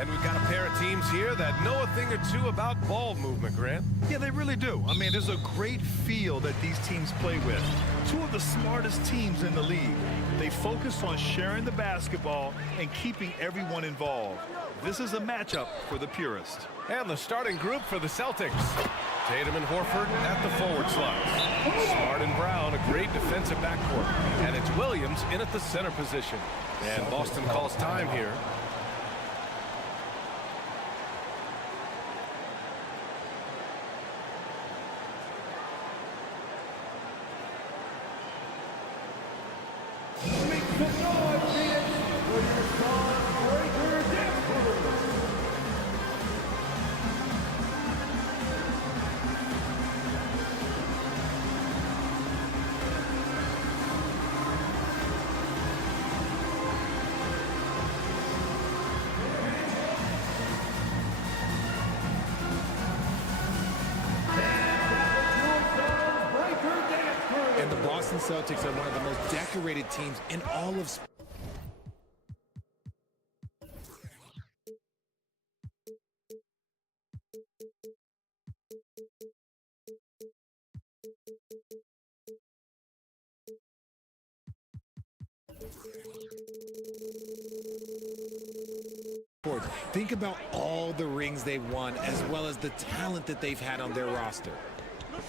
And we've got a pair of teams here that know a thing or two about ball movement, Grant. Yeah, they really do. I mean, there's a great feel that these teams play with. Two of the smartest teams in the league. They focus on sharing the basketball and keeping everyone involved. This is a matchup for the purist. And the starting group for the Celtics. Tatum and Horford at the forward slots. Smart and Brown, a great defensive backcourt. And it's Williams in at the center position. And Boston calls time here. And the Boston Celtics are one of the most decorated teams in all of sports. Think about all the rings they've won, as well as the talent that they've had on their roster.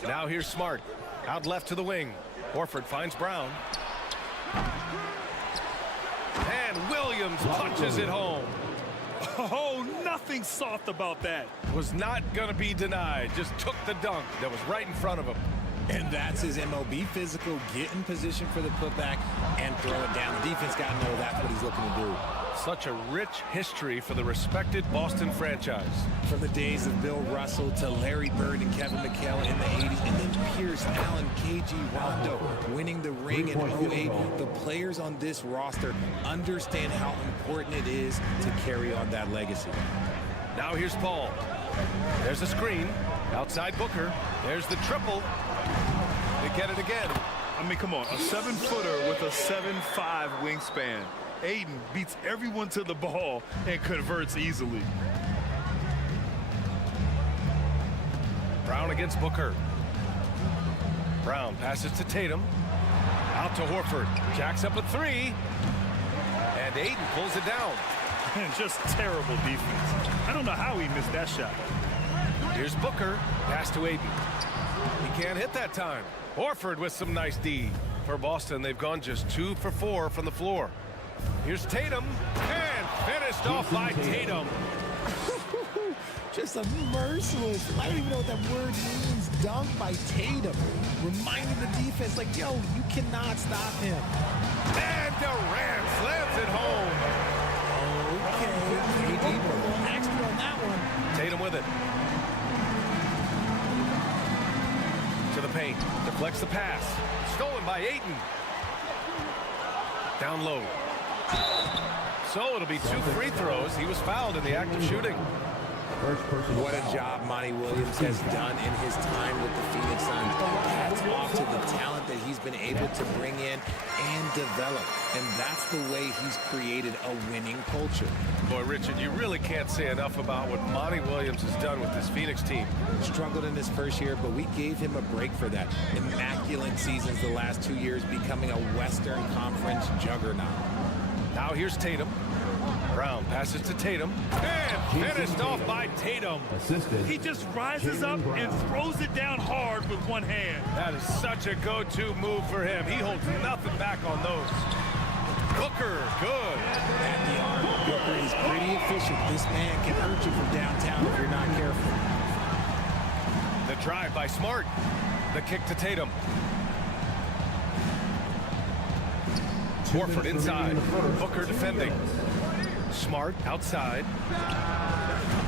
Now here's Smart. Out left to the wing. Horford finds Brown. And Williams punches it home. Oh, nothing soft about that. Was not going to be denied. Just took the dunk that was right in front of him. And that's his MO. Be physical, get in position for the putback, and throw it down. The defense got to know that's what he's looking to do. Such a rich history for the respected Boston franchise. From the days of Bill Russell to Larry Bird and Kevin McHale in the 80s, and then Pierce, Allen, KG, Rondo winning the ring in 08. The players on this roster understand how important it is to carry on that legacy. Now here's Paul. There's a screen. Outside Booker. There's the triple. They get it again. I mean, come on, a 7-footer with a 7'5" wingspan. Aiden beats everyone to the ball and converts easily. Brown against Booker. Brown passes to Tatum. Out to Horford. Jacks up a three. And Aiden pulls it down. Just terrible defense. I don't know how he missed that shot. Here's Booker. Pass to Aiden. He can't hit that time. Horford with some nice D. For Boston, they've gone just 2 for 4 from the floor. Here's Tatum, and finished off by Tatum. Just a merciless, I don't even know what that word means, dunk by Tatum. Reminding the defense, like, yo, you cannot stop him. And Durant slams it home. Okay, KD, a little extra on that one. Tatum with it. To the paint, deflects the pass. Stolen by Ayton. Down low. So it'll be 2 free throws. He was fouled in the act of shooting. What a job Monty Williams has done in his time with the Phoenix Suns. Hats off to the talent that he's been able to bring in and develop. And that's the way he's created a winning culture. Boy, Richard, you really can't say enough about what Monty Williams has done with this Phoenix team. Struggled in his first year, but we gave him a break for that. Immaculate seasons the last 2 years, becoming a Western Conference juggernaut. Now here's Tatum. Brown passes to Tatum. And finished off by Tatum. He just rises up and throws it down hard with one hand. That is such a go-to move for him. He holds nothing back on those. Booker, good. At the arm, Booker is pretty efficient. This man can hurt you from downtown if you're not careful. The drive by Smart. The kick to Tatum. Horford inside. Booker defending. Smart outside.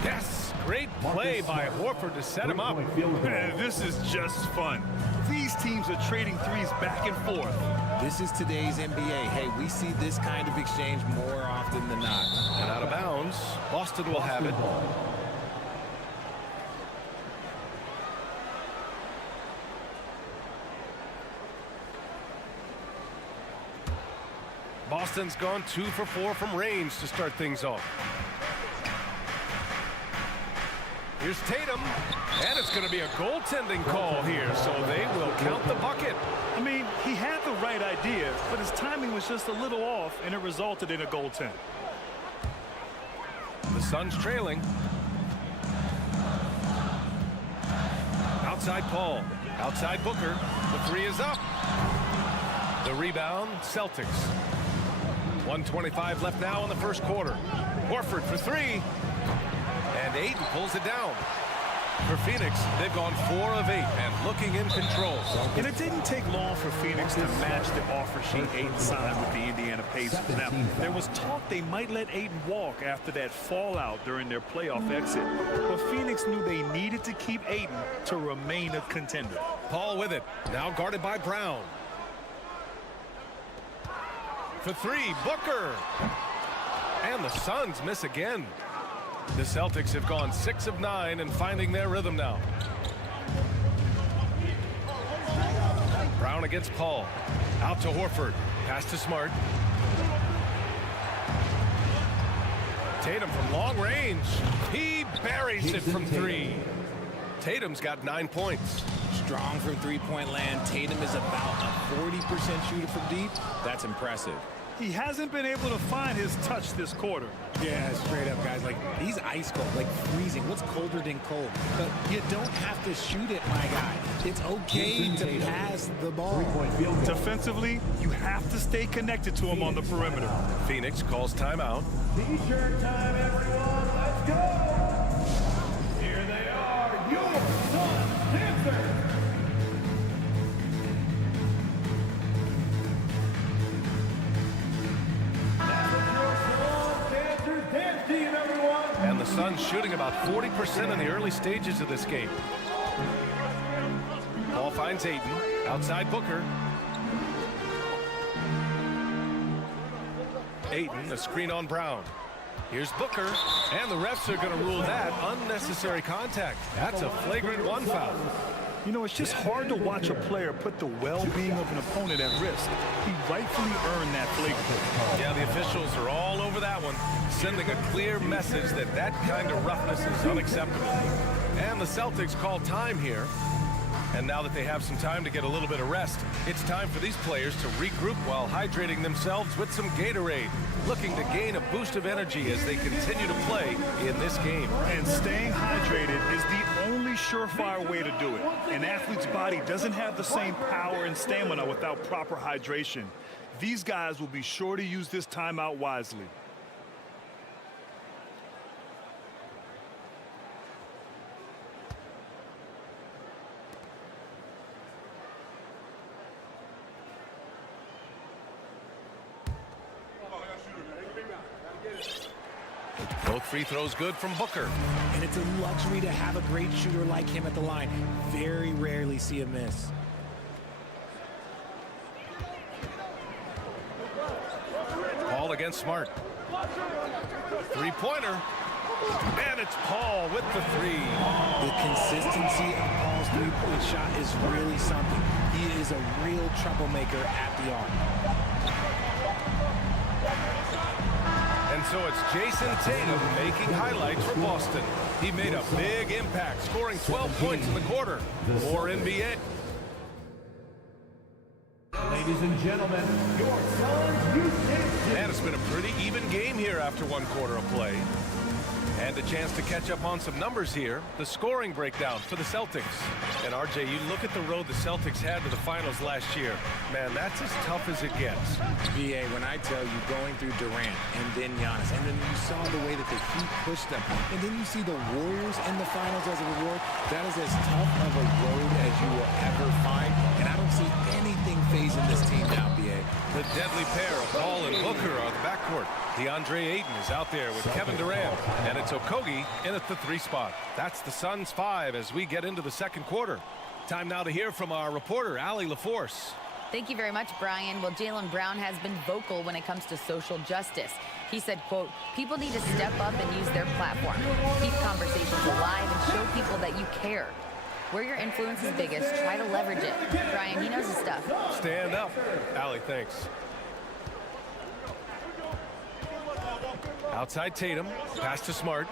Yes, great play by Horford to set him up. Man, this is just fun. These teams are trading threes back and forth. This is today's NBA. Hey, we see this kind of exchange more often than not. And out of bounds, Boston will have it. Boston's gone 2 for 4 from range to start things off. Here's Tatum, and it's going to be a goaltending call here, so they will count the bucket. I mean, he had the right idea, but his timing was just a little off, and it resulted in a goaltend. The Suns trailing. Outside Paul, outside Booker. The three is up. The rebound, Celtics. 1:25 left now in the first quarter. Horford for three. And Ayton pulls it down. For Phoenix, they've gone 4 of 8 and looking in control. And it didn't take long for Phoenix to match the offer sheet Ayton signed with the Indiana Pacers. Now, there was talk they might let Ayton walk after that fallout during their playoff exit. But Phoenix knew they needed to keep Ayton to remain a contender. Paul with it, now guarded by Brown. For three, Booker. And the Suns miss again. The Celtics have gone 6 of 9 and finding their rhythm now. Brown against Paul. Out to Horford. Pass to Smart. Tatum from long range. He buries it from 3. Tatum's got 9 points. Strong from three-point land. Tatum is about a 40% shooter from deep. That's impressive. He hasn't been able to find his touch this quarter. Yeah, straight up, guys. Like, he's ice cold, like freezing. What's colder than cold? But you don't have to shoot it, my guy. It's okay to pass the ball. Defensively, you have to stay connected to him on the perimeter. Phoenix calls timeout. T-shirt time, everyone. Let's go. Here they are, your Suns Dancers. And the Suns shooting about 40% in the early stages of this game. Ball finds Ayton. Outside Booker. Ayton, a screen on Brown. Here's Booker. And the refs are going to rule that unnecessary contact. That's a flagrant 1 foul. You know, it's just hard to watch a player put the well-being of an opponent at risk. He rightfully earned that flagrant. Yeah, the officials are all over that one, sending a clear message that that kind of roughness is unacceptable. And the Celtics call time here. And now that they have some time to get a little bit of rest, it's time for these players to regroup while hydrating themselves with some Gatorade, looking to gain a boost of energy as they continue to play in this game. And staying hydrated is the only surefire way to do it. An athlete's body doesn't have the same power and stamina without proper hydration. These guys will be sure to use this timeout wisely. Both free throws good from Booker. And it's a luxury to have a great shooter like him at the line. Very rarely see a miss. Paul against Smart. Three-pointer. And it's Paul with the 3. The consistency of Paul's three-point shot is really something. He is a real troublemaker at the arc. And so it's Jason Tatum making highlights for Boston. He made a big impact, scoring 12 points in the quarter. More NBA. Ladies and gentlemen, your Suns Houston. And it's been a pretty even game here after 1 quarter of play. And a chance to catch up on some numbers here. The scoring breakdown for the Celtics. And RJ, you look at the road the Celtics had to the finals last year. Man, that's as tough as it gets. VA, when I tell you going through Durant and then Giannis, and then you saw the way that the Heat pushed them, and then you see the Warriors in the finals as a reward, that is as tough of a road as you will ever find. And I don't see anything phasing this team now, VA. The deadly pair of Paul and Booker are the backcourt. DeAndre Ayton is out there with Kevin Durant, and it's Okogie in at the 3 spot. That's the Suns 5 as we get into the second quarter. Time now to hear from our reporter, Allie LaForce. Thank you very much, Brian. Well, Jaylen Brown has been vocal when it comes to social justice. He said, quote, people need to step up and use their platform. Keep conversations alive and show people that you care. Where your influence is biggest, try to leverage it. Brian, he knows his stuff. Stand up. Allie, thanks. Outside Tatum, pass to Smart.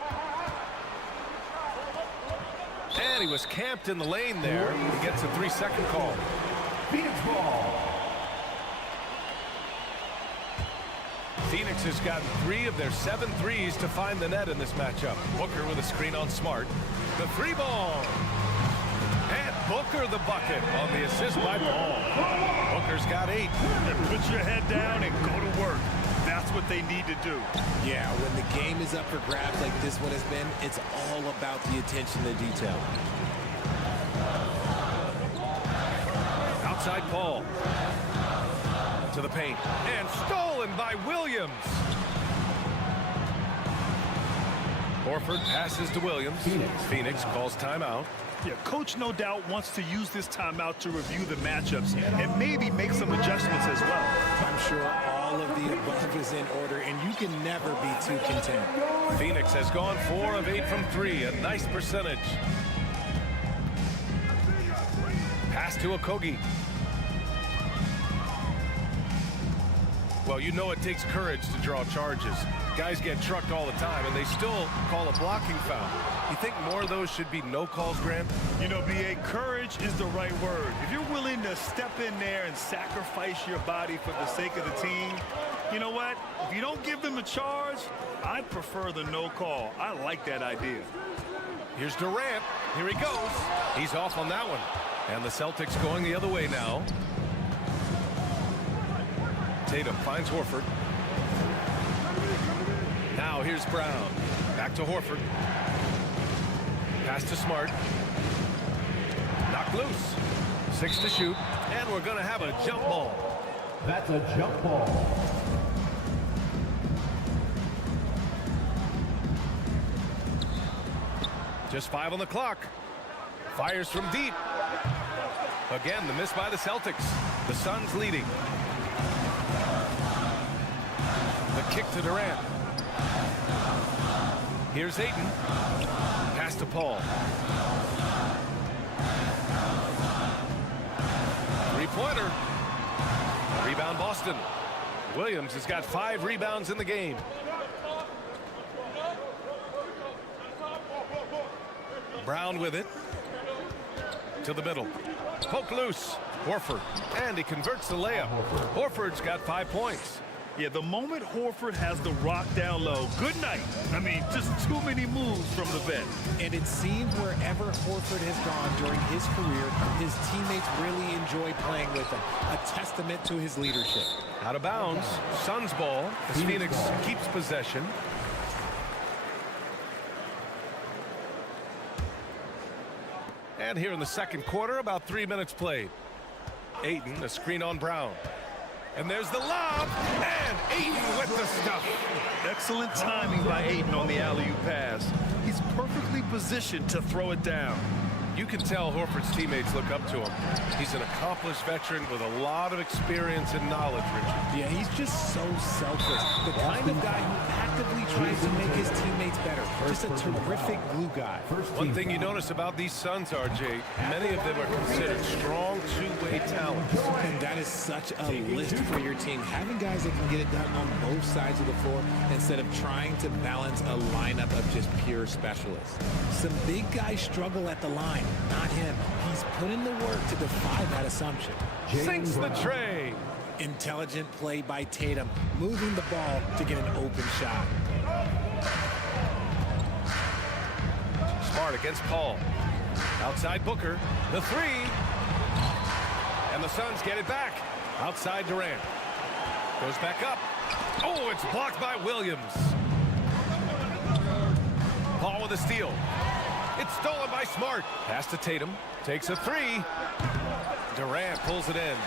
Man, he was camped in the lane there. He gets a 3-second call. Phoenix ball. Phoenix has gotten 3 of their 7 threes to find the net in this matchup. Booker with a screen on Smart. The 3-ball. And Booker the bucket on the assist by Paul. Booker's got 8. Put your head down and go to work. That's what they need to do. Yeah, when the game is up for grabs like this one has been, it's all about the attention to detail. Outside Paul. To the paint. And stolen by Williams. Horford passes to Williams. Phoenix calls timeout. Yeah, coach no doubt wants to use this timeout to review the matchups and maybe make some adjustments as well. I'm sure all of the above is in order, and you can never be too content. Phoenix has gone 4 of 8 from 3, a nice percentage. Pass to Okogie. Well, you know it takes courage to draw charges. Guys get trucked all the time, and they still call a blocking foul. You think more of those should be no calls, Grant? You know, B.A., courage is the right word. If you're willing to step in there and sacrifice your body for the sake of the team, you know what? If you don't give them a charge, I'd prefer the no call. I like that idea. Here's Durant. Here he goes. He's off on that one. And the Celtics going the other way now. Tatum finds Horford. Now here's Brown. Back to Horford. Pass to Smart. Knocked loose. 6 to shoot. And we're going to have a jump ball. That's a jump ball. Just 5 on the clock. Fires from deep. Again, the miss by the Celtics. The Suns leading. The kick to Durant. Here's Ayton. Pass to Paul. 3-pointer. Rebound Boston. Williams has got 5 rebounds in the game. Brown with it. To the middle. Poke loose. Horford. And he converts the layup. Horford's got 5 points. Yeah, the moment Horford has the rock down low, good night. I mean, just too many moves from the vet. And it seems wherever Horford has gone during his career, his teammates really enjoy playing with him. A testament to his leadership. Out of bounds. Suns ball as Phoenix keeps possession. And here in the second quarter, about 3 minutes played. Ayton, a screen on Brown. And there's the lob, and Ayton with the stuff. Excellent timing by Ayton on the alley-oop pass. He's perfectly positioned to throw it down. You can tell Horford's teammates look up to him. He's an accomplished veteran with a lot of experience and knowledge, Richard. Yeah, he's just so selfless. The kind of guy who actively tries to make his teammates better. Just a terrific glue guy. One thing you notice about these Suns, RJ, many of them are considered strong two-way talents. And that is such a lift for your team. Having guys that can get it done on both sides of the floor instead of trying to balance a lineup of just pure specialists. Some big guys struggle at the line. Not him. He's put in the work to defy that assumption. Sinks the tray. Intelligent play by Tatum, moving the ball to get an open shot. Smart against Paul. Outside Booker. The 3. And the Suns get it back. Outside Durant. Goes back up. Oh, it's blocked by Williams. Paul with a steal. It's stolen by Smart. Pass to Tatum. Takes a 3. Durant pulls it in.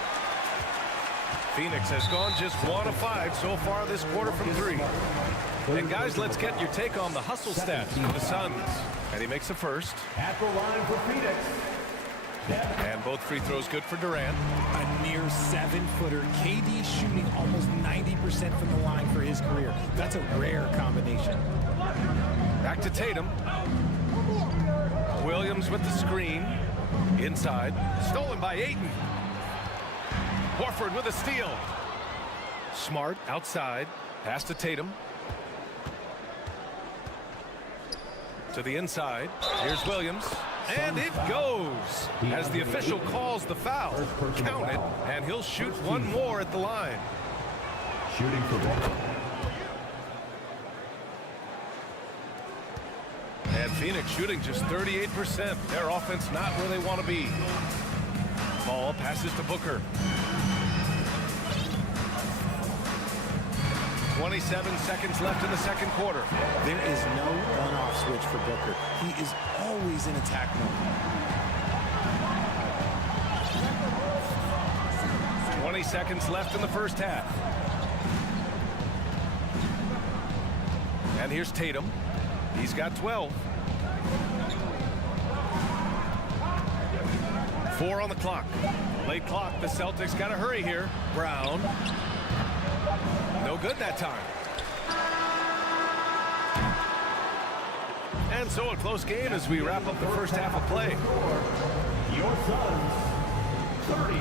Phoenix has gone just 1 of 5 so far this quarter from 3. And guys, let's get your take on the hustle stats for the Suns. And he makes the first. At the line for Phoenix. And both free throws good for Durant. A near 7-footer. KD shooting almost 90% from the line for his career. That's a rare combination. Back to Tatum. Williams with the screen. Inside. Stolen by Ayton. Horford with a steal. Smart outside. Pass to Tatum. To the inside. Here's Williams. And it goes. As the official calls the foul, count it, and he'll shoot one more at the line. Shooting for Booker. And Phoenix shooting just 38%. Their offense not where they want to be. Ball passes to Booker. 27 seconds left in the second quarter. There is no on-off switch for Booker. He is always in attack mode. 20 seconds left in the first half. And here's Tatum. He's got 12. 4 on the clock. Late clock. The Celtics got to hurry here. Brown. No good that time. And so a close game as we wrap up the first half of play. Your Suns, 30.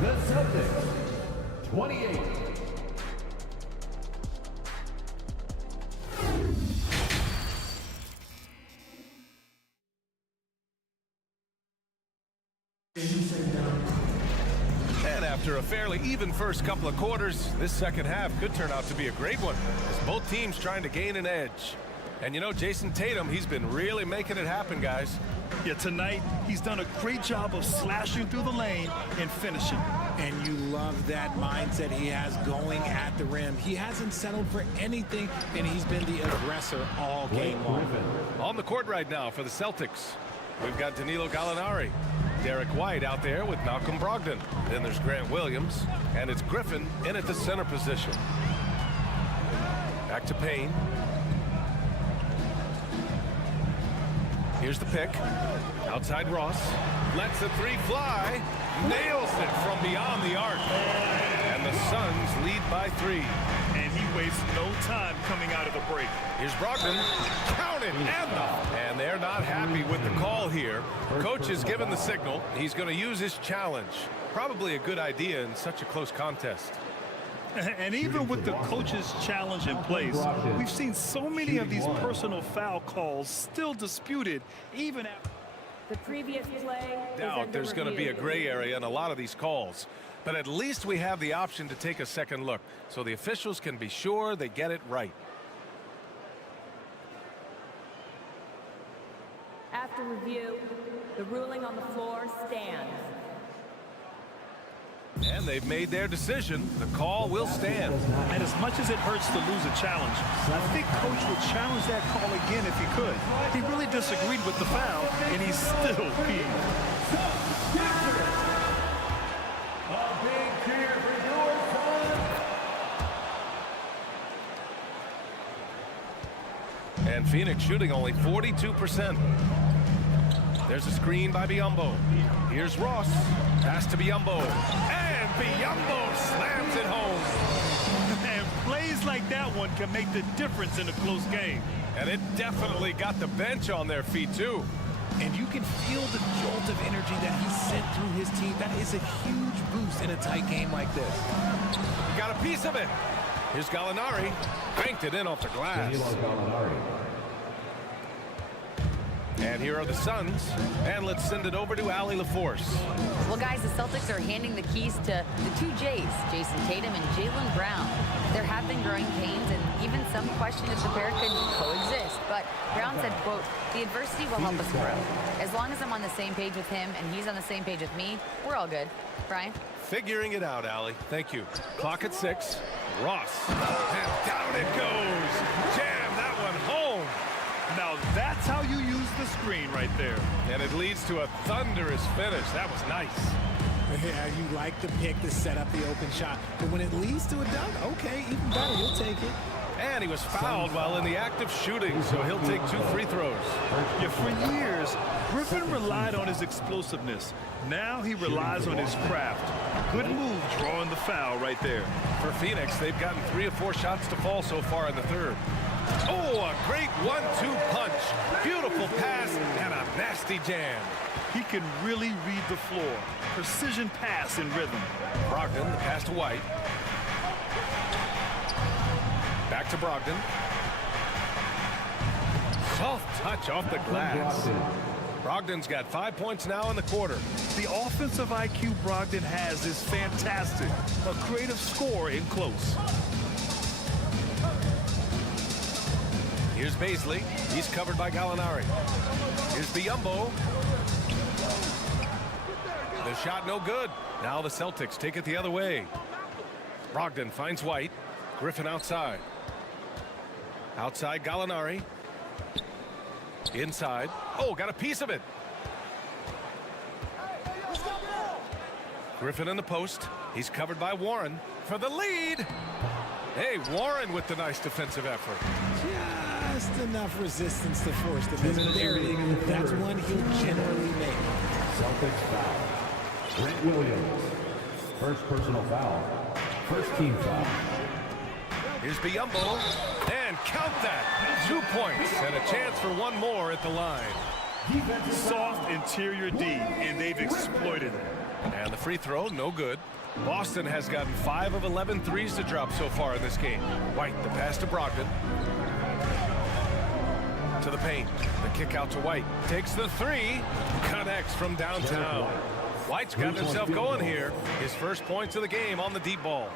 The Celtics, 28. And after a fairly even first couple of quarters, this second half could turn out to be a great one as both teams trying to gain an edge. And you know, Jason Tatum, he's been really making it happen, guys. Yeah, tonight he's done a great job of slashing through the lane and finishing. And you love that mindset he has going at the rim. He hasn't settled for anything, and he's been the aggressor all game long. On the court right now for the Celtics, we've got Danilo Gallinari. Derek White out there with Malcolm Brogdon. Then there's Grant Williams, and it's Griffin in at the center position. Back to Payne. Here's the pick. Outside Ross. Lets the three fly. Nails it from beyond the arc. And the Suns lead by 3. And he wastes no time coming out of the break. Here's Brogdon. Count it. And they're not happy with the call here. Coach has given the signal. He's going to use his challenge. Probably a good idea in such a close contest. And even with the coach's challenge in place, we've seen so many of these personal foul calls still disputed even after. The previous play. Doubt there's going to be a gray area in a lot of these calls. But at least we have the option to take a second look so the officials can be sure they get it right. After review, the ruling on the floor stands. And they've made their decision. The call will stand. And as much as it hurts to lose a challenge, I think Coach would challenge that call again if he could. He really disagreed with the foul, and he's still peeved. A big cheer for your Suns. And Phoenix shooting only 42%. There's a screen by Biyombo. Here's Ross. Pass to Biyombo. And Biyombo slams it home. And plays like that one can make the difference in a close game. And it definitely got the bench on their feet, too. And you can feel the jolt of energy that he sent through his team. That is a huge boost in a tight game like this. Got a piece of it. Here's Gallinari. Banked it in off the glass. And here are the Suns. And let's send it over to Allie LaForce. Well, guys, the Celtics are handing the keys to the 2 J's, Jason Tatum and Jaylen Brown. There have been growing pains and even some question if the pair could coexist. But Brown said, quote, "The adversity will help us grow. As long as I'm on the same page with him and he's on the same page with me, we're all good." Brian? Figuring it out, Allie. Thank you. Clock at 6. Ross. And down it goes. Jam that one home. Now that's how you use the screen right there. And it leads to a thunderous finish. That was nice. Yeah, you like the pick to set up the open shot. But when it leads to a dunk, okay, even better, you'll take it. And he was fouled while in the act of shooting, so he'll take 2 free throws. Yeah, for years, Griffin relied on his explosiveness. Now he relies on his craft. Good move drawing the foul right there. For Phoenix, they've gotten 3 or 4 shots to fall so far in the third. Oh, a great 1-2 punch. Beautiful pass and a nasty jam. He can really read the floor. Precision pass in rhythm. Brogdon, the pass to White. Back to Brogdon. Soft touch off the glass. Brogdon's got 5 points now in the quarter. The offensive IQ Brogdon has is fantastic. A creative scorer in close. Here's Baisley. He's covered by Gallinari. Here's Biyombo. The shot no good. Now the Celtics take it the other way. Brogdon finds White. Griffin outside. Outside Gallinari. Inside. Oh, got a piece of it. Griffin in the post. He's covered by Warren for the lead. Hey, Warren with the nice defensive effort. Just enough resistance to force the miss. Barely. That's one he'll generally make. Celtics foul. Grant Williams. First personal foul. First team foul. Here's Biyombo. And count that. 2 points and a chance for one more at the line. Soft interior D, and they've exploited it. And the free throw, no good. Boston has gotten 5 of 11 threes to drop so far in this game. White, the pass to Brogdon. To the paint. The kick out to White. Takes the three. Connects from downtown. White's got himself going here. His first points of the game on the deep ball.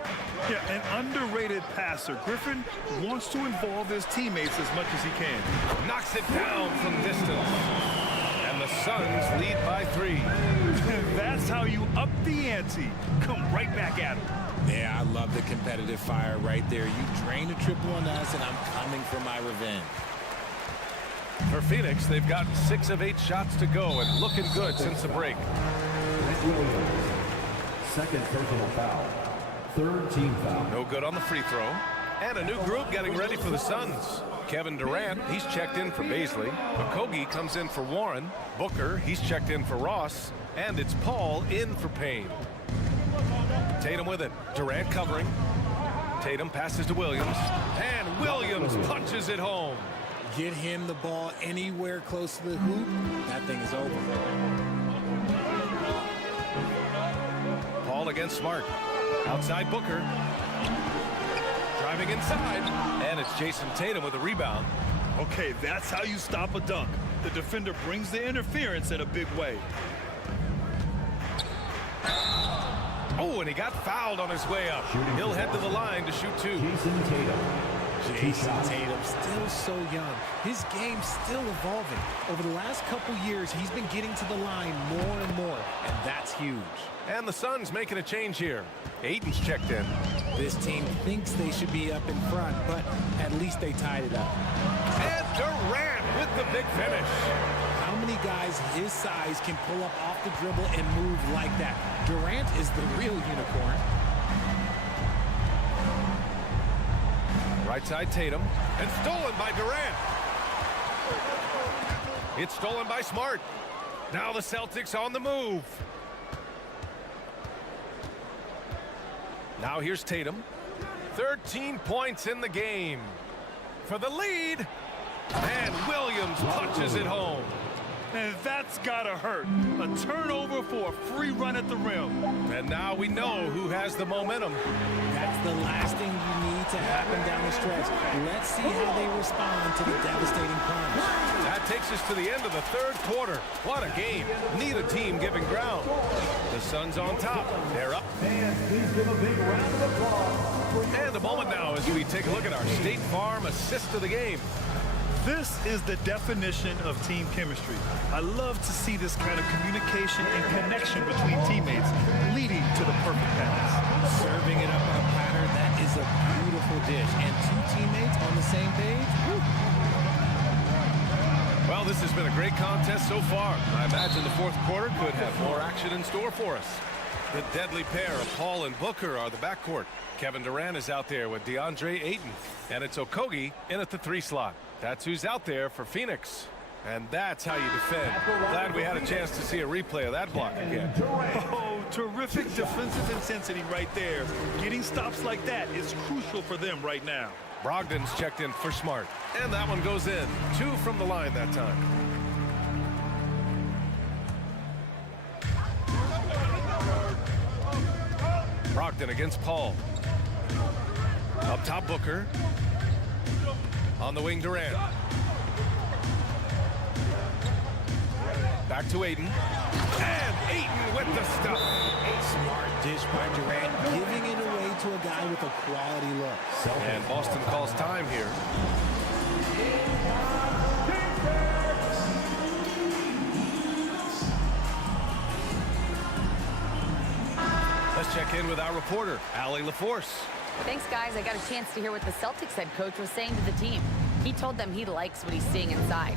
Yeah, an underrated passer. Griffin wants to involve his teammates as much as he can. Knocks it down from distance. And the Suns lead by 3. That's how you up the ante. Come right back at him. Yeah, I love the competitive fire right there. You drain a triple on us, and I'm coming for my revenge. For Phoenix, they've gotten 6 of 8 shots to go and looking good since the break. Second personal foul. Third team foul. No good on the free throw. And a new group getting ready for the Suns. Kevin Durant, he's checked in for Baisley. Okogie comes in for Warren. Booker, he's checked in for Ross. And it's Paul in for Payne. Tatum with it. Durant covering. Tatum passes to Williams. And Williams punches it home. Get him the ball anywhere close to the hoop, that thing is over. Paul against Smart. Outside Booker. Driving inside. And it's Jason Tatum with a rebound. Okay, that's how you stop a dunk. The defender brings the interference in a big way. Oh, and he got fouled on his way up. He'll head to the line to shoot 2. Jason Tatum. Jason Tatum, still so young. His game's still evolving. Over the last couple years, he's been getting to the line more and more, and that's huge. And the Suns making a change here. Ayton's checked in. This team thinks they should be up in front, but at least they tied it up. And Durant with the big finish. How many guys his size can pull up off the dribble and move like that? Durant is the real unicorn. Right side Tatum. And stolen by Durant. It's stolen by Smart. Now the Celtics on the move. Now here's Tatum. 13 points in the game. For the lead. And Williams punches it home. And that's gotta hurt. A turnover for a free run at the rim. And now we know who has the momentum. That's the last thing you need to happen down the stretch. Let's see how they respond to the devastating punch. That takes us to the end of the third quarter. What a game. Neither team giving ground. The Suns on top. They're up. And please give a big round of applause. And a moment now as we take a look at our State Farm assist of the game. This is the definition of team chemistry. I love to see this kind of communication and connection between teammates leading to the perfect pass. Serving it up on a platter, that is a beautiful dish. And 2 teammates on the same page? Woo. Well, this has been a great contest so far. I imagine the fourth quarter could have more action in store for us. The deadly pair of Paul and Booker are the backcourt. Kevin Durant is out there with DeAndre Ayton. And it's Okogie in at the 3 slot. That's who's out there for Phoenix. And that's how you defend. Glad we had a chance to see a replay of that block again. Oh, terrific defensive intensity right there. Getting stops like that is crucial for them right now. Brogdon's checked in for Smart. And that one goes in. 2 from the line that time. Brogdon against Paul. Up top Booker. On the wing Durant. Back to Aiden. And Aiden with the stuff. Smart dish by Durant, giving it away to a guy with a quality look. And Boston calls time here. Let's check in with our reporter, Allie LaForce. Thanks, guys. I got a chance to hear what the Celtics head coach was saying to the team. He told them he likes what he's seeing inside,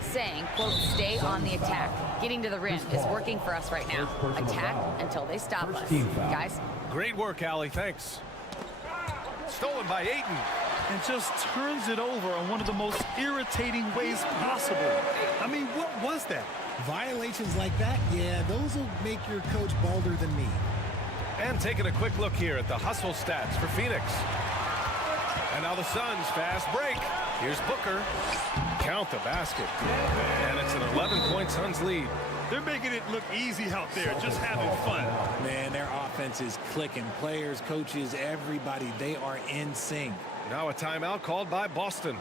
saying, quote, stay on the attack. Getting to the rim is working for us right now. Attack until they stop us. Guys? Great work, Allie. Thanks. Stolen by Aiden. And just turns it over on one of the most irritating ways possible. I mean, what was that? Violations like that, yeah, those will make your coach balder than me. And taking a quick look here at the hustle stats for Phoenix. And now the Suns fast break. Here's Booker. Count the basket. And it's an 11-point Suns lead. They're making it look easy out there, just having fun. Man, their offense is clicking. Players, coaches, everybody, they are in sync. Now a timeout called by Boston.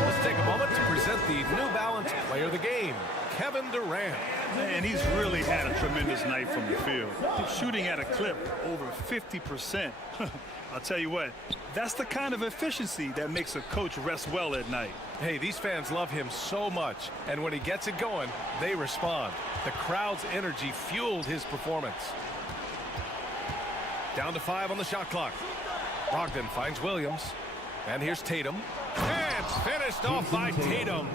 Let's take a moment to present the New Balance Player of the Game, Kevin Durant. Man, he's really had a tremendous night from the field. Shooting at a clip over 50%. I'll tell you what, that's the kind of efficiency that makes a coach rest well at night. Hey, these fans love him so much, and when he gets it going, they respond. The crowd's energy fueled his performance. Down to 5 on the shot clock. Brogdon finds Williams. And here's Tatum. And finished off by Tatum.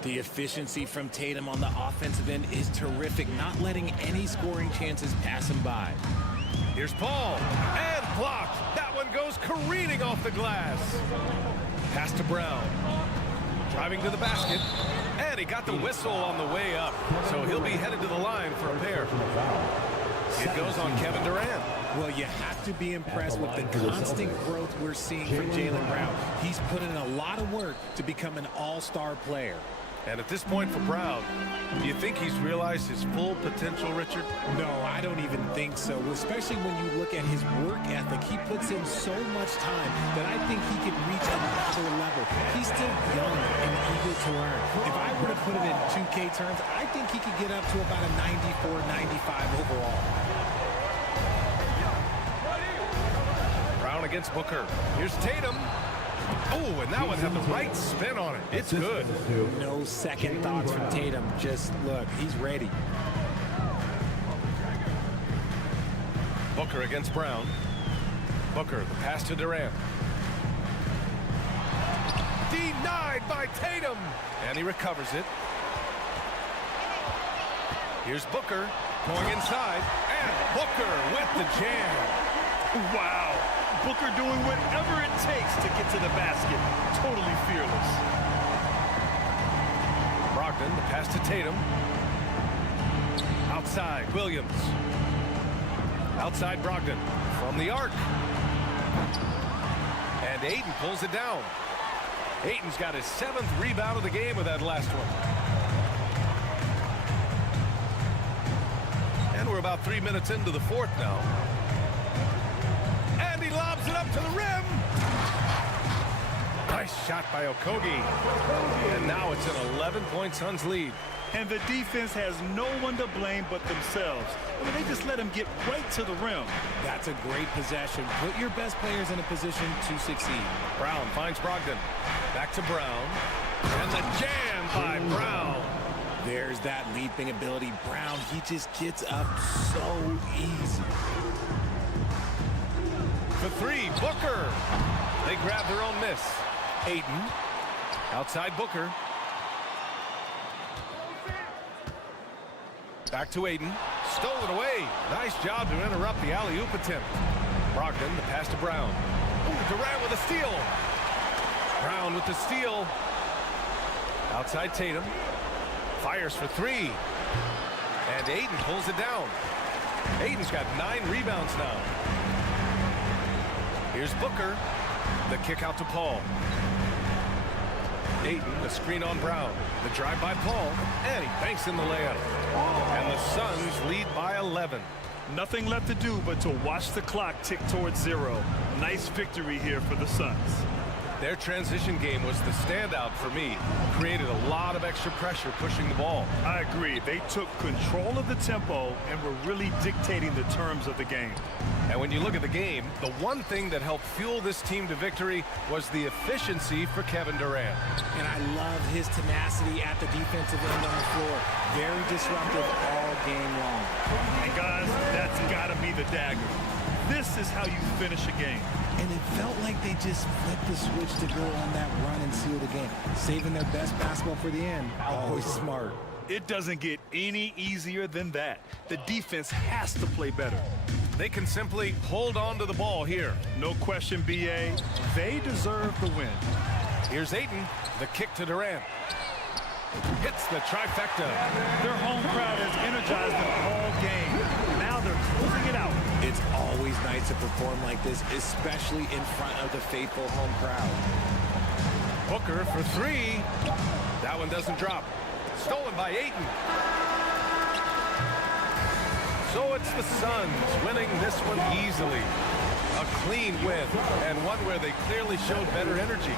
The efficiency from Tatum on the offensive end is terrific, not letting any scoring chances pass him by. Here's Paul. And blocked. That one goes careening off the glass. Pass to Brown. Driving to the basket. And he got the whistle on the way up. So he'll be headed to the line for a pair. It goes on Kevin Durant. Well, you have to be impressed with the constant growth we're seeing from Jaylen Brown. He's put in a lot of work to become an all-star player. And at this point for Brown, do you think he's realized his full potential, Richard? No, I don't even think so, especially when you look at his work ethic. He puts in so much time that I think he could reach another level. He's still young and eager to learn. If I were to put it in 2K terms, I think he could get up to about a 94, 95 overall. Brown against Booker. Here's Tatum. Oh, and that one had the right spin on it. It's good. No second thoughts from Tatum. Just look, he's ready. Booker against Brown. Booker, the pass to Durant. Denied by Tatum. And he recovers it. Here's Booker going inside. And Booker with the jam. Wow. Booker doing whatever it takes to get to the basket. Totally fearless. Brogdon, the pass to Tatum. Outside, Williams. Outside Brogdon from the arc. And Aiden pulls it down. Aiden's got his 7th rebound of the game with that last one. And we're about 3 minutes into the 4th now. And he lobs it up to the rim. Nice shot by Okogie. And now it's an 11-point Suns lead. And the defense has no one to blame but themselves. I mean, they just let him get right to the rim. That's a great possession. Put your best players in a position to succeed. Brown finds Brogdon. Back to Brown. And the jam by Brown. There's that leaping ability. Brown, he just gets up so easy. For 3, Booker. They grab their own miss. Aiden. Outside Booker. Back to Aiden. Stolen away. Nice job to interrupt the alley-oop attempt. Brogdon, the pass to Brown. Ooh, Durant with a steal. Brown with the steal. Outside Tatum. Fires for 3. And Aiden pulls it down. Aiden's got 9 rebounds now. Here's Booker. The kick out to Paul. Aiden, the screen on Brown. The drive by Paul. And he banks in the layup. And the Suns lead by 11. Nothing left to do but to watch the clock tick towards 0. Nice victory here for the Suns. Their transition game was the standout for me. Created a lot of extra pressure pushing the ball. I agree. They took control of the tempo and were really dictating the terms of the game. And when you look at the game, the one thing that helped fuel this team to victory was the efficiency for Kevin Durant. And I love his tenacity at the defensive end on the floor. Very disruptive all game long. And guys, that's got to be the dagger. This is how you finish a game. And it felt like they just flipped the switch to go on that run and seal the game. Saving their best basketball for the end. Always smart. It doesn't get any easier than that. The defense has to play better. They can simply hold on to the ball here. No question, BA. They deserve the win. Here's Ayton, the kick to Durant. Hits the trifecta. Their home crowd has energized them all game. Now they're closing it out. It's always nice to perform like this, especially in front of the faithful home crowd. Booker for 3. That one doesn't drop. Stolen by Ayton. So it's the Suns winning this one easily. A clean win, and one where they clearly showed better energy.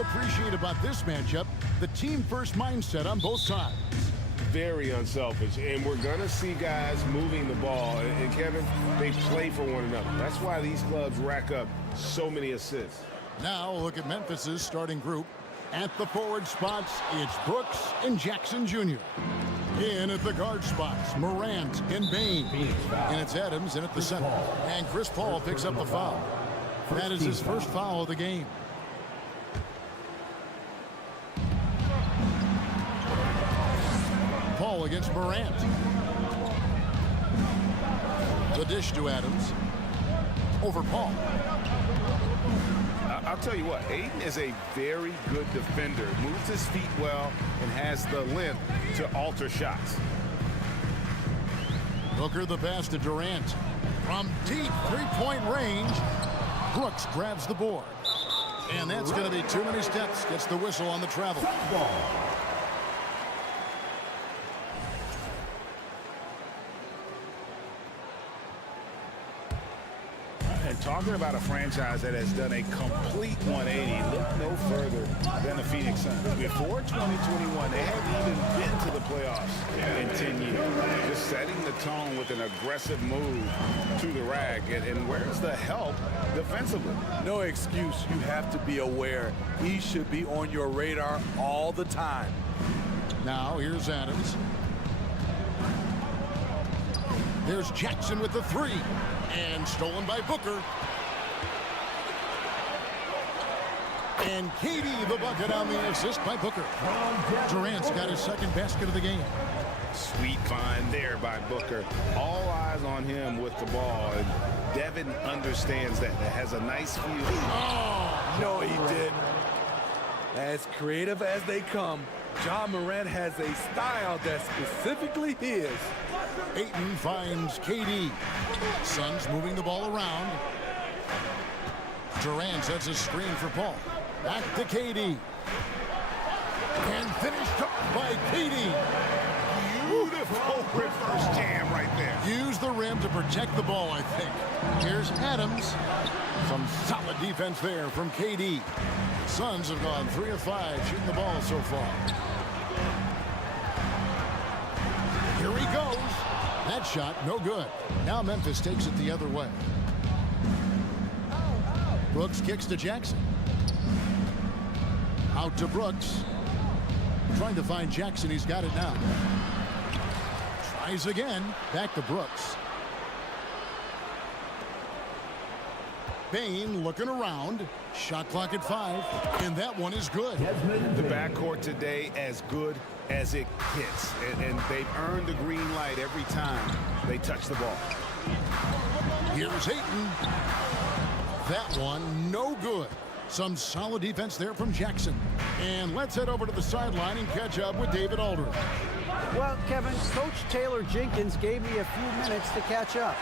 appreciate about this matchup? The team-first mindset on both sides. Very unselfish, and we're going to see guys moving the ball. And Kevin, they play for one another. That's why these clubs rack up so many assists. Now look at Memphis's starting group. At the forward spots, it's Brooks and Jackson Jr. In at the guard spots, Morant and Bain. And it's Adams in at the center. And Chris Paul picks up the foul. That is his first foul of the game. Paul against Morant. The dish to Adams. Over Paul. I'll tell you what, Aiden is a very good defender. Moves his feet well and has the length to alter shots. Booker the pass to Durant. From deep three-point range, Brooks grabs the board. And that's going to be too many steps. Gets the whistle on the travel. And talking about a franchise that has done a complete 180, look no further than the Phoenix Suns. Before 2021, they haven't even been to the playoffs in 10 years. Just setting the tone with an aggressive move to the rack. And where's the help defensively? No excuse. You have to be aware. He should be on your radar all the time. Now here's Adams. There's Jackson with the three. And stolen by Booker. And KD the bucket on the assist by Booker. Durant's got his second basket of the game. Sweet find there by Booker. All eyes on him with the ball. And Devin understands that. That has a nice feel. Oh, no, he didn't. As creative as they come, Ja Morant has a style that's specifically his. Ayton finds KD. Suns moving the ball around. Durant sets a screen for Paul. Back to KD. And finished off by KD. Beautiful reverse jam right there. Use the rim to protect the ball, I think. Here's Adams. Some solid defense there from KD. Suns have gone 3 of 5 shooting the ball so far. Here he goes. That shot, no good. Now Memphis takes it the other way. Brooks kicks to Jackson. Out to Brooks. Trying to find Jackson. He's got it now. Tries again. Back to Brooks. Bain looking around. Shot clock at 5. And that one is good. The backcourt today as good as it gets. And they've earned the green light every time they touch the ball. Here's Ayton. That one, no good. Some solid defense there from Jackson. And let's head over to the sideline and catch up with David Aldridge. Well, Kevin, Coach Taylor Jenkins gave me a few minutes to catch up.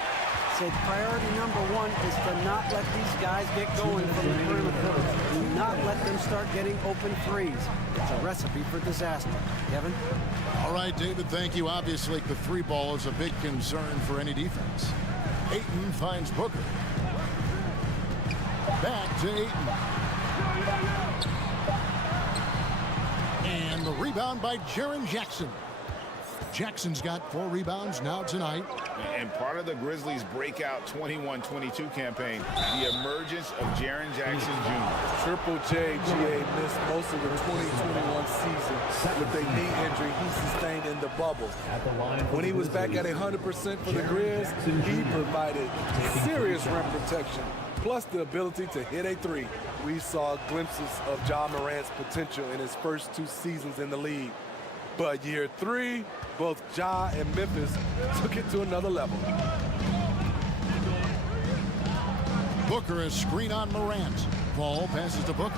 Said priority number 1 is to not let these guys get going from the perimeter. Do not let them start getting open threes. It's a recipe for disaster. Kevin? All right, David, thank you. Obviously, the three ball is a big concern for any defense. Ayton finds Booker. Back to Ayton. And the rebound by Jaren Jackson. Jackson's got 4 rebounds now tonight. And part of the Grizzlies' breakout 21-22 campaign, the emergence of Jaren Jackson Jr. Triple J, GA missed most of the 2021 season with a knee injury he sustained in the bubble. When he was back at 100% for the Grizz, he provided serious rim protection, plus the ability to hit a three. We saw glimpses of Ja Morant's potential in his first 2 seasons in the league. But year 3, both Ja and Memphis took it to another level. Booker is screen on Morant. Ball passes to Booker.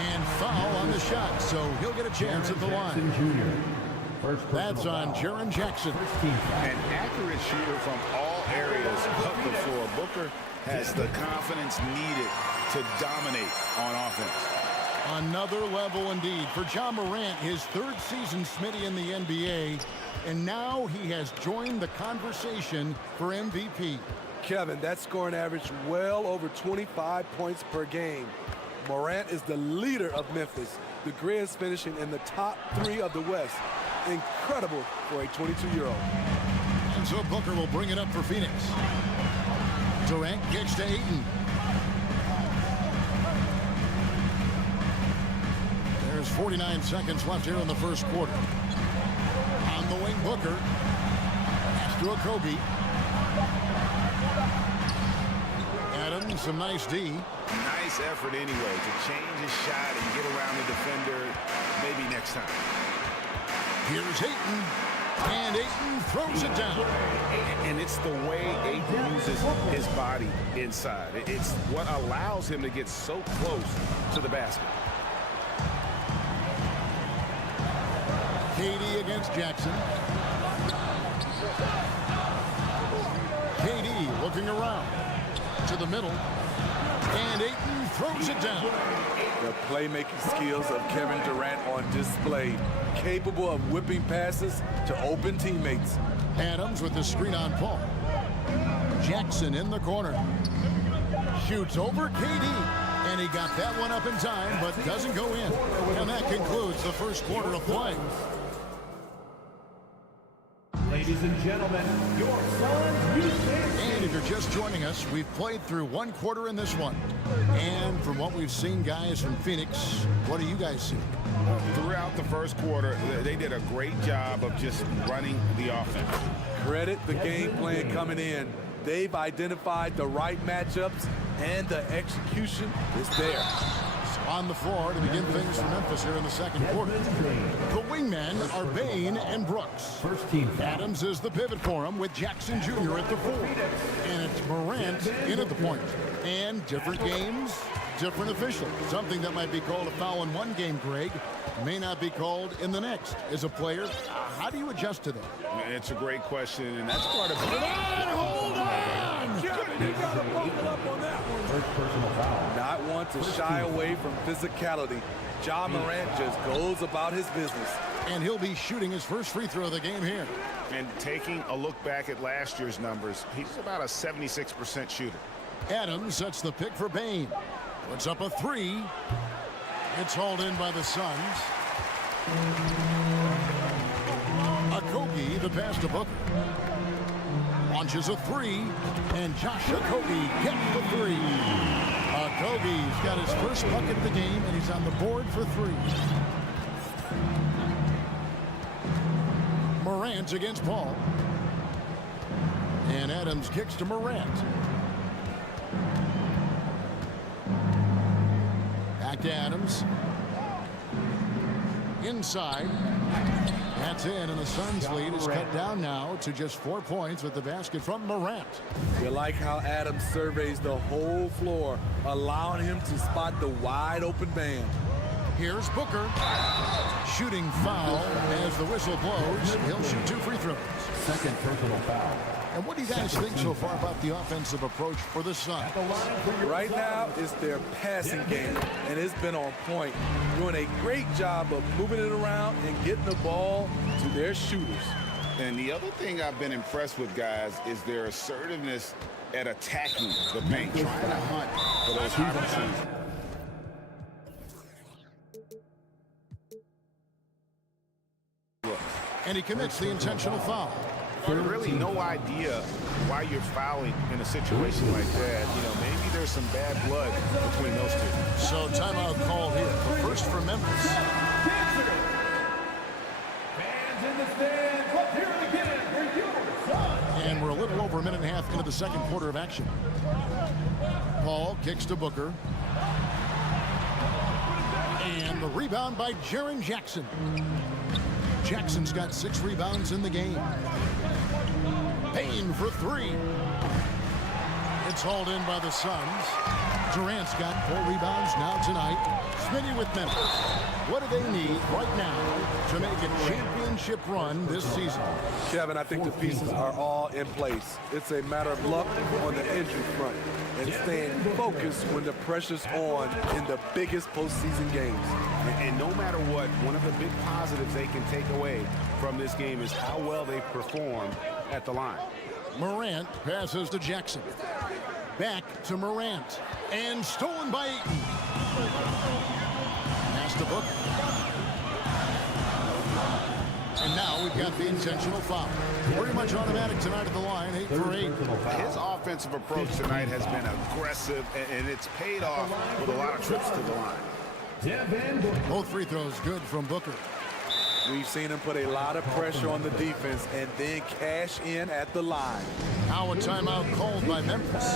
And foul on the shot, so he'll get a chance at the line. That's on Jaren Jackson. An accurate shooter from all areas of the floor. Booker has the confidence needed to dominate on offense. Another level indeed for Ja Morant, his 3rd season Smitty in the NBA, and now he has joined the conversation for MVP. Kevin, that scoring average well over 25 points per game. Morant is the leader of Memphis. The Grizz finishing in the top 3 of the West. Incredible for a 22-year-old. And so Booker will bring it up for Phoenix. Durant kicks to Ayton. There's 49 seconds left here in the first quarter. On the wing, Booker. Pass to Okogie. Adams, some nice D. Nice effort anyway to change his shot and get around the defender maybe next time. Here's Ayton. And Ayton throws it down. And it's the way Ayton uses his body inside. It's what allows him to get so close to the basket. KD against Jackson. KD looking around to the middle. And Ayton throws it down. The playmaking skills of Kevin Durant on display. Capable of whipping passes to open teammates. Adams with the screen on Paul. Jackson in the corner. Shoots over KD. And he got that one up in time, but doesn't go in. And that concludes the first quarter of play. Ladies and gentlemen, your Suns Houston. And if you're just joining us, we've played through one quarter in this one. And from what we've seen, guys, from Phoenix, what do you guys see? Throughout the first quarter, they did a great job of just running the offense. Credit the game plan coming in. They've identified the right matchups, and the execution is there. On the floor to begin things for Memphis here in the second quarter. The wingmen are Bain and Brooks. First team. Adams is the pivot for him with Jackson Jr. at the 4. And it's Morant in at the point. And different games, different officials. Something that might be called a foul in one game, Greg, may not be called in the next. As a player, how do you adjust to that? It's a great question, and that's part of it. Hold on! Kevin, you got to buckle up on that one. First personal foul. Not want to shy away from physicality. Ja Morant just goes about his business. And he'll be shooting his first free throw of the game here. And taking a look back at last year's numbers, he's about a 76% shooter. Adams sets the pick for Bain. Puts up a 3. It's hauled in by the Suns. Okogie, the pass to Booker. Launches a 3, and Josh Okogie gets the 3. Okogie's got his first bucket of the game, and he's on the board for 3. Morant against Paul. And Adams kicks to Morant. Back to Adams. Inside. That's in, and the Suns' lead is cut down now to just 4 points with the basket from Morant. You like how Adams surveys the whole floor, allowing him to spot the wide open man. Here's Booker. Shooting foul as the whistle blows. He'll shoot 2 free throws. Second personal foul. And what do you guys think so far about the offensive approach for the Suns? Right now, it's their passing game, and it's been on point. Doing a great job of moving it around and getting the ball to their shooters. And the other thing I've been impressed with, guys, is their assertiveness at attacking the paint, trying to hunt for those opportunities. And he commits the intentional foul. Really no idea why you're fouling in a situation like that. You know, maybe there's some bad blood between those two. So timeout called here. The first for Memphis. Fans in the stands, let's hear it again for your Suns. And we're a little over a minute and a half into the second quarter of action. Paul kicks to Booker. And the rebound by Jaren Jackson. Jackson's got 6 rebounds in the game. Payne for 3. It's hauled in by the Suns. Durant's got 4 rebounds now tonight. Smitty with Memphis. What do they need right now to make a championship run this season? Kevin, I think the pieces are all in place. It's a matter of luck on the injury front and staying focused when the pressure's on in the biggest postseason games. And no matter what, one of the big positives they can take away from this game is how well they perform at the line. Morant passes to Jackson. Back to Morant. And stolen by Ayton. Pass to Booker. And now we've got the intentional foul. Pretty much automatic tonight at the line, 8 for 8. His offensive approach tonight has been aggressive, and it's paid off with a lot of trips to the line. Both free throws good from Booker. We've seen him put a lot of pressure on the defense and then cash in at the line. Now a timeout called by Memphis.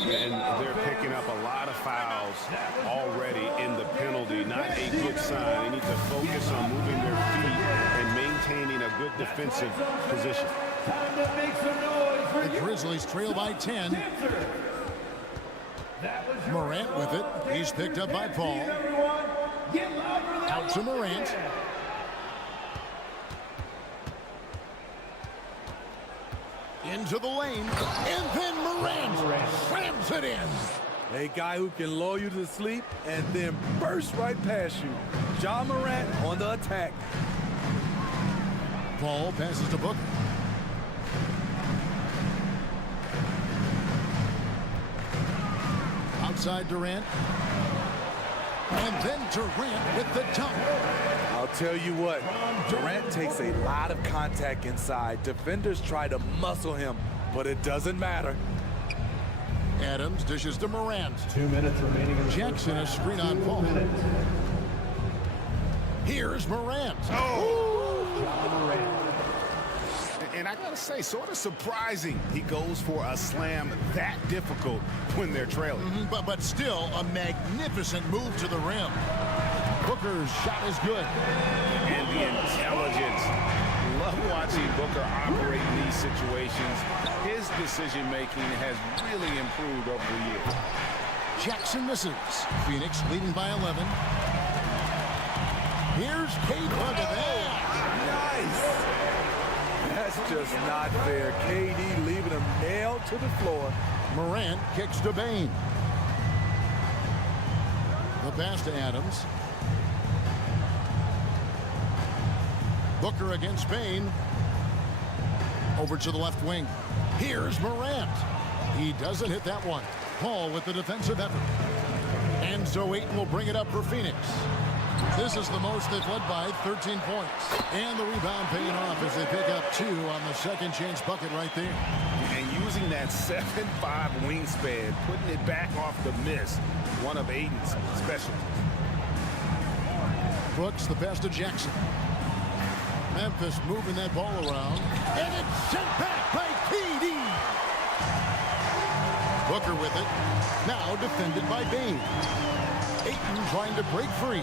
And they're picking up a lot of fouls already in the penalty. Not a good sign. They need to focus on moving their feet and maintaining a good defensive position. The Grizzlies trail by 10. Morant with it. He's picked up by Paul. Out to Morant. Into the lane. And then Morant slams it in. A guy who can lull you to sleep and then burst right past you. Ja Morant on the attack. Paul passes to Booker. Outside Durant. And then Durant with the dunk. I'll tell you what, Durant takes a lot of contact inside. Defenders try to muscle him, but it doesn't matter. Adams dishes to Morant. 2 minutes remaining. Jackson a screen on Paul. Here's Morant. And I gotta say, sort of surprising he goes for a slam that difficult when they're trailing. But still a magnificent move to the rim. Booker's shot is good. And the intelligence. Love watching Booker operate in these situations. His decision-making has really improved over the years. Jackson misses. Phoenix leading by 11. Here's Cade. Look at that. Nice. That's just not fair. KD leaving him nailed to the floor. Morant kicks to Bain. The pass to Adams. Booker against Bain. Over to the left wing. Here's Morant. He doesn't hit that one. Paul with the defensive effort. And so Ayton will bring it up for Phoenix. This is the most they've led by, 13 points. And the rebound paying off as they pick up 2 on the second chance bucket right there. And using that 7'5" wingspan, putting it back off the miss, one of Ayton's specialties. Brooks the pass to Jackson. Memphis moving that ball around. And it's sent back by KD. Booker with it. Now defended by Bain. Ayton trying to break free.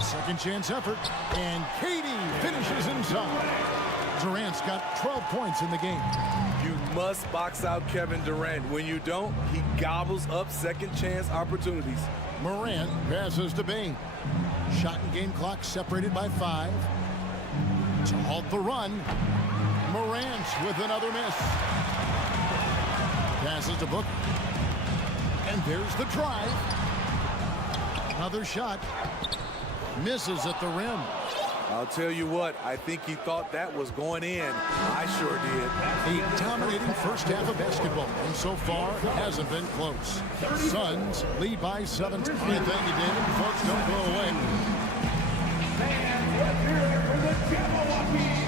Second chance effort. And KD finishes inside. Durant's got 12 points in the game. You must box out Kevin Durant. When you don't, he gobbles up second chance opportunities. Morant passes to Bain. Shot and game clock separated by 5. To halt the run. Morant with another miss. Passes to Booker. And there's the drive. Another shot. Misses at the rim. I'll tell you what, I think he thought that was going in. I sure did. A dominating first half of basketball, and so far hasn't been close. Suns lead by 7. Thank you, David. Folks, don't go away. And let's hear it for the Jabberwockies.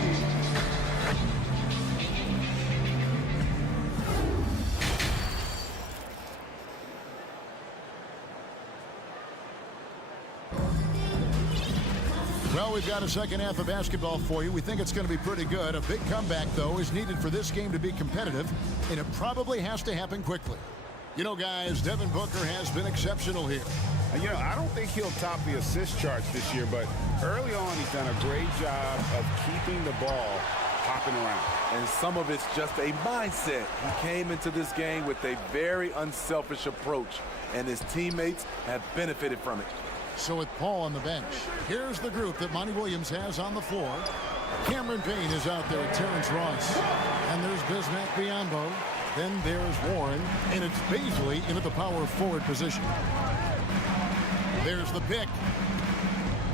Well, we've got a second half of basketball for you. We think it's going to be pretty good. A big comeback, though, is needed for this game to be competitive, and it probably has to happen quickly. You know, guys, Devin Booker has been exceptional here. You know, I don't think he'll top the assist charts this year, but early on he's done a great job of keeping the ball hopping around. And some of it's just a mindset. He came into this game with a very unselfish approach, and his teammates have benefited from it. So with Paul on the bench, here's the group that Monty Williams has on the floor. Cameron Payne is out there with Terrence Ross. And there's Bismack Biyombo. Then there's Warren. And it's Baisley into the power forward position. There's the pick.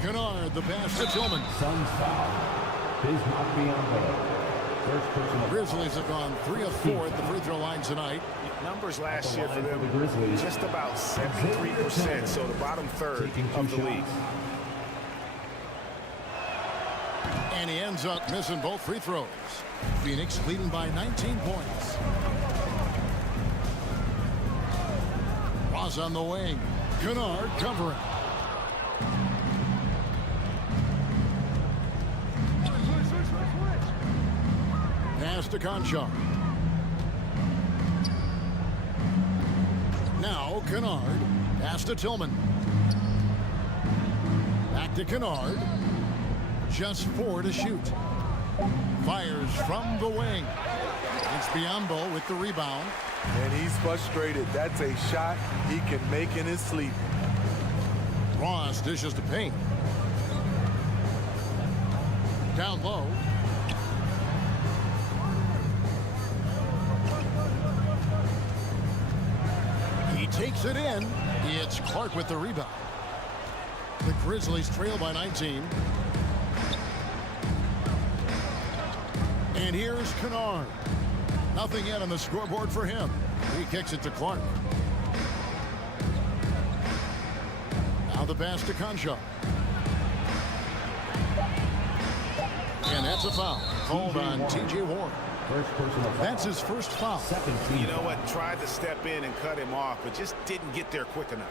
Kennard, the pass to Tillman. Suns foul. Bismack Biyombo. Grizzlies have gone 3 of 4 at the free throw line tonight. Numbers last year for them, just about 73%, so the bottom third of the league. And he ends up missing both free throws. Phoenix leading by 19 points. Ross on the wing. Kennard covering. Pass to Conchar. Now Kennard. Pass to Tillman. Back to Kennard. Just 4 to shoot. Fires from the wing. It's Biyombo with the rebound. And he's frustrated. That's a shot he can make in his sleep. Ross dishes to Payne. Down low. He takes it in. It's Clark with the rebound. The Grizzlies trail by 19. And here's Kennard. Nothing yet on the scoreboard for him. He kicks it to Clark. Now the pass to Conchar. And that's a foul. Called on T.J. Warren. That's his first foul. You know what? Tried to step in and cut him off, but just didn't get there quick enough.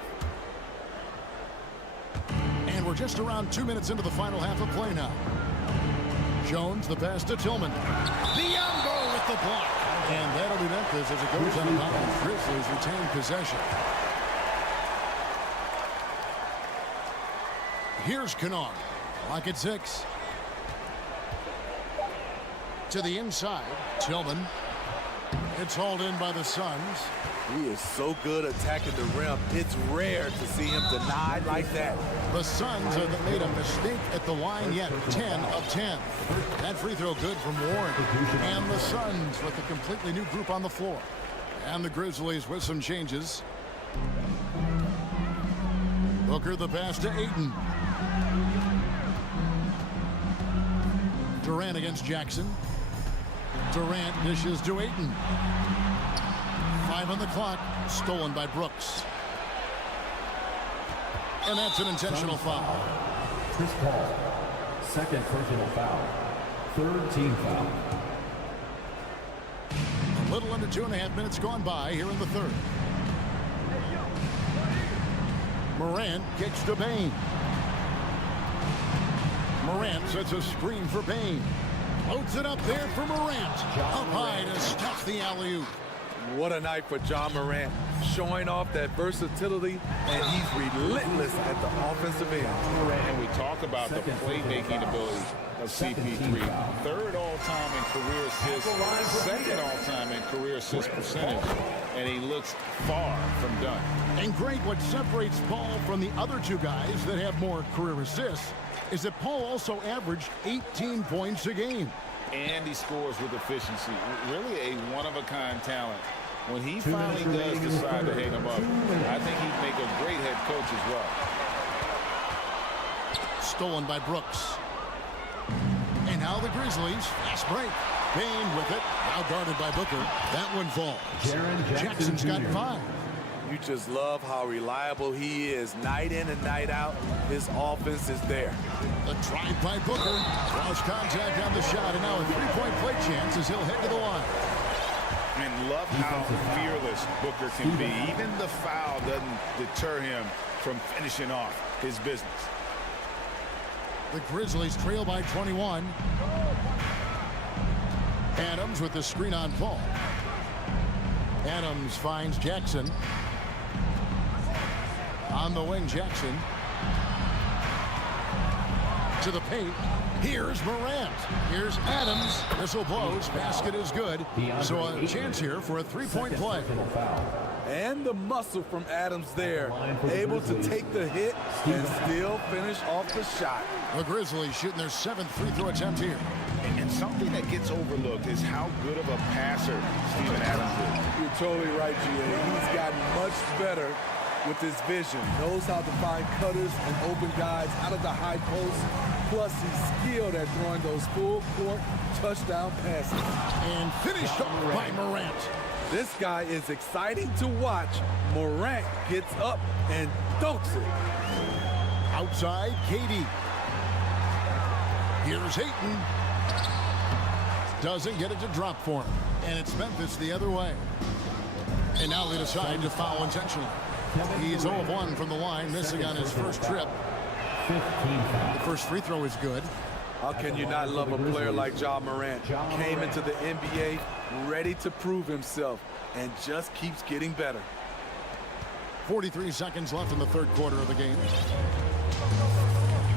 And we're just around 2 minutes into the final half of play now. Jones, the pass to Tillman. Biyombo with the block. And that'll be Memphis as it goes out of bounds. Grizzlies retain possession. Here's Kennard. Lock at 6. To the inside. Tillman. It's hauled in by the Suns. He is so good attacking the rim. It's rare to see him denied like that. The Suns haven't made a mistake at the line yet. 10 of 10. That free throw good from Warren. And the Suns with a completely new group on the floor. And the Grizzlies with some changes. Booker the pass to Ayton. Durant against Jackson. Durant dishes to Ayton. 5 on the clock. Stolen by Brooks. And that's an intentional foul. Chris Paul, second personal foul. Third team foul. A little under 2.5 minutes gone by here in the third. Morant kicks to Bane. Morant sets a screen for Bane. Loads it up there for Morant. Up high to stuff the alley-oop. What a night for John Morant, showing off that versatility, and he's relentless at the offensive end. And we talk about the playmaking ability of CP3. Third all-time in career assists, second all-time in career assist percentage, and he looks far from done. And Greg, what separates Paul from the other two guys that have more career assists is that Paul also averaged 18 points a game. And he scores with efficiency. Really a one-of-a-kind talent. When he finally does decide to hang him up, I think he'd make a great head coach as well. Stolen by Brooks. And now the Grizzlies. Fast break. Payne with it. Now guarded by Booker. That one falls. Jackson's got 5. You just love how reliable he is. Night in and night out, his offense is there. The drive by Booker. Cross contact on the shot, and now a three-point play chance as he'll head to the line. And love how fearless Booker can be. Even the foul doesn't deter him from finishing off his business. The Grizzlies trail by 21. Adams with the screen on Paul. Adams finds Jackson. On the wing, Jackson. To the paint. Here's Morant. Here's Adams. Whistle blows. Basket is good. So a chance here for a three-point play. And the muscle from Adams there. Able to take the hit and still finish off the shot. The Grizzlies shooting their 7th free throw attempt here. And something that gets overlooked is how good of a passer Steven Adams is. You're totally right, G.A. He's gotten much better with his vision, knows how to find cutters and open guys out of the high post. Plus, he's skilled at throwing those full-court touchdown passes. And finished off by Morant. This guy is exciting to watch. Morant gets up and dunks it. Outside, KD. Here's Hayton. Doesn't get it to drop for him. And it's Memphis the other way. And now they decide to foul intentionally. He's 0 of 1 from the line, missing on his first trip. The first free throw is good. How can you not love a player like Ja Morant? Came into the NBA ready to prove himself and just keeps getting better. 43 seconds left in the third quarter of the game.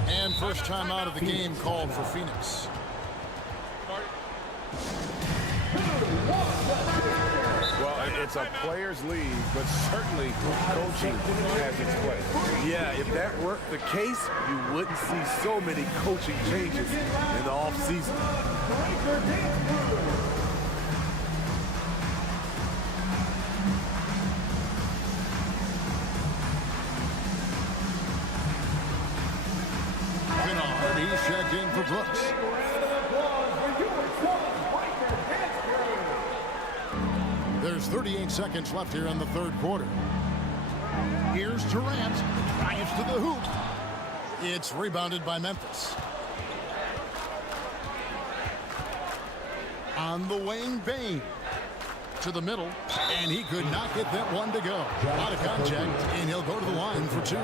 And first time out of the game called for Phoenix. Well, it's a players' league, but certainly coaching has its place. Yeah, if that weren't the case, you wouldn't see so many coaching changes in the offseason. He's checked in for Brooks. There's 38 seconds left here in the third quarter. Here's Durant. Drives to the hoop. It's rebounded by Memphis. On the wing, Bane. To the middle. And he could not get that one to go. A lot of contact, and he'll go to the line for two.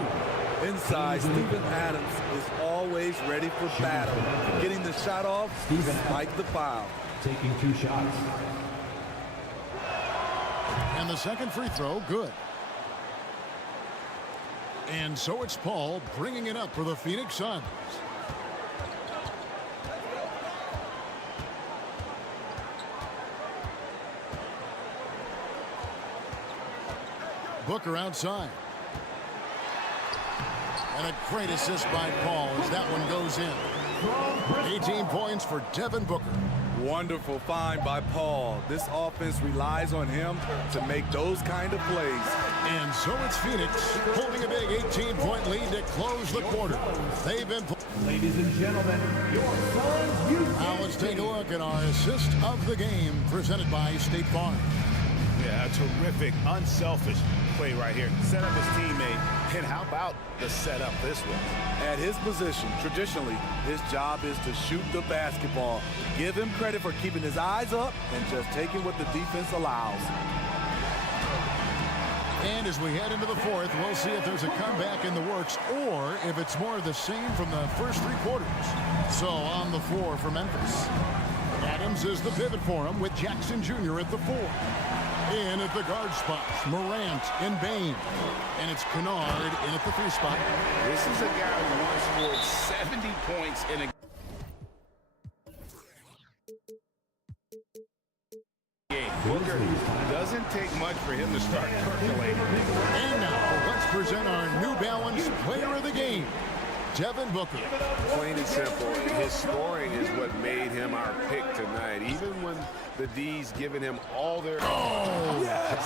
Inside, Steven Adams is always ready for battle. Getting the shot off despite the foul. Taking 2 shots. And the second free throw, good. And so it's Paul bringing it up for the Phoenix Suns. Booker outside. And a great assist by Paul as that one goes in. 18 points for Devin Booker. Wonderful find by Paul. This offense relies on him to make those kind of plays. And so it's Phoenix holding a big 18-point lead to close the quarter. They've been... Ladies and gentlemen, your Suns. Now let's take a look at our assist of the game presented by State Farm. Yeah, a terrific, unselfish play right here. Set up his teammate, and how about the setup this one? At his position, traditionally, his job is to shoot the basketball. Give him credit for keeping his eyes up and just taking what the defense allows. And as we head into the fourth, we'll see if there's a comeback in the works or if it's more of the same from the first 3 quarters. So on the floor for Memphis. Adams is the pivot for him with Jackson Jr. at the 4. In at the guard spots, Morant and Bane. And it's Kennard in at the 3 spot. This is a guy who once scored 70 points in a game. Booker doesn't take much for him to start percolating. And now, let's present our New Balance Player of the Game, Devin Booker. Plain and simple, his scoring is what made him our pick tonight. Even when the D's giving him all their... Oh, yes!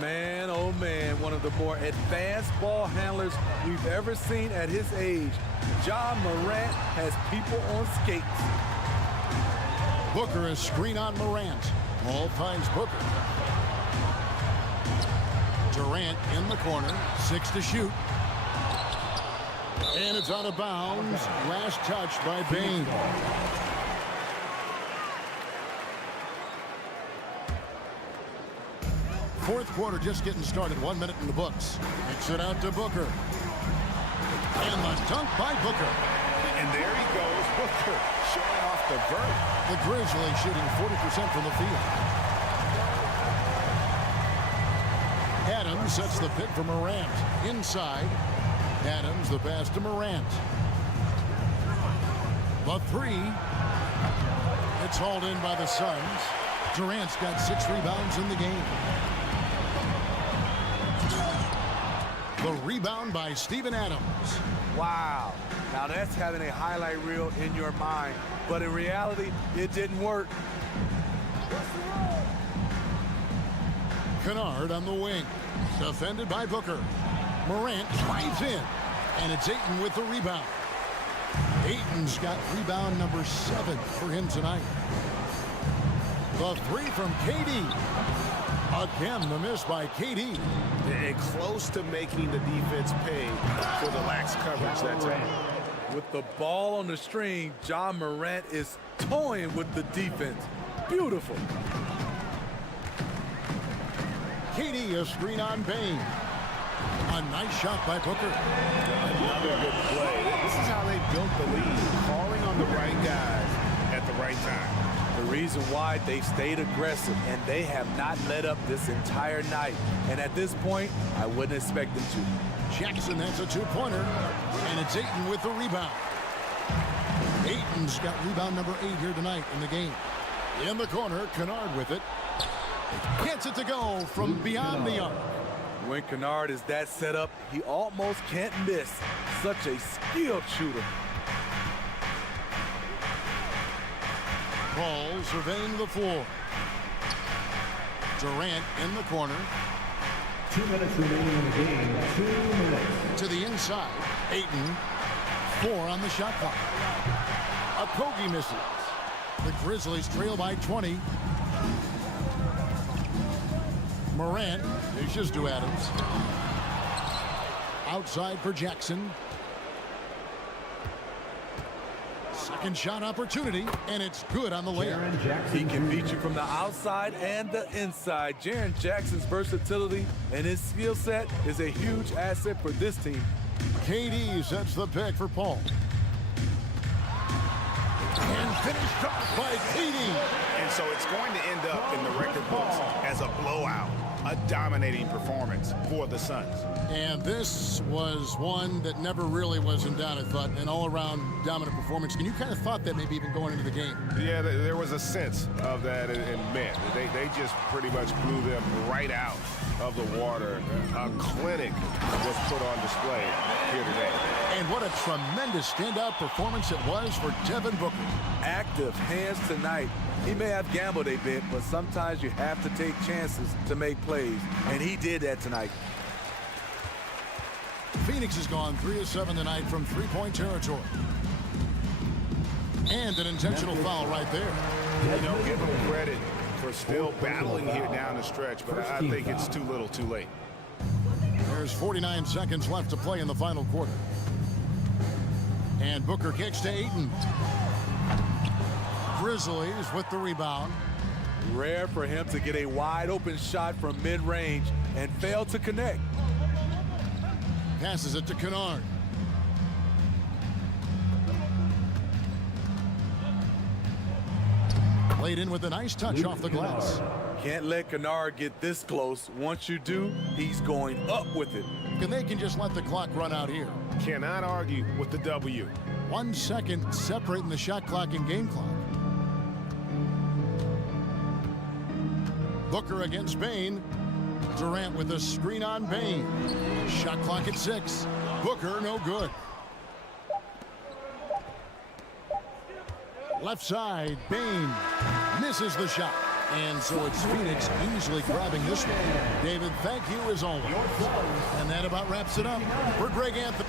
Man, oh man, one of the more advanced ball handlers we've ever seen at his age. Ja Morant has people on skates. Booker is screen on Morant. Paul finds Booker. Durant in the corner, 6 to shoot. And it's out of bounds. Last touch by Bane. Fourth quarter just getting started. 1 minute in the books. Kicks it out to Booker. And the dunk by Booker. And there he goes, Booker, showing off the vert. The Grizzlies shooting 40% from the field. Adams sets the pick for Morant. Inside. Adams, the pass to Morant. The 3. It's hauled in by the Suns. Durant's got 6 rebounds in the game. The rebound by Steven Adams. Wow. Now that's having a highlight reel in your mind. But in reality, it didn't work. Kennard on the wing. Defended by Booker. Morant drives in. And it's Ayton with the rebound. Ayton's got rebound number 7 for him tonight. The three from KD. Again, the miss by KD. And close to making the defense pay for the lax coverage that time. With the ball on the string, John Morant is toying with the defense. Beautiful. KD, a screen on Bane. A nice shot by Booker. Another good play. This is how they built the lead, calling on the right guys at the right time. The reason why they stayed aggressive, and they have not let up this entire night. And at this point, I wouldn't expect them to. Jackson, that's a two-pointer. And it's Ayton with the rebound. Ayton's got rebound number 8 here tonight in the game. In the corner, Kennard with it. Gets it to go from beyond the arc. When Kennard is that set up, he almost can't miss. Such a skilled shooter. Ball surveying the floor. Durant in the corner. 2 minutes remaining in the game. 2 minutes. To the inside. Ayton. 4 on the shot clock. Okogie misses. The Grizzlies trail by 20. Morant dishes to Adams. Outside for Jackson. Second shot opportunity, and it's good on the layup. He can beat you from the outside and the inside. Jaren Jackson's versatility and his skill set is a huge asset for this team. KD sets the pick for Paul. And finished off by KD. And so it's going to end up in the record books as a blowout, a dominating performance for the Suns. And this was one that never really was in doubt, I thought, an all-around dominant performance. And you kind of thought that maybe even going into the game. Yeah, there was a sense of that, and man, they just pretty much blew them right out of the water. A clinic was put on display here today. And what a tremendous standout performance it was for Devin Booker. Active hands tonight. He may have gambled a bit, but sometimes you have to take chances to make plays, and he did that tonight. Phoenix has gone 3 of 7 tonight from three-point territory. And an intentional foul right there. You know, give them credit for still battling here down the stretch, but I think it's too little too late. There's 49 seconds left to play in the final quarter. And Booker kicks to Ayton. Grizzlies with the rebound. Rare for him to get a wide open shot from mid-range and fail to connect. Passes it to Kennard. Played in with a nice touch off the glass. Can't let Kennard get this close. Once you do, he's going up with it. And they can just let the clock run out here. Cannot argue with the W. 1 second separating the shot clock and game clock. Booker against Bane. Durant with a screen on Bane. Shot clock at 6. Booker no good. Left side, Bane misses the shot. And so it's Phoenix easily grabbing this one. David, thank you as always. And that about wraps it up for Greg Anthony.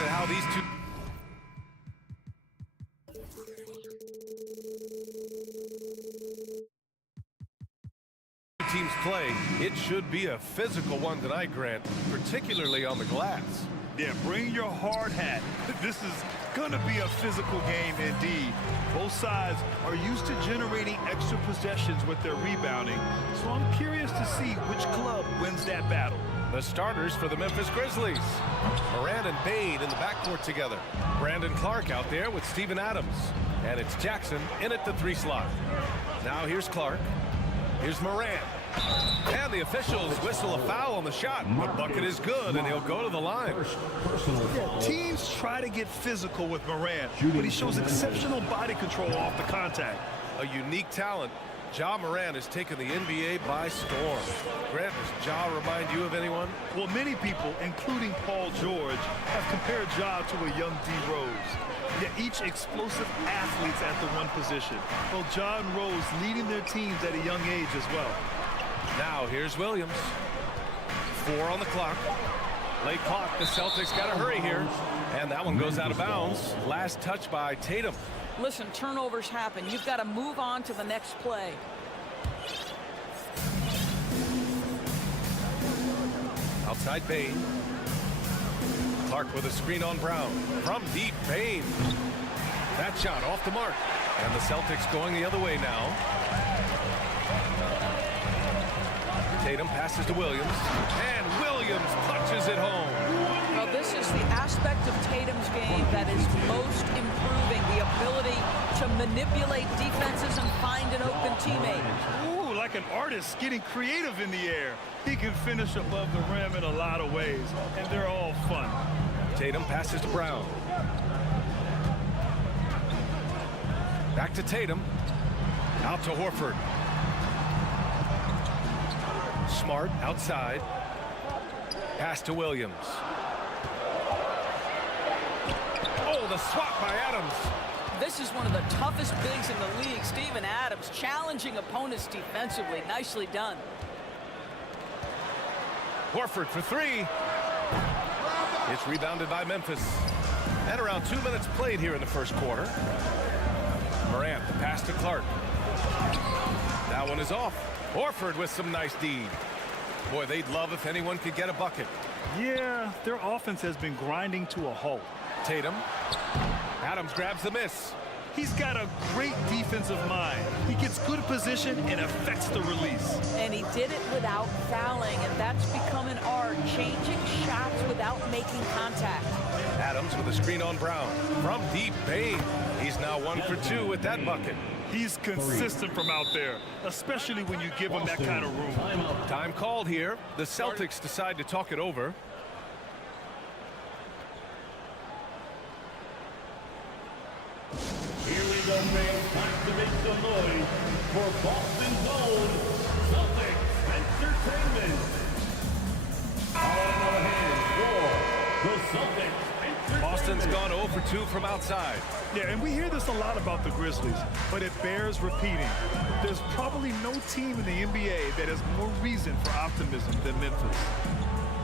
How these two teams play, it should be a physical one tonight, Grant, particularly on the glass. Yeah, bring your hard hat. This is going to be a physical game indeed. Both sides are used to generating extra possessions with their rebounding, so I'm curious to see which club wins that battle. The starters for the Memphis Grizzlies. Morant and Bane in the backcourt together. Brandon Clark out there with Steven Adams. And it's Jackson in at the 3 slot. Now here's Clark. Here's Morant. And the officials whistle a foul on the shot. The bucket is good, and he'll go to the line. Teams try to get physical with Morant, but he shows exceptional body control off the contact. A unique talent. Ja Morant has taken the NBA by storm. Grant, does Ja remind you of anyone? Well, many people, including Paul George, have compared Ja to a young D. Rose. Yet each explosive athletes at the one position. Well, Ja and Rose leading their teams at a young age as well. Now here's Williams. 4 on the clock. Late clock. The Celtics got to hurry here. And that one goes out of bounds. Last touch by Tatum. Listen, turnovers happen. You've got to move on to the next play. Outside Bane. Clark with a screen on Brown. From deep, Bane. That shot off the mark. And the Celtics going the other way now. Tatum passes to Williams. And Williams punches it home. Well, this is the aspect of Tatum's game that is most improving, the ability to manipulate defenses and find an open teammate. Ooh, like an artist getting creative in the air. He can finish above the rim in a lot of ways, and they're all fun. Tatum passes to Brown. Back to Tatum. Out to Horford. Smart outside. Pass to Williams. Oh, the swat by Adams. This is one of the toughest bigs in the league. Steven Adams challenging opponents defensively. Nicely done. Horford for 3. It's rebounded by Memphis. And around 2 minutes played here in the first quarter. Morant, the pass to Clark. That one is off. Horford with some nice D. Boy, they'd love if anyone could get a bucket. Yeah, their offense has been grinding to a halt. Tatum. Adams grabs the miss. He's got a great defensive mind. He gets good position and affects the release. And he did it without fouling, and that's become an art, changing shots without making contact. Adams with a screen on Brown. From deep, Bane. He's now 1 for 2 with that bucket. He's consistent from out there, especially when you give him that kind of room. Time called here. The Celtics decide to talk it over. Here we go, fans. Time to make some noise for Boston's own Celtics Entertainment. On the hand for the Celtics Entertainment. Boston Boston's gone 0 for 2 from outside. Yeah, and we hear this a lot about the Grizzlies, but it bears repeating. There's probably no team in the NBA that has more reason for optimism than Memphis.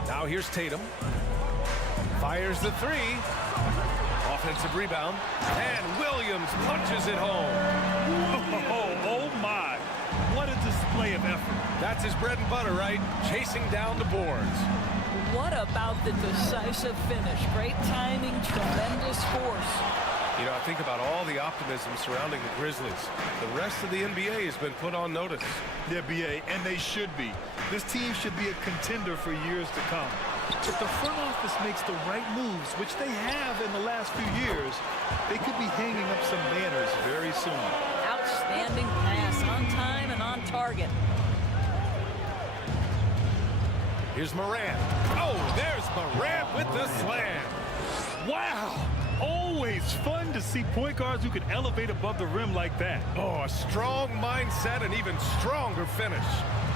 Now here's Tatum. Fires the three. Offensive rebound. And Williams punches it home. Oh my. What a display of effort. That's his bread and butter, right? Chasing down the boards. What about the decisive finish? Great timing, tremendous force. You know, I think about all the optimism surrounding the Grizzlies. The rest of the NBA has been put on notice. Yeah, BA, and they should be. This team should be a contender for years to come. If the front office makes the right moves, which they have in the last few years, they could be hanging up some banners very soon. Outstanding pass, on time and on target. Here's Morant. Oh, there's Morant with the slam. Wow. Always fun to see point guards who can elevate above the rim like that. Oh, a strong mindset and even stronger finish.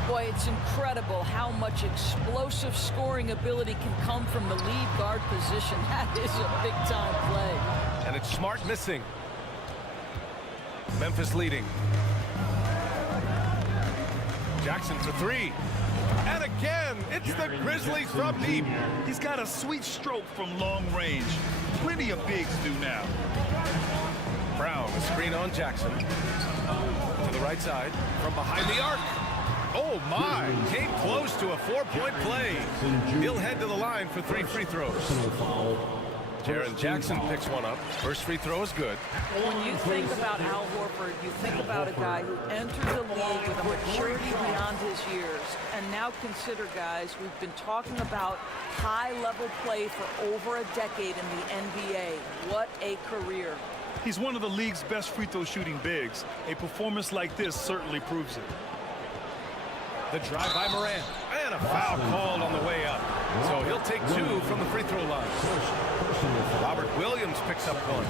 Boy, it's incredible how much explosive scoring ability can come from the lead guard position. That is a big-time play. And it's Smart missing. Memphis leading. Jackson for three. And again, it's the Grizzlies from deep. He's got a sweet stroke from long range. Plenty of bigs do now. Brown, a screen on Jackson. To the right side, from behind the arc. Oh my, came close to a 4-point play. He'll head to the line for 3 free throws. Jaren Jackson picks one up. First free throw is good. When you think about Al Horford, you think about a guy who entered the league with a maturity beyond his years. And now consider, guys, we've been talking about high-level play for over a decade in the NBA. What a career. He's one of the league's best free throw shooting bigs. A performance like this certainly proves it. The drive by Morant. And a foul called on the way up. So he'll take 2 from the free throw line. Robert Williams picks up one.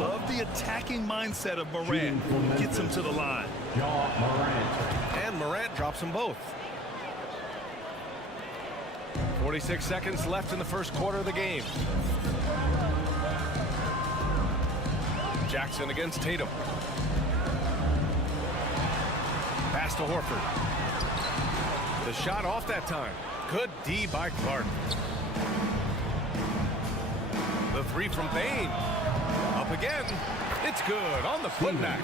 Love the attacking mindset of Morant. Gets him to the line. And Morant drops them both. 46 seconds left in the first quarter of the game. Jackson against Tatum. Pass to Horford. The shot off that time. Good D by Clark. The three from Bane. Up again. It's good on the putback.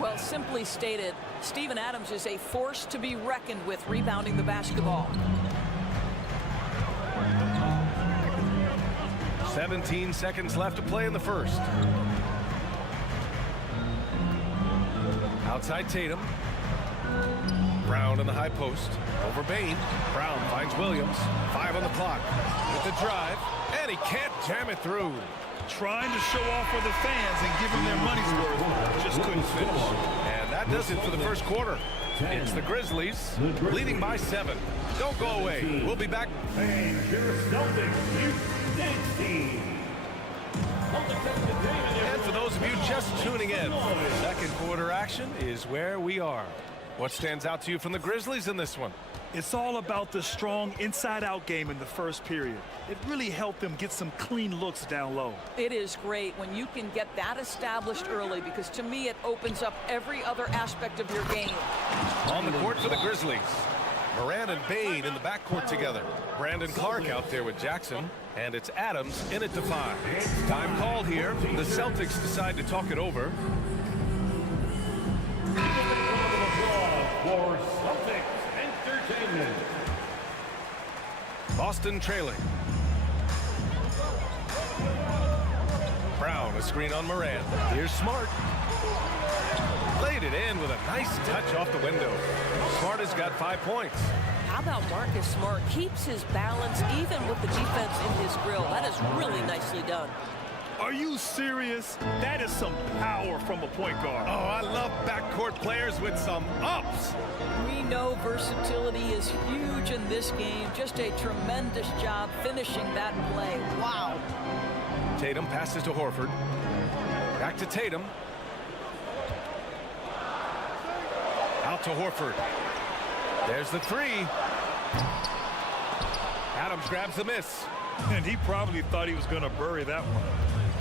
Well, simply stated, Steven Adams is a force to be reckoned with rebounding the basketball. 17 seconds left to play in the first. Outside Tatum. Brown in the high post. Over Bane. Brown finds Williams. 5 on the clock. With the drive. And he can't jam it through. Trying to show off for the fans and give them their money's worth. Just couldn't finish. And that does it for the first quarter. It's the Grizzlies leading by 7. Don't go away. We'll be back. And your Celtics, you team. And for those of you just tuning in, second quarter action is where we are. What stands out to you from the Grizzlies in this one? It's all about the strong inside-out game in the first period. It really helped them get some clean looks down low. It is great when you can get that established early, because to me it opens up every other aspect of your game. On the court for the Grizzlies, Morant and Bane in the backcourt together. Brandon Clark out there with Jackson, and it's Adams in at the 5. Time called here. The Celtics decide to talk it over. For Celtics Entertainment. Boston trailing. Brown, a screen on Morant. Here's Smart. Laid it in with a nice touch off the window. Smart has got 5 points. How about Marcus Smart? Keeps his balance even with the defense in his grill. That is really nicely done. Are you serious? That is some power from a point guard. Oh, I love backcourt players with some ups. We know versatility is huge in this game. Just a tremendous job finishing that play. Wow. Tatum passes to Horford. Back to Tatum. Out to Horford. There's the 3. Adams grabs the miss. And he probably thought he was going to bury that one.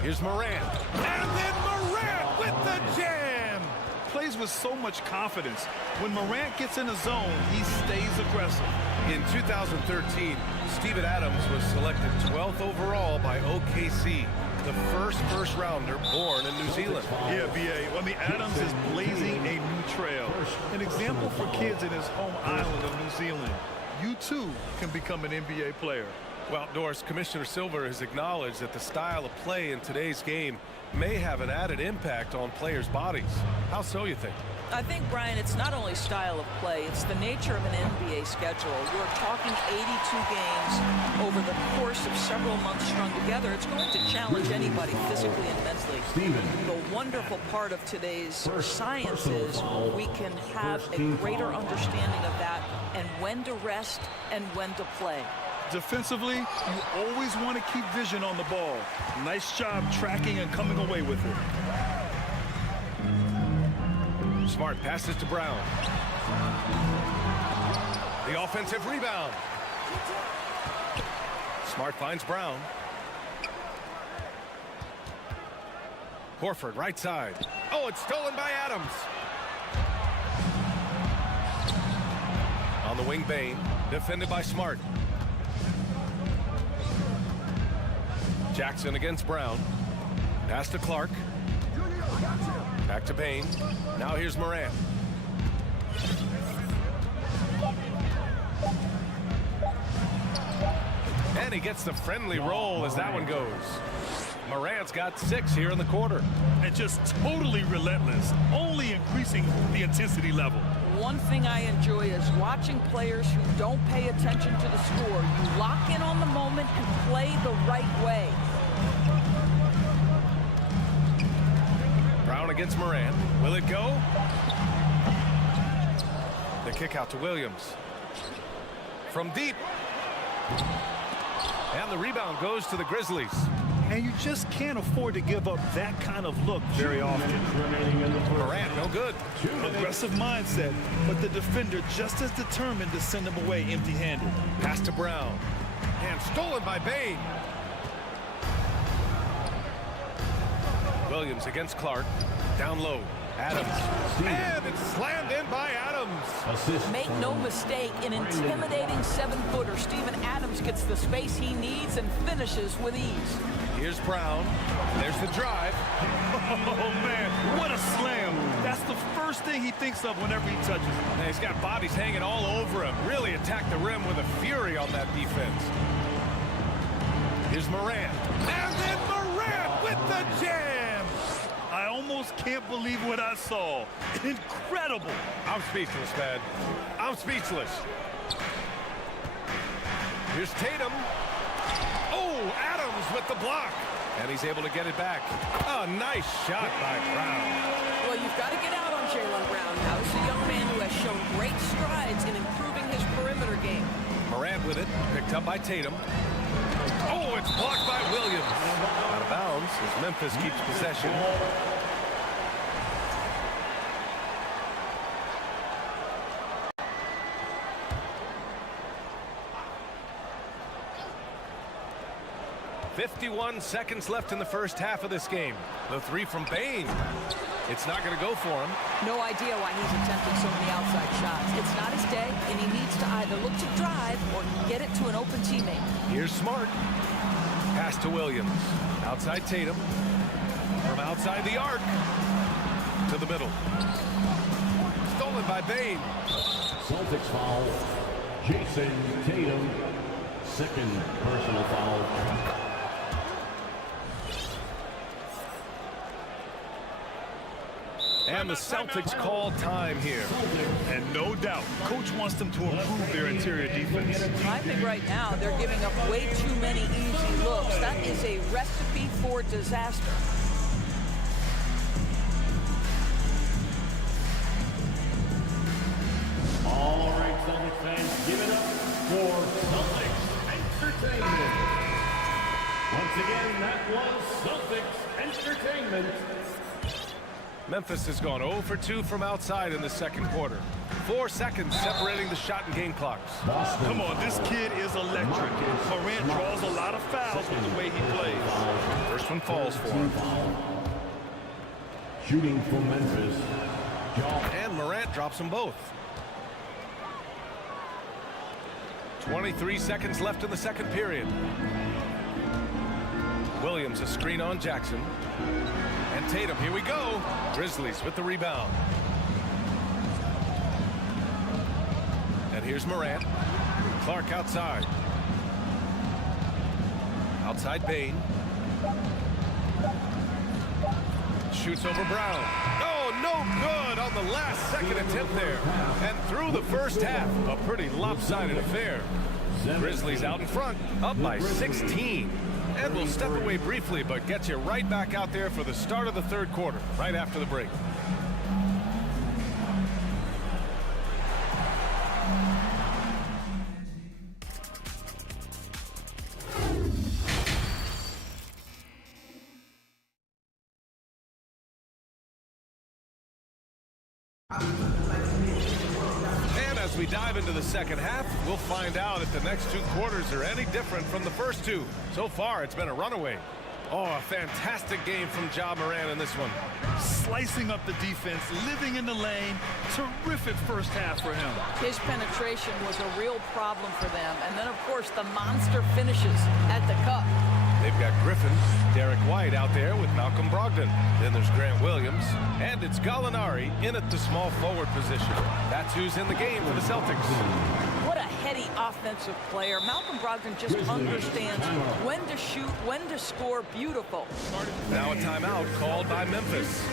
Here's Morant. And then Morant with the jam. Plays with so much confidence. When Morant gets in the zone, he stays aggressive. In 2013, Steven Adams was selected 12th overall by OKC, the first rounder born in New Zealand. Yeah, BA. I mean, Adams is blazing a new trail. An example for kids in his home island of New Zealand. You too can become an NBA player. Well, Doris, Commissioner Silver has acknowledged that the style of play in today's game may have an added impact on players' bodies. How so, you think? I think, Brian, it's not only style of play, it's the nature of an NBA schedule. We're talking 82 games over the course of several months strung together. It's going to challenge anybody physically and mentally. The wonderful part of today's science is we can have a greater understanding of that and when to rest and when to play. Defensively, you always want to keep vision on the ball. Nice job tracking and coming away with it. Smart passes to Brown. The offensive rebound. Smart finds Brown. Horford, right side. Oh, it's stolen by Adams. On the wing, Bane. Defended by Smart. Jackson against Brown. Pass to Clark. Back to Bane. Now here's Morant. And he gets the friendly roll as that one goes. Morant's got 6 here in the quarter. And just totally relentless, only increasing the intensity level. One thing I enjoy is watching players who don't pay attention to the score. You lock in on the moment and play the right way. Brown against Morant. Will it go? The kick out to Williams. From deep. And the rebound goes to the Grizzlies. And you just can't afford to give up that kind of look very often. Morant, no good. Aggressive mindset, but the defender just as determined to send him away empty-handed. Pass to Brown. And stolen by Bane. Williams against Clark. Down low. Adams. And it's slammed in by Adams. Make no mistake, an intimidating 7-footer. Steven Adams gets the space he needs and finishes with ease. Here's Brown. There's the drive. Oh, man, what a slam. That's the first thing he thinks of whenever he touches it. And he's got bodies hanging all over him. Really attacked the rim with a fury on that defense. Here's Morant. And then Morant with the jam. I almost can't believe what I saw. Incredible. I'm speechless, man. I'm speechless. Here's Tatum. Oh, Adams with the block. And he's able to get it back. Oh, nice shot by Brown. Well, you've got to get out on Jaylen Brown now. This is a young man who has shown great strides in improving his perimeter game. Morant with it. Picked up by Tatum. Oh, it's blocked by Williams. Out of bounds as Memphis keeps possession. .51 seconds left in the first half of this game. The three from Bane. It's not going to go for him. No idea why he's attempting so many outside shots. It's not his day, and he needs to either look to drive or get it to an open teammate. Here's Smart. Pass to Williams. Outside Tatum. From outside the arc. To the middle. Stolen by Bane. Celtics foul. Jason Tatum. Second personal foul. And the Celtics call time here. And no doubt, coach wants them to improve their interior defense. I think right now they're giving up way too many easy looks. That is a recipe for disaster. All right, Celtics fans, give it up for Celtics Entertainment. Once again, that was Celtics Entertainment. Memphis has gone 0 for 2 from outside in the second quarter. 4 seconds separating the shot and game clocks. Come on, this kid is electric. Morant draws a lot of fouls with the way he plays. First one falls for him. Shooting for Memphis. And Morant drops them both. 23 seconds left in the second period. Williams a screen on Jackson. And Tatum, here we go. Grizzlies with the rebound. And here's Morant. Clark outside. Outside Bain. Shoots over Brown. Oh, no good on the last second attempt there. And through the first half, a pretty lopsided affair. Grizzlies out in front, up by 16. And we'll step away briefly, but get you right back out there for the start of the third quarter, right after the break. And as we dive into the second half, we'll find out if the next 2 quarters are any different from the first 2. So far, it's been a runaway. Oh, a fantastic game from Ja Morant in this one. Slicing up the defense, living in the lane. Terrific first half for him. His penetration was a real problem for them. And then, of course, the monster finishes at the cup. They've got Griffin, Derek White out there with Malcolm Brogdon. Then there's Grant Williams, and it's Gallinari in at the small forward position. That's who's in the game for the Celtics. What a heady offensive player. Malcolm Brogdon just understands when to shoot, when to score. Beautiful. Now a timeout called by Memphis.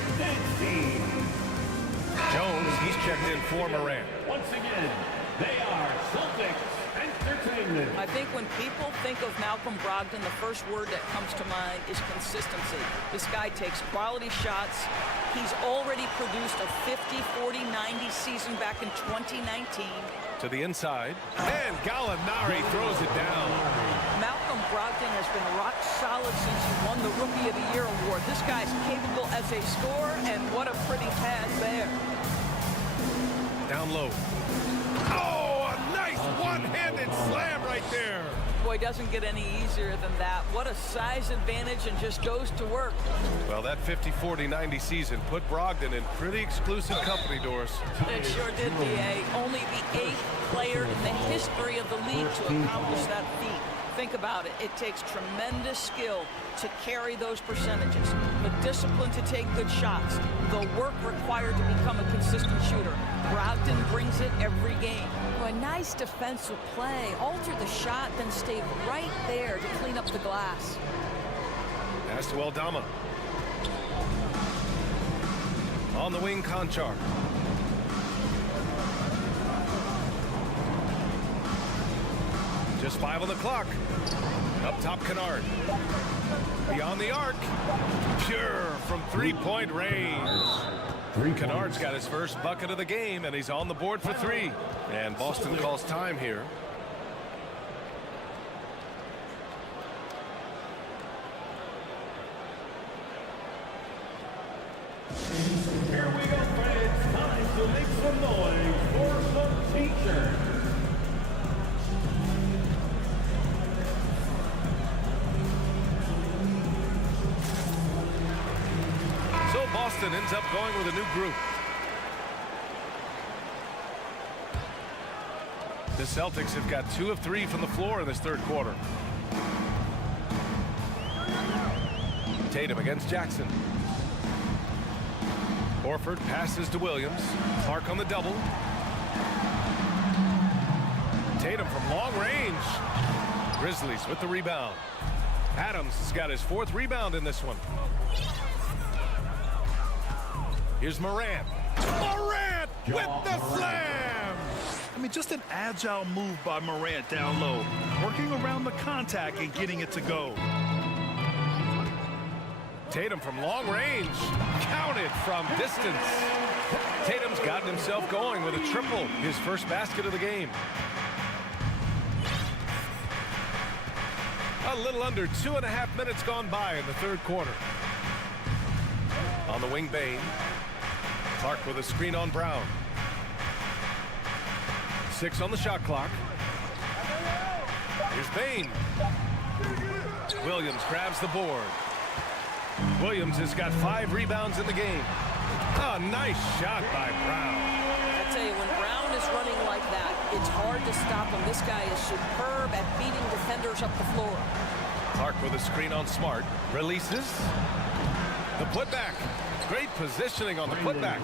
Jones, he's checked in for Morant. Once again, they are Celtics Entertainment. I think when people think of Malcolm Brogdon, the first word that comes to mind is consistency. This guy takes quality shots. He's already produced a 50, 40, 90 season back in 2019. To the inside, and Gallinari throws it down. Malcolm Brogdon has been rock solid since he won the Rookie of the Year award. This guy's capable as a scorer, and what a pretty pass there. Down low. Oh, a nice one-handed slam right there. Boy, doesn't get any easier than that. What a size advantage, and just goes to work. Well, that 50, 40, 90 season put Brogdon in pretty exclusive company, Doris. It sure did, D.A. Only the 8th player in the history of the league to accomplish that feat. Think about it. It takes tremendous skill to carry those percentages, the discipline to take good shots, the work required to become a consistent shooter. Brogdon brings it every game. A nice defensive play. Alter the shot, then stay right there to clean up the glass. Pass to Aldama. On the wing, Conchar. Just 5 on the clock. Up top, Kennard. Beyond the arc. Pure from three-point range. Kennard's got his first bucket of the game, and he's on the board for 3. And Boston calls time here. Here we go, friends. Time to make some noise for some teachers. So Boston ends up going with a new group. The Celtics have got 2 of 3 from the floor in this third quarter. Tatum against Jackson. Horford passes to Williams. Clark on the double. Tatum from long range. Grizzlies with the rebound. Adams has got his 4th rebound in this one. Here's Morant. Morant with the slam! I mean, just an agile move by Morant down low, working around the contact and getting it to go. Tatum from long range. Counted from distance. Tatum's gotten himself going with a triple, his first basket of the game. A little under 2.5 minutes gone by in the third quarter. On the wing, Bain. Clark with a screen on Brown. 6 on the shot clock. Here's Bain. Williams grabs the board. Williams has got 5 rebounds in the game. Oh, nice shot by Brown. I tell you, when Brown is running like that, it's hard to stop him. This guy is superb at beating defenders up the floor. Clark with a screen on Smart. Releases. The putback. Great positioning on the putback.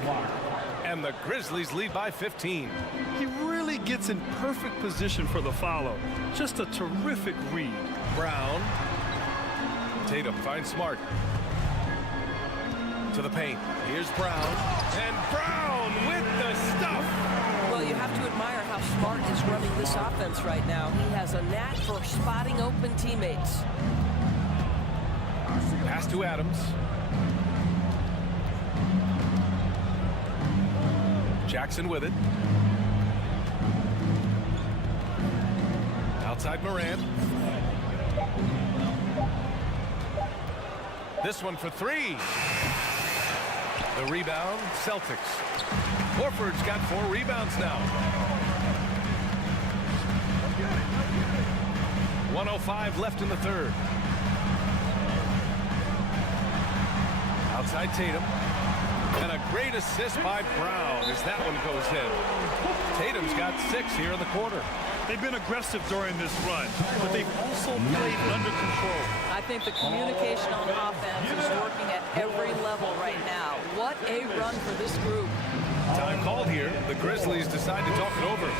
And the Grizzlies lead by 15. He really gets in perfect position for the follow. Just a terrific read. Brown. Tatum finds Smart. To the paint. Here's Brown. And Brown with the stuff. Well, you have to admire how Smart is running this offense right now. He has a knack for spotting open teammates. Pass to Adams. Jackson with it. Outside Moran. This one for 3. The rebound, Celtics. Horford's got 4 rebounds now. 1:05 left in the third. Outside Tatum. And a great assist by Brown as that one goes in. Tatum's got 6 here in the quarter. They've been aggressive during this run, but they've also played under control. I think the communication on offense is working at every level right now. What a run for this group. Time called here. The Grizzlies decide to talk it over.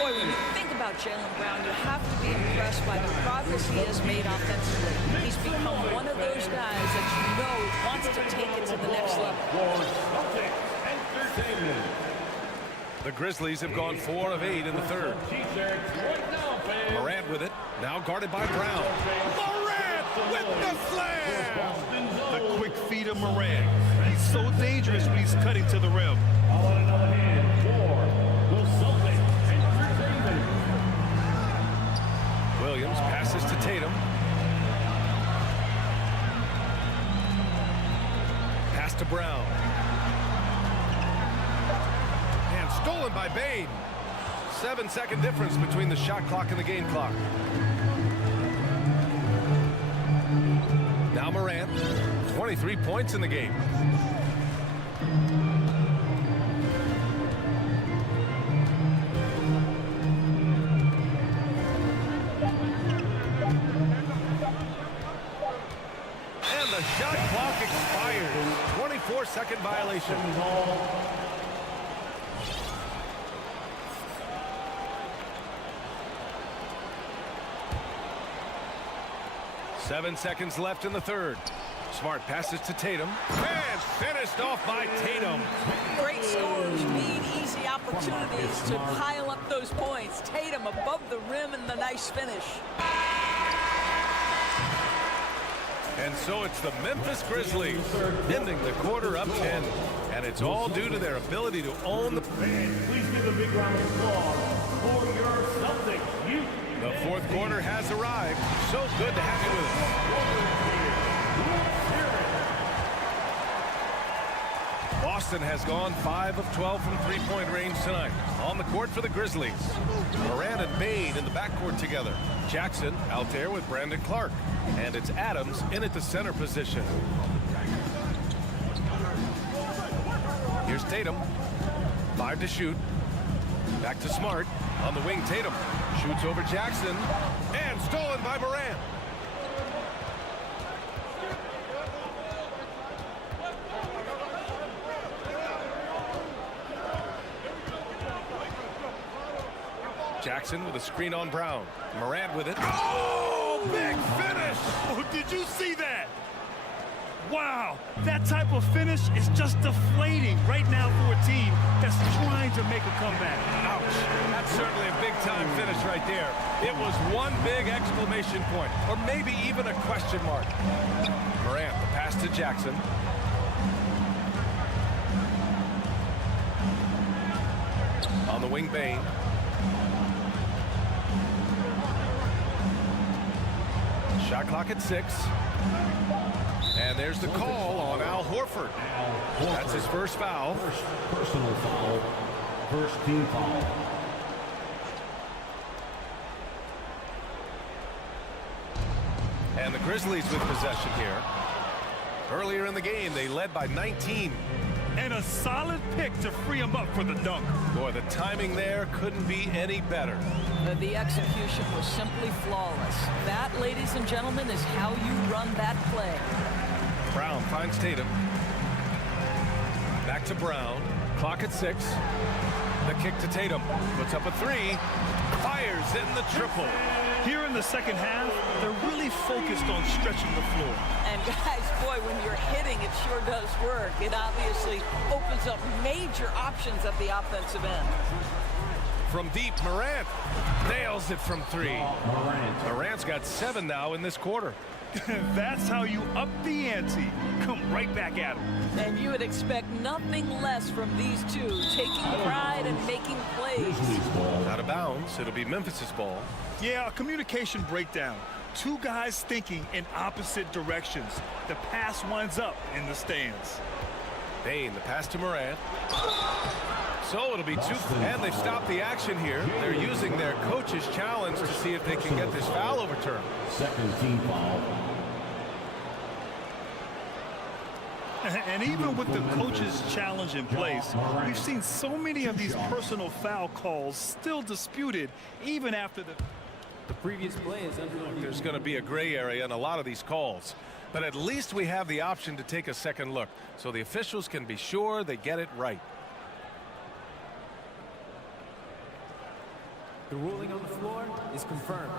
Boy, when you think about Jaylen Brown, you have to be impressed by the progress he has made offensively. He's become one of those guys that you know wants to take it to the next level. The Grizzlies have gone 4 of 8 in the third. Morant with it. Now guarded by Brown. Morant with the slam! The quick feed of Morant. He's so dangerous when he's cutting to the rim. Williams passes to Tatum. Pass to Brown. And stolen by Bain. 7-second difference between the shot clock and the game clock. Now Morant, 23 points in the game. And the shot clock expires. 24-second violation. 7 seconds left in the third. Smart passes to Tatum. And finished off by Tatum. Great scorers need easy opportunities to pile up those points. Tatum above the rim and the nice finish. And so it's the Memphis Grizzlies ending the quarter up 10. And it's all due to their ability to own the... Please give a big round of applause for your Celtics. The fourth quarter has arrived. So good to have you with us. Boston has gone 5 of 12 from three-point range tonight. On the court for the Grizzlies. Moran and Bain in the backcourt together. Jackson out there with Brandon Clark. And it's Adams in at the center position. Here's Tatum. 5 to shoot. Back to Smart. On the wing, Tatum shoots over Jackson. And stolen by Moran. Jackson with a screen on Brown. Morant with it. Oh, big finish! Oh, did you see that? Wow, that type of finish is just deflating right now for a team that's trying to make a comeback. Ouch. That's certainly a big-time finish right there. It was one big exclamation point, or maybe even a question mark. Morant, the pass to Jackson. On the wing, Bain. Shot clock at 6. And there's the call on Al Horford. That's his first foul. First personal foul. First team foul. And the Grizzlies with possession here. Earlier in the game, they led by 19. And a solid pick to free him up for the dunk. Boy, the timing there couldn't be any better. The execution was simply flawless. That, ladies and gentlemen, is how you run that play. Brown finds Tatum. Back to Brown. Clock at 6. The kick to Tatum. Puts up a 3. Fires in the triple. Here in the second half, they're really focused on stretching the floor. And guys, boy, when you're hitting, it sure does work. It obviously opens up major options at the offensive end. From deep, Morant nails it from 3. Morant's got 7 now in this quarter. That's how you up the ante. Come right back at him. And you would expect nothing less from these two, taking pride and making plays. Out of bounds. It'll be Memphis's ball. Yeah, a communication breakdown. Two guys thinking in opposite directions. The pass winds up in the stands. Bain, the pass to Morant. So it'll be 2, and they've stopped the action here. They're using their coach's challenge to see if they can get this foul overturned. Second team foul. And even with the coach's challenge in place, we've seen so many of these personal foul calls still disputed even after the previous play is under review. There's going to be a gray area in a lot of these calls. But at least we have the option to take a second look, so the officials can be sure they get it right. The ruling on the floor is confirmed.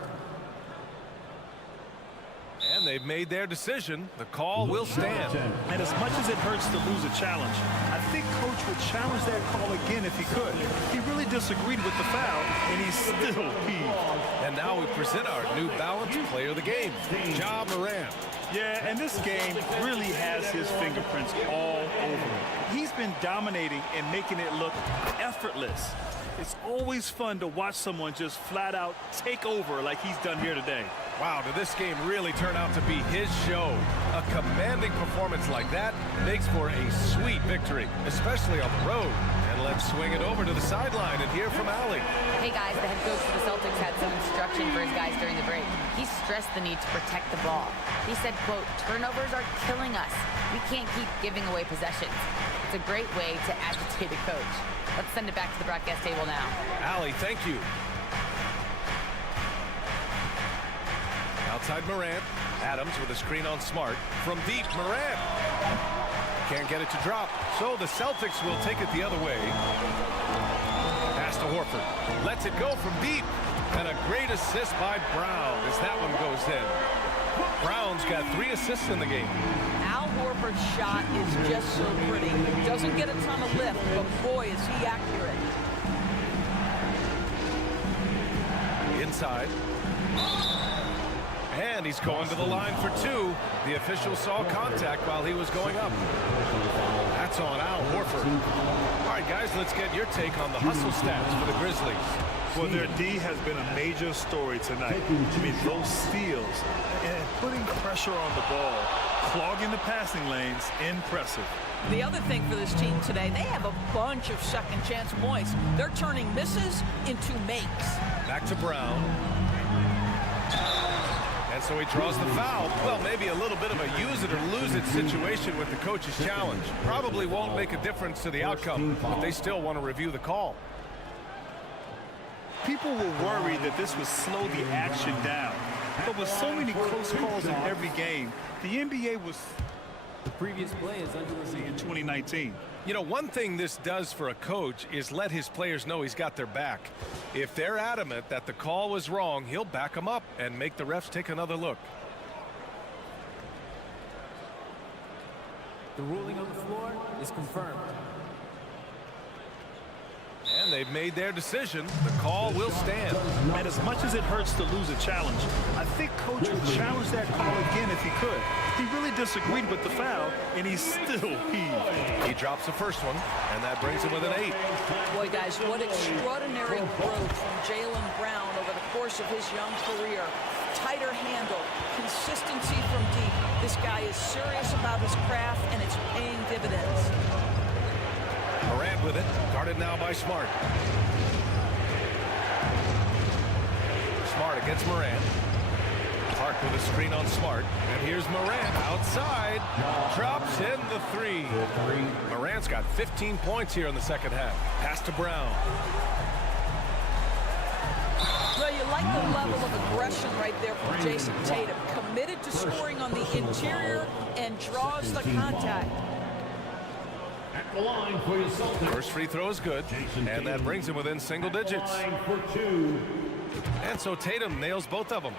And they've made their decision. The call will stand. And as much as it hurts to lose a challenge, I think Coach would challenge that call again if he could. He really disagreed with the foul, and he's still peeved. And now we present our new balanced player of the game, Ja Morant. Yeah, and this game really has his fingerprints all over it. He's been dominating and making it look effortless. It's always fun to watch someone just flat out take over like he's done here today. Wow, did this game really turn out to be his show? A commanding performance like that makes for a sweet victory, especially on the road. And let's swing it over to the sideline and hear from Allie. Hey guys, the head coach for the Celtics had some instruction for his guys during the break. He stressed the need to protect the ball. He said, quote, "Turnovers are killing us. We can't keep giving away possessions." It's a great way to agitate a coach. Let's send it back to the broadcast table now. Allie, thank you. Outside Morant. Adams with a screen on Smart. From deep, Morant. Can't get it to drop. So the Celtics will take it the other way. Pass to Horford. Lets it go from deep. And a great assist by Brown as that one goes in. Brown's got 3 assists in the game. Al Horford's shot is just so pretty. Doesn't get a ton of lift, but boy, is he accurate. Inside. And he's going to the line for 2. The official saw contact while he was going up. That's on Al Horford. All right, guys, let's get your take on the hustle stats for the Grizzlies. Well, their D has been a major story tonight. I mean, those steals and putting pressure on the ball, clogging the passing lanes, impressive. The other thing for this team today, they have a bunch of second chance points. They're turning misses into makes. Back to Brown. And so he draws the foul. Well, maybe a little bit of a use it or lose it situation with the coach's challenge. Probably won't make a difference to the outcome, but they still want to review the call. People were worried that this would slow the action down. But with so many close calls in every game, the NBA was the previous play is under review in 2019. You know, one thing this does for a coach is let his players know he's got their back. If they're adamant that the call was wrong, he'll back them up and make the refs take another look. The ruling on the floor is confirmed. And they've made their decision. The call will stand. And as much as it hurts to lose a challenge, I think Coach would challenge that call again if he could. He really disagreed with the foul, and he's still peeved. He drops the first one, and that brings him with an 8. Boy, guys, what extraordinary growth from Jaylen Brown over the course of his young career. tighter handle, consistency from deep. This guy is serious about his craft, and it's paying dividends. Morant with it, guarded now by Smart. Smart against Morant. Clark with a screen on Smart. And here's Morant outside. Drops in the three. Morant's got 15 points here in the second half. Pass to Brown. Well, you like the level of aggression right there from Jason Tatum. Committed to scoring on the interior and draws the contact. At the line for your Celtics. First free throw is good, and that brings him within single digits. Line for two. And so Tatum nails both of them.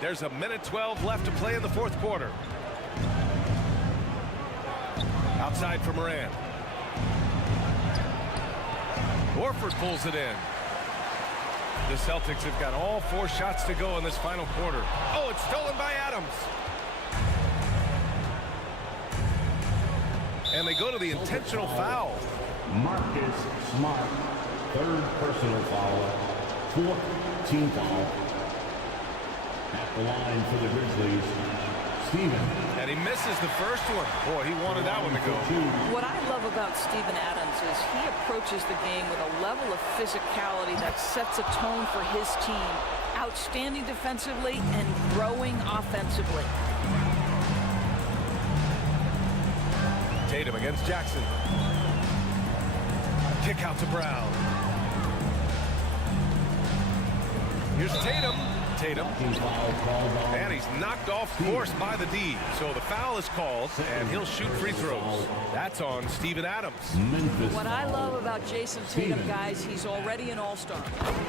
There's a minute 12 left to play in the fourth quarter. Outside for Morant. Horford pulls it in. The Celtics have got all 4 shots to go in this final quarter. Oh, it's stolen by Adams. And they go to the intentional foul. Marcus Smart, third personal foul, 4th team foul. At the line for the Grizzlies, Steven. And he misses the first one. Boy, he wanted that one to go. What I love about Steven Adams is he approaches the game with a level of physicality that sets a tone for his team. Outstanding defensively and growing offensively. Tatum against Jackson. Kick out to Brown. Here's Tatum. And he's knocked off course by the D. So the foul is called, and he'll shoot free throws. That's on Steven Adams. What I love about Jason Tatum, guys, he's already an all-star.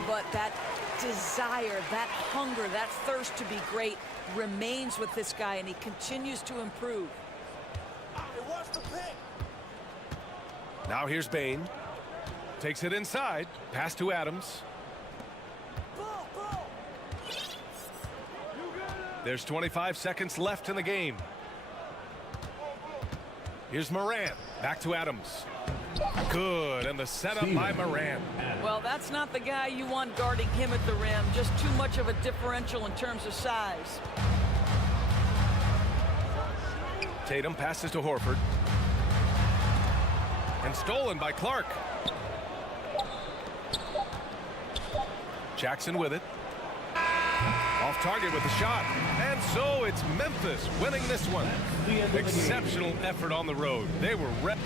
But that desire, that hunger, that thirst to be great remains with this guy, and he continues to improve. Now here's Bane. Takes it inside. Pass to Adams. There's 25 seconds left in the game. Here's Morant. Back to Adams. Good, and the setup by Morant. Well, that's not the guy you want guarding him at the rim. Just too much of a differential in terms of size. Tatum passes to Horford. And stolen by Clark. Jackson with it. Off target with the shot. And so it's Memphis winning this one. Exceptional effort on the road. They were ready.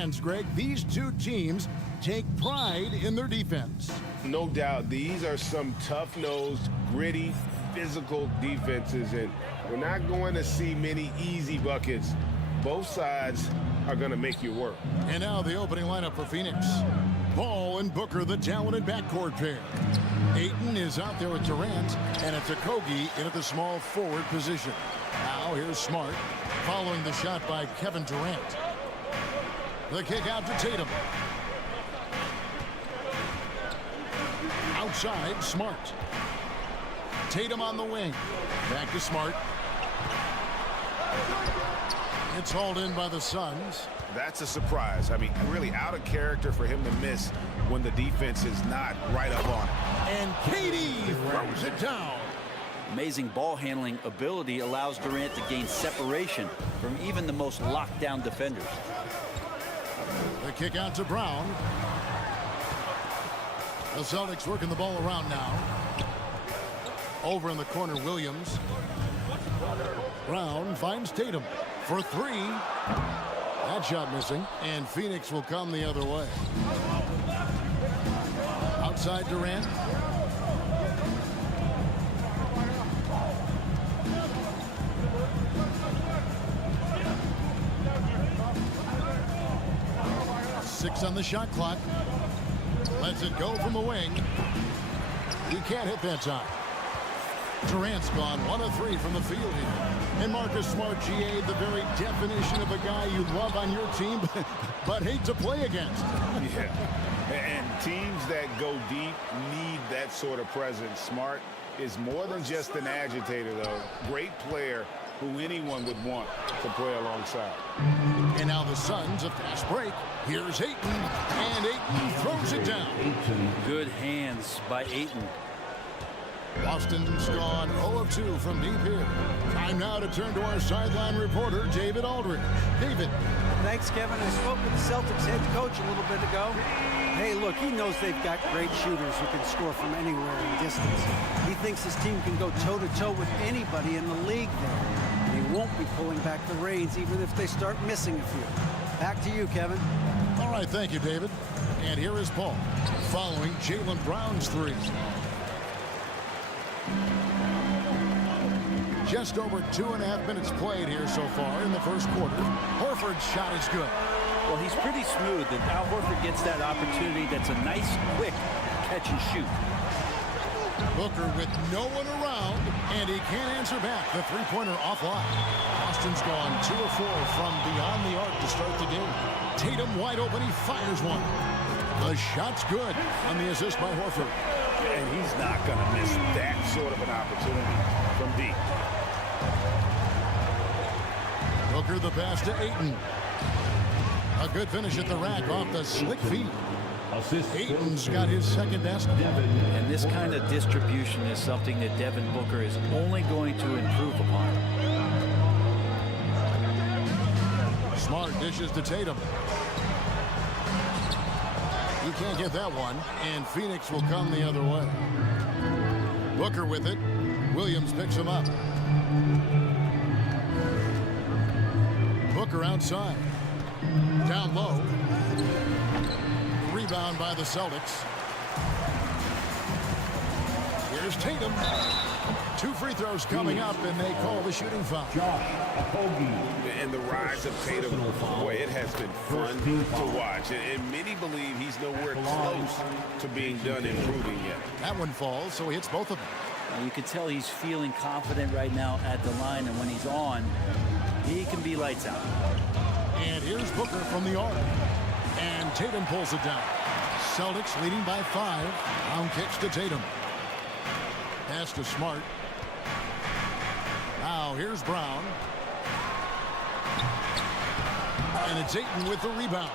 fans, Greg, these two teams take pride in their defense. No doubt, these are some tough-nosed, gritty, physical defenses, and we're not going to see many easy buckets. Both sides are going to make you work. And now the opening lineup for Phoenix. Ball and Booker, the talented backcourt pair. Ayton is out there with Durant, and it's Okogie in at the small forward position. Now here's Smart, following the shot by Kevin Durant. The kick out to Tatum. Outside, Smart. Tatum on the wing. Back to Smart. It's hauled in by the Suns. That's a surprise. I mean, really out of character for him to miss when the defense is not right up on it. And KD throws it down. Amazing ball handling ability allows Durant to gain separation from even the most locked down defenders. The kick out to Brown. The Celtics working the ball around now. Over in the corner, Williams. Brown finds Tatum for three. That shot missing, and Phoenix will come the other way. Outside Durant. Six on the shot clock. Lets it go from the wing. He can't hit that time. Durant's gone 1 of 3 from the field here. And Marcus Smart, GA, the very definition of a guy you love on your team, but hate to play against. Yeah, and teams that go deep need that sort of presence. Smart is more than just an agitator, though. Great player who anyone would want to play alongside. And now the Suns, a fast break. Here's Ayton, and Ayton throws it down. Good hands by Ayton. Boston's gone 0 of 2 from deep here. Time now to turn to our sideline reporter, David Aldridge. David. Thanks, Kevin. I spoke with the Celtics head coach a little bit ago. Hey, look, he knows they've got great shooters who can score from anywhere in distance. He thinks his team can go toe-to-toe with anybody in the league there. And he won't be pulling back the reins even if they start missing a few. Back to you, Kevin. All right, thank you, David. And here is Paul, following Jaylen Brown's three. Just over 2.5 minutes played here so far in the first quarter. Horford's shot is good. Well, he's pretty smooth, and Al Horford gets that opportunity that's a nice, quick catch and shoot. Booker with no one around, and he can't answer back. The three-pointer offline. Boston's gone 2 of 4 from beyond the arc to start the game. Tatum wide open, he fires one. The shot's good on the assist by Horford. And he's not going to miss that sort of an opportunity from deep. Booker the pass to Ayton. A good finish at the rack off the slick feet. Ayton's got his second basket. And this kind of distribution is something that Devin Booker is only going to improve upon. Smart dishes to Tatum. He can't get that one, and Phoenix will come the other way. Booker with it. Williams picks him up. Booker outside. Down low. Rebound by the Celtics. Here's Tatum. 2 free throws coming up, and they call the shooting foul. And the rise of Tatum, boy, it has been fun to watch. And many believe he's nowhere close to being done improving yet. That one falls, so he hits both of them. You can tell he's feeling confident right now at the line, and when he's on, he can be lights out. And here's Booker from the arc. And Tatum pulls it down. Celtics leading by 5. Brown kicks to Tatum. Pass to Smart. Now here's Brown. And it's Ayton with the rebound.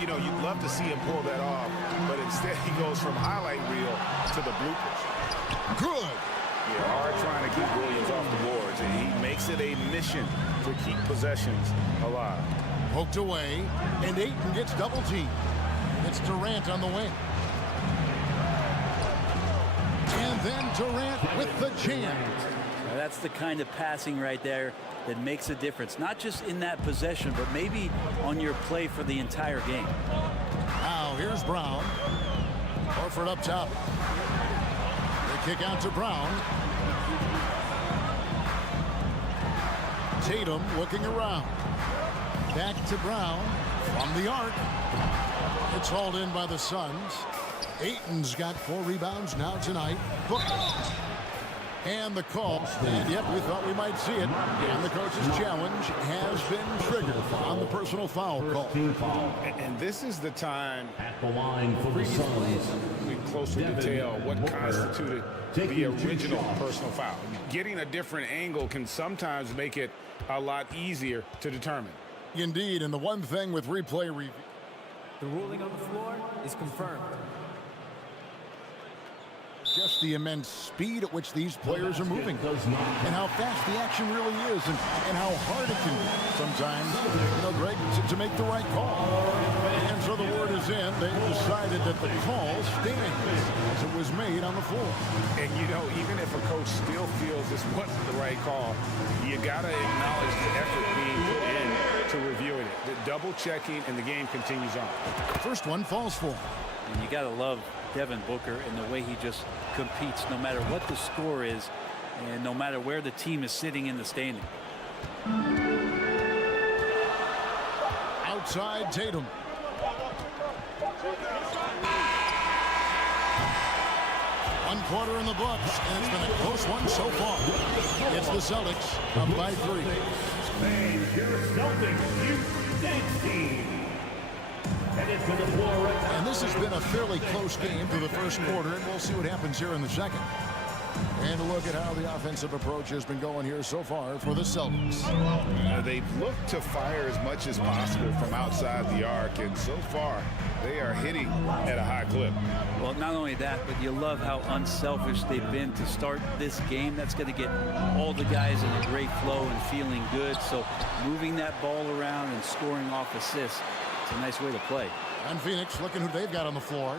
You know, you'd love to see him pull that off, but instead he goes from highlight reel to the bloopers. Good. Yeah, hard trying to keep Williams off the boards, and he makes it a mission to keep possessions alive. Poked away, and Ayton gets double teamed. It's Durant on the wing. And then Durant with the jam. Now that's the kind of passing right there that makes a difference, not just in that possession, but maybe on your play for the entire game. Now here's Brown. Horford up top. The kick out to Brown. Tatum looking around. Back to Brown from the arc. It's hauled in by the Suns. Ayton's got 4 rebounds now tonight. Booker. And the call. And yep, we thought we might see it. And the coach's challenge has been triggered on the personal foul call. And this is the time At the line for the Suns, we closer detail what constituted the original personal foul. Getting a different angle can sometimes make it a lot easier to determine. Indeed, and the one thing with replay review. The ruling on the floor is confirmed. Just the immense speed at which these players are moving and how fast the action really is and how hard it can be sometimes, Greg, to make the right call. And so the word is in. They've decided that the call stands as it was made on the floor. And, even if a coach still feels this wasn't the right call, you got to acknowledge the effort being put in to reviewing it. The double checking, and the game continues on. First one falls for him. And you got to love Devin Booker and the way he just competes no matter what the score is and no matter where the team is sitting in the standing. Outside Tatum. One quarter in the books, and it's been a close one so far. It's the Celtics up by 3. and your Celtics Youth Dance Team. Headed to the floor right now. And this has been a fairly close game through the first quarter, and we'll see what happens here in the second. And a look at how the offensive approach has been going here so far for the Celtics. They've looked to fire as much as possible from outside the arc, and so far they are hitting at a high clip. Well, not only that, but you love how unselfish they've been to start this game. That's going to get all the guys in a great flow and feeling good. So moving that ball around and scoring off assists, it's a nice way to play. And Phoenix looking who they've got on the floor.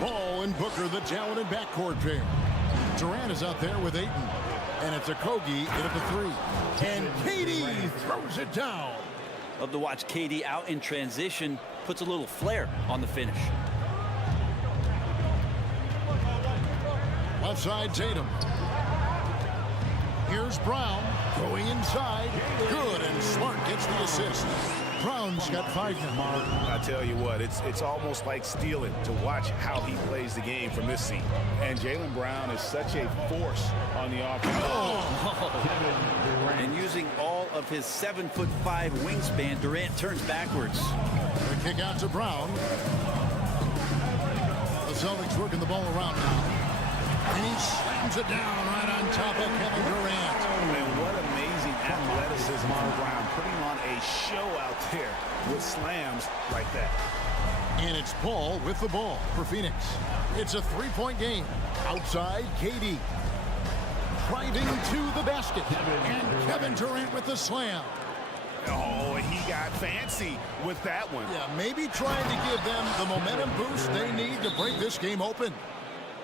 Ball and Booker, the talented backcourt pair. Durant is out there with Ayton. And it's a Kogi in at the 3. And KD throws it down. Love to watch KD out in transition. Puts a little flair on the finish. Left side Tatum. Here's Brown going inside. Good, and Smart gets the assist. Brown's got 5 now. I tell you what, it's almost like stealing to watch how he plays the game from this seat. And Jaylen Brown is such a force on the offense. And using all of his 7'5" wingspan, Durant turns backwards. The kick out to Brown. The Celtics working the ball around now. And he slams it down right on top of Kevin Durant. And what amazing athleticism from Brown, putting on a show out there with slams like that. And it's Paul with the ball for Phoenix. It's a 3-point game. Outside, KD. Driving to the basket. And Kevin Durant with the slam. Oh, and he got fancy with that one. Yeah, maybe trying to give them the momentum boost they need to break this game open.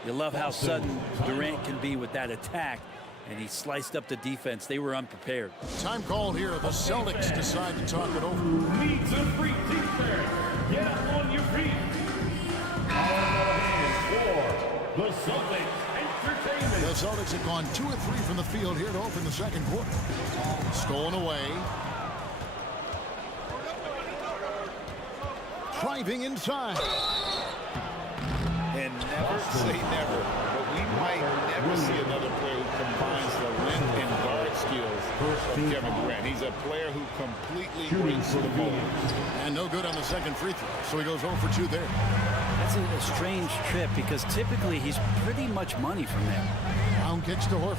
You love how sudden Durant can be with that attack, and he sliced up the defense. They were unprepared. Time called here. The Celtics decide to talk it over. Needs a free defense. Get up on your feet. For the Celtics Entertainment. The Celtics have gone 2 of 3 from the field here to open the second quarter. Stolen away. Driving inside. And never say never, but we might never see another player who combines the length and guard skills of Kevin Durant. He's a player who completely brings to the ball. And no good on the second free throw, so he goes 0 for 2 there. That's a strange trip because typically he's pretty much money from there. Brown kicks to Horford.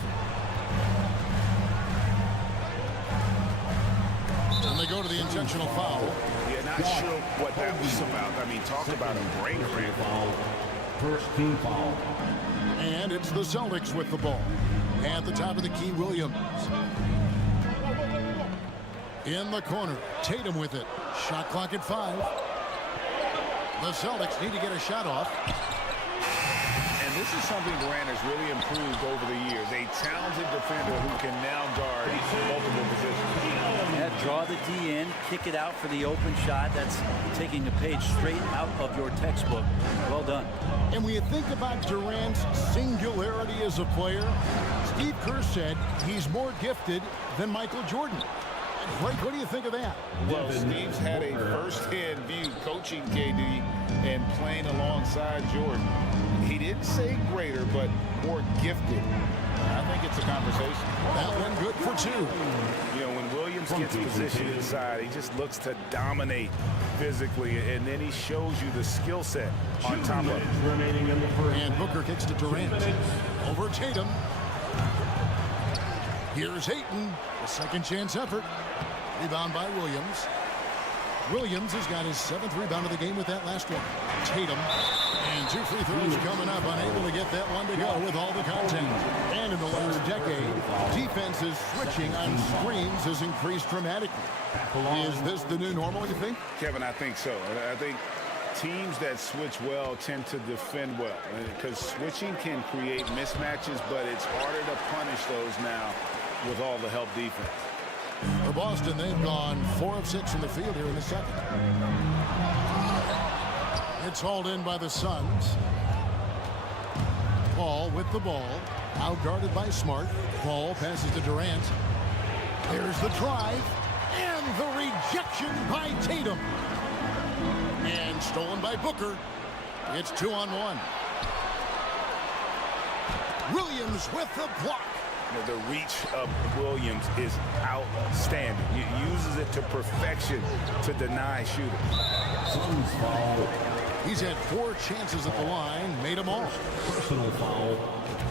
And they go to the intentional foul. Yeah, not sure what that was about. I mean, talk about a break foul. First team foul. And it's the Celtics with the ball. At the top of the key, Williams. In the corner, Tatum with it. Shot clock at 5. The Celtics need to get a shot off. And this is something Durant has really improved over the years. A talented defender who can now guard multiple positions. Yeah, draw the D in, kick it out for the open shot. That's taking a page straight out of your textbook. Well done. And when you think about Durant's singularity as a player, Steve Kerr said he's more gifted than Michael Jordan. Blake, what do you think of that? Well, Steve's had a first-hand view coaching KD and playing alongside Jordan. He didn't say greater, but more gifted. I think it's a conversation. That one good for two. You know, when Williams gets positioned inside, he just looks to dominate physically, and then he shows you the skill set on top of it. And Booker kicks to Durant. Over Tatum. Here's Ayton. A second chance effort. Rebound by Williams. Williams has got his 7th rebound of the game with that last one. Tatum. And 2 free throws coming up. Unable to get that one to go with all the contact. And in the last decade, defenses switching on screens has increased dramatically. Is this the new normal, you think? Kevin, I think so. I think teams that switch well tend to defend well, because switching can create mismatches, but it's harder to punish those now with all the help defense. For Boston, they've gone 4 of 6 from the field here in the second. It's hauled in by the Suns. Paul with the ball. Out guarded by Smart. Paul passes to Durant. There's the drive. And the rejection by Tatum. And stolen by Booker. It's 2-on-1. Williams with the block. The reach of Williams is outstanding. He uses it to perfection to deny shooters. He's had 4 chances at the line, made them all. Personal foul.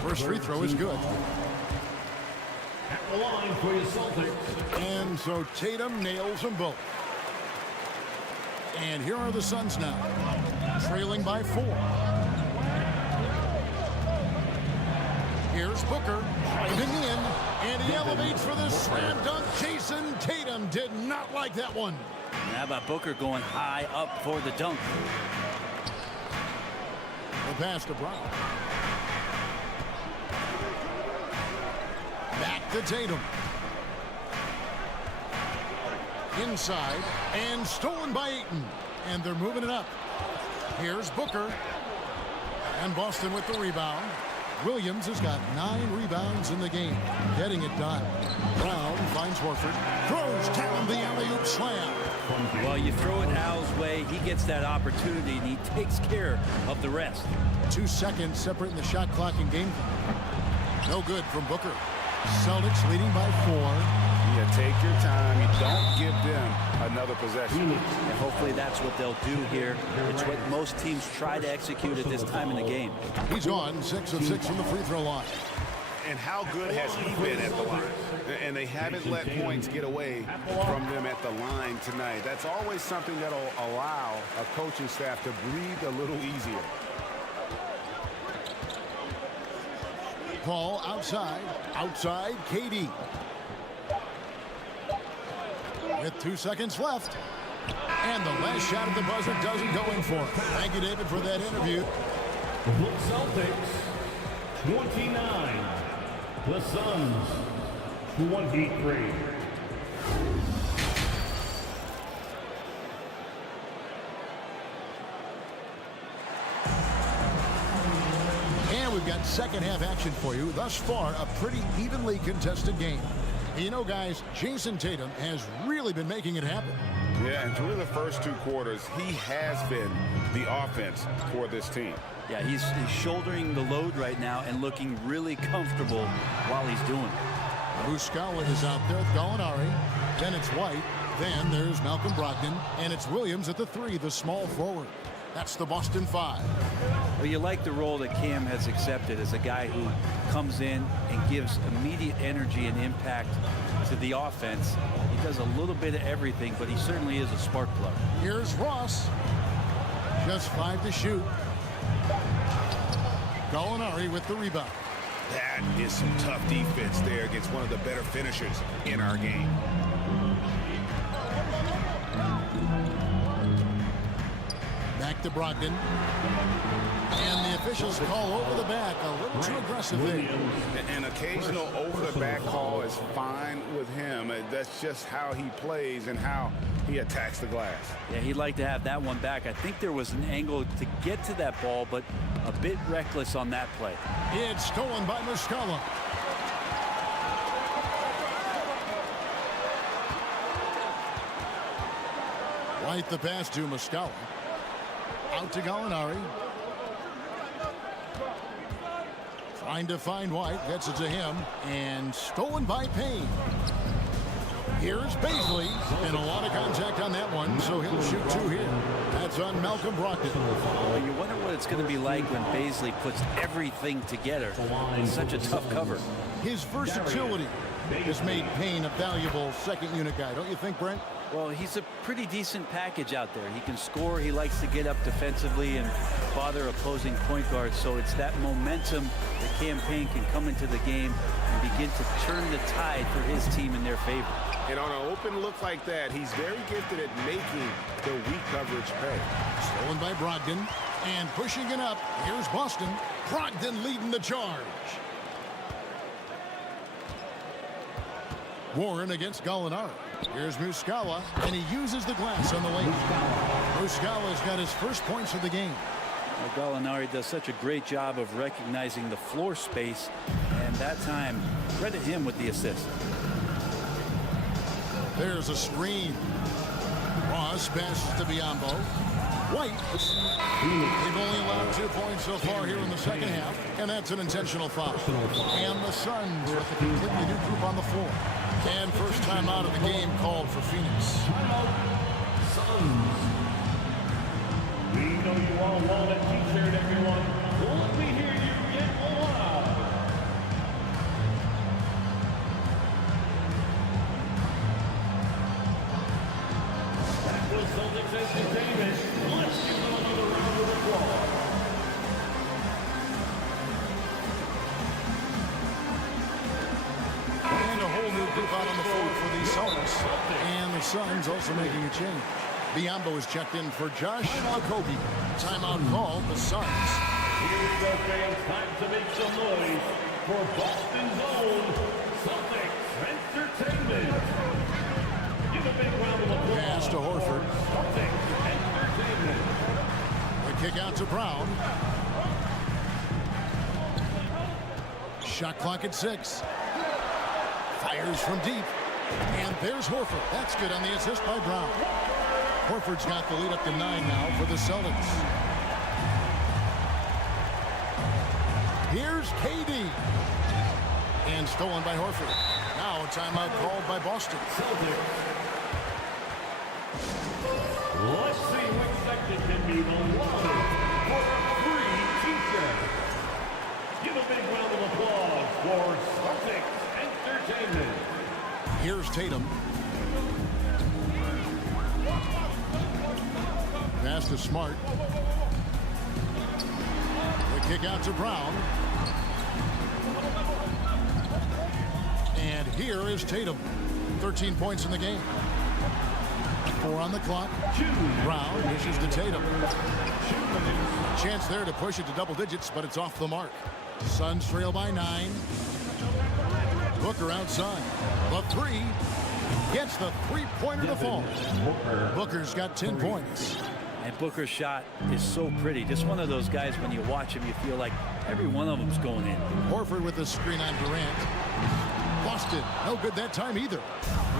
First free throw is good. At the line for your Celtics. And so Tatum nails them both. And here are the Suns now, trailing by 4. Here's Booker driving in, and he elevates for the slam dunk. Jason Tatum did not like that one. How about Booker going high up for the dunk? The pass to Brown. Back to Tatum. Inside, and stolen by Ayton. And they're moving it up. Here's Booker. And Boston with the rebound. Williams has got 9 rebounds in the game, getting it done. Brown finds Horford, throws down the alley-oop slam. Well, you throw it Al's way, he gets that opportunity, and he takes care of the rest. 2 seconds separating the shot clock and game. No good from Booker. Celtics leading by 4. You take your time. You don't give them another possession. And hopefully that's what they'll do here. It's what most teams try to execute at this time in the game. He's on 6 of 6 from the free throw line. And how good has he been at the line? And they haven't let points get away from them at the line tonight. That's always something that'll allow a coaching staff to breathe a little easier. Paul outside. Outside, KD. With 2 seconds left. And the last shot at the buzzer doesn't go in for him. Thank you, David, for that interview. The Celtics, 29. The Suns, 23. And we've got second half action for you. Thus far, a pretty evenly contested game. You know, guys, Jason Tatum has really been making it happen. Yeah, and through the first 2 quarters, he has been the offense for this team. Yeah, he's shouldering the load right now and looking really comfortable while he's doing it. Muscala is out there with Gallinari. Then it's White. Then there's Malcolm Brogdon. And it's Williams at the 3, the small forward. That's the Boston 5. Well, you like the role that Cam has accepted as a guy who comes in and gives immediate energy and impact to the offense. He does a little bit of everything, but he certainly is a spark plug. Here's Ross. Just 5 to shoot. Gallinari with the rebound. That is some tough defense there against one of the better finishers in our game. Back to Brogdon. And the officials call over the back. A little too aggressive there. An occasional over-the-back call is fine with him. That's just how he plays and how he attacks the glass. Yeah, he'd like to have that one back. I think there was an angle to get to that ball, but a bit reckless on that play. It's stolen by Muscala. White the pass to Muscala. Out to Gallinari. Trying to find White. Gets it to him. And stolen by Payne. Here's Baisley. Been a lot of contact on that one, so he'll shoot two here. That's on Malcolm Brogdon. Well, you wonder what it's going to be like when Baisley puts everything together. It's such a tough cover. His versatility has made Payne a valuable second unit guy, don't you think, Brent? Well, he's a pretty decent package out there. He can score. He likes to get up defensively and bother opposing point guards. So it's that momentum that Payne can come into the game and begin to turn the tide for his team in their favor. And on an open look like that, he's very gifted at making the weak coverage pay. Stolen by Brogdon. And pushing it up. Here's Boston. Brogdon leading the charge. Warren against Gallinari. Here's Muscala, and he uses the glass on the lane. Muscala's got his first points of the game. Well, Gallinari does such a great job of recognizing the floor space, and that time, credit him with the assist. There's a screen. Ross passes to Biyombo. White. They've only allowed 2 points so far here in the second half, and that's an intentional foul. And the Suns with a completely new group on the floor. And first time out of the game called for Phoenix. Suns. We know you all want a t-shirt, everyone. Well, let me hear you get loud. That was Celtics entertainment. Let's give them another round of applause. And a whole new group out on the floor for the Celtics. And the Suns also making a change. Biyombo is checked in for Josh Okogie. Timeout called the Suns. Here we go, fans. Time to make some noise for Boston's own Celtics Entertainment. Give a big round of applause. Pass to Horford. Celtics Entertainment. The kick out to Brown. Shot clock at 6. Fires from deep. And there's Horford. That's good on the assist by Brown. Horford's got the lead up to 9 now for the Celtics. Here's KD. And stolen by Horford. Now a timeout called by Boston. Let's see which section can be the longest for a free t-shirt. Give a big round of applause for Celtics Entertainment. Here's Tatum. Pass to Smart. The kick out to Brown. And here is Tatum. 13 points in the game. 4 on the clock. Brown dishes to Tatum. Chance there to push it to double digits, but it's off the mark. Suns trail by 9. Booker outside. The 3. Gets the three-pointer to fall. Booker's got 10 points. And Booker's shot is so pretty. Just one of those guys, when you watch him, you feel like every one of them's going in. Horford with the screen on Durant. Boston, no good that time either.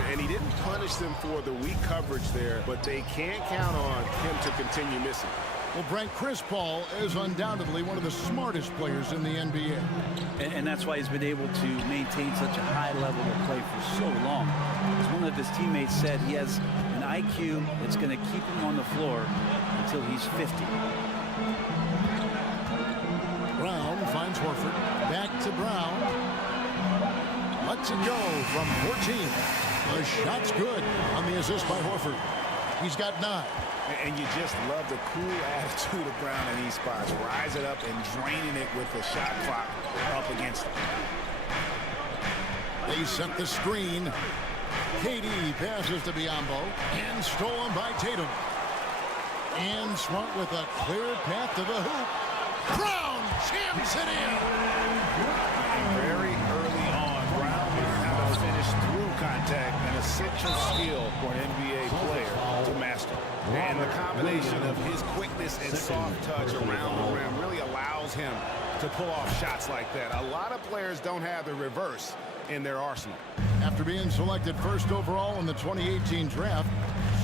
And he didn't punish them for the weak coverage there, but they can't count on him to continue missing. Well, Brent, Chris Paul is undoubtedly one of the smartest players in the NBA. And that's why he's been able to maintain such a high level of play for so long. As one of his teammates said, he has an IQ that's going to keep him on the floor until he's 50. Brown finds Horford. Back to Brown. Lets it go from 14. The shot's good on the assist by Horford. He's got 9. And you just love the cool attitude of Brown in these spots. Rising up and draining it with the shot clock up against him. They set the screen. KD passes to Biyombo and stolen by Tatum. And Smart with a clear path to the hoop. Brown jams it in. Very early on, Brown knew how to finish through contact, an essential skill for an NBA player to master. And the combination of his quickness and soft touch around the rim really allows him to pull off shots like that. A lot of players don't have the reverse in their arsenal. After being selected first overall in the 2018 draft,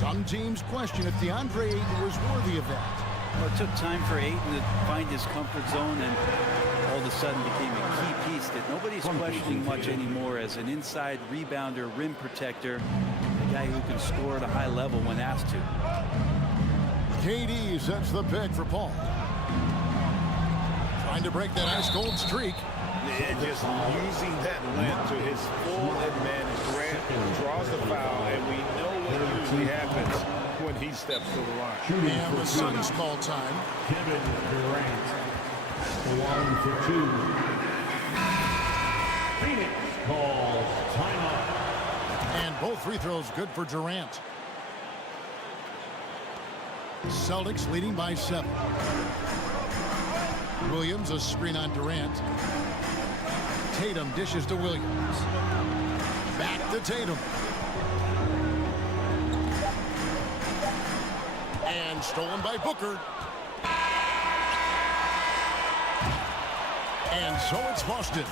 some teams question if DeAndre Ayton was worthy of that. Well, it took time for Ayton to find his comfort zone and all of a sudden became a key piece that nobody's questioning much anymore as an inside rebounder, rim protector, a guy who can score at a high level when asked to. KD sets the pick for Paul. Trying to break that ice-cold streak. And just using that length to his full advantage. Grant draws the foul, and we know what usually happens when he steps to the line. And the Suns call time. Kevin Durant. The line for 2. Phoenix calls timeout. And both free throws good for Durant. Celtics leading by 7. Williams a screen on Durant. Tatum dishes to Williams. Back to Tatum. And stolen by Booker. And so it's Boston,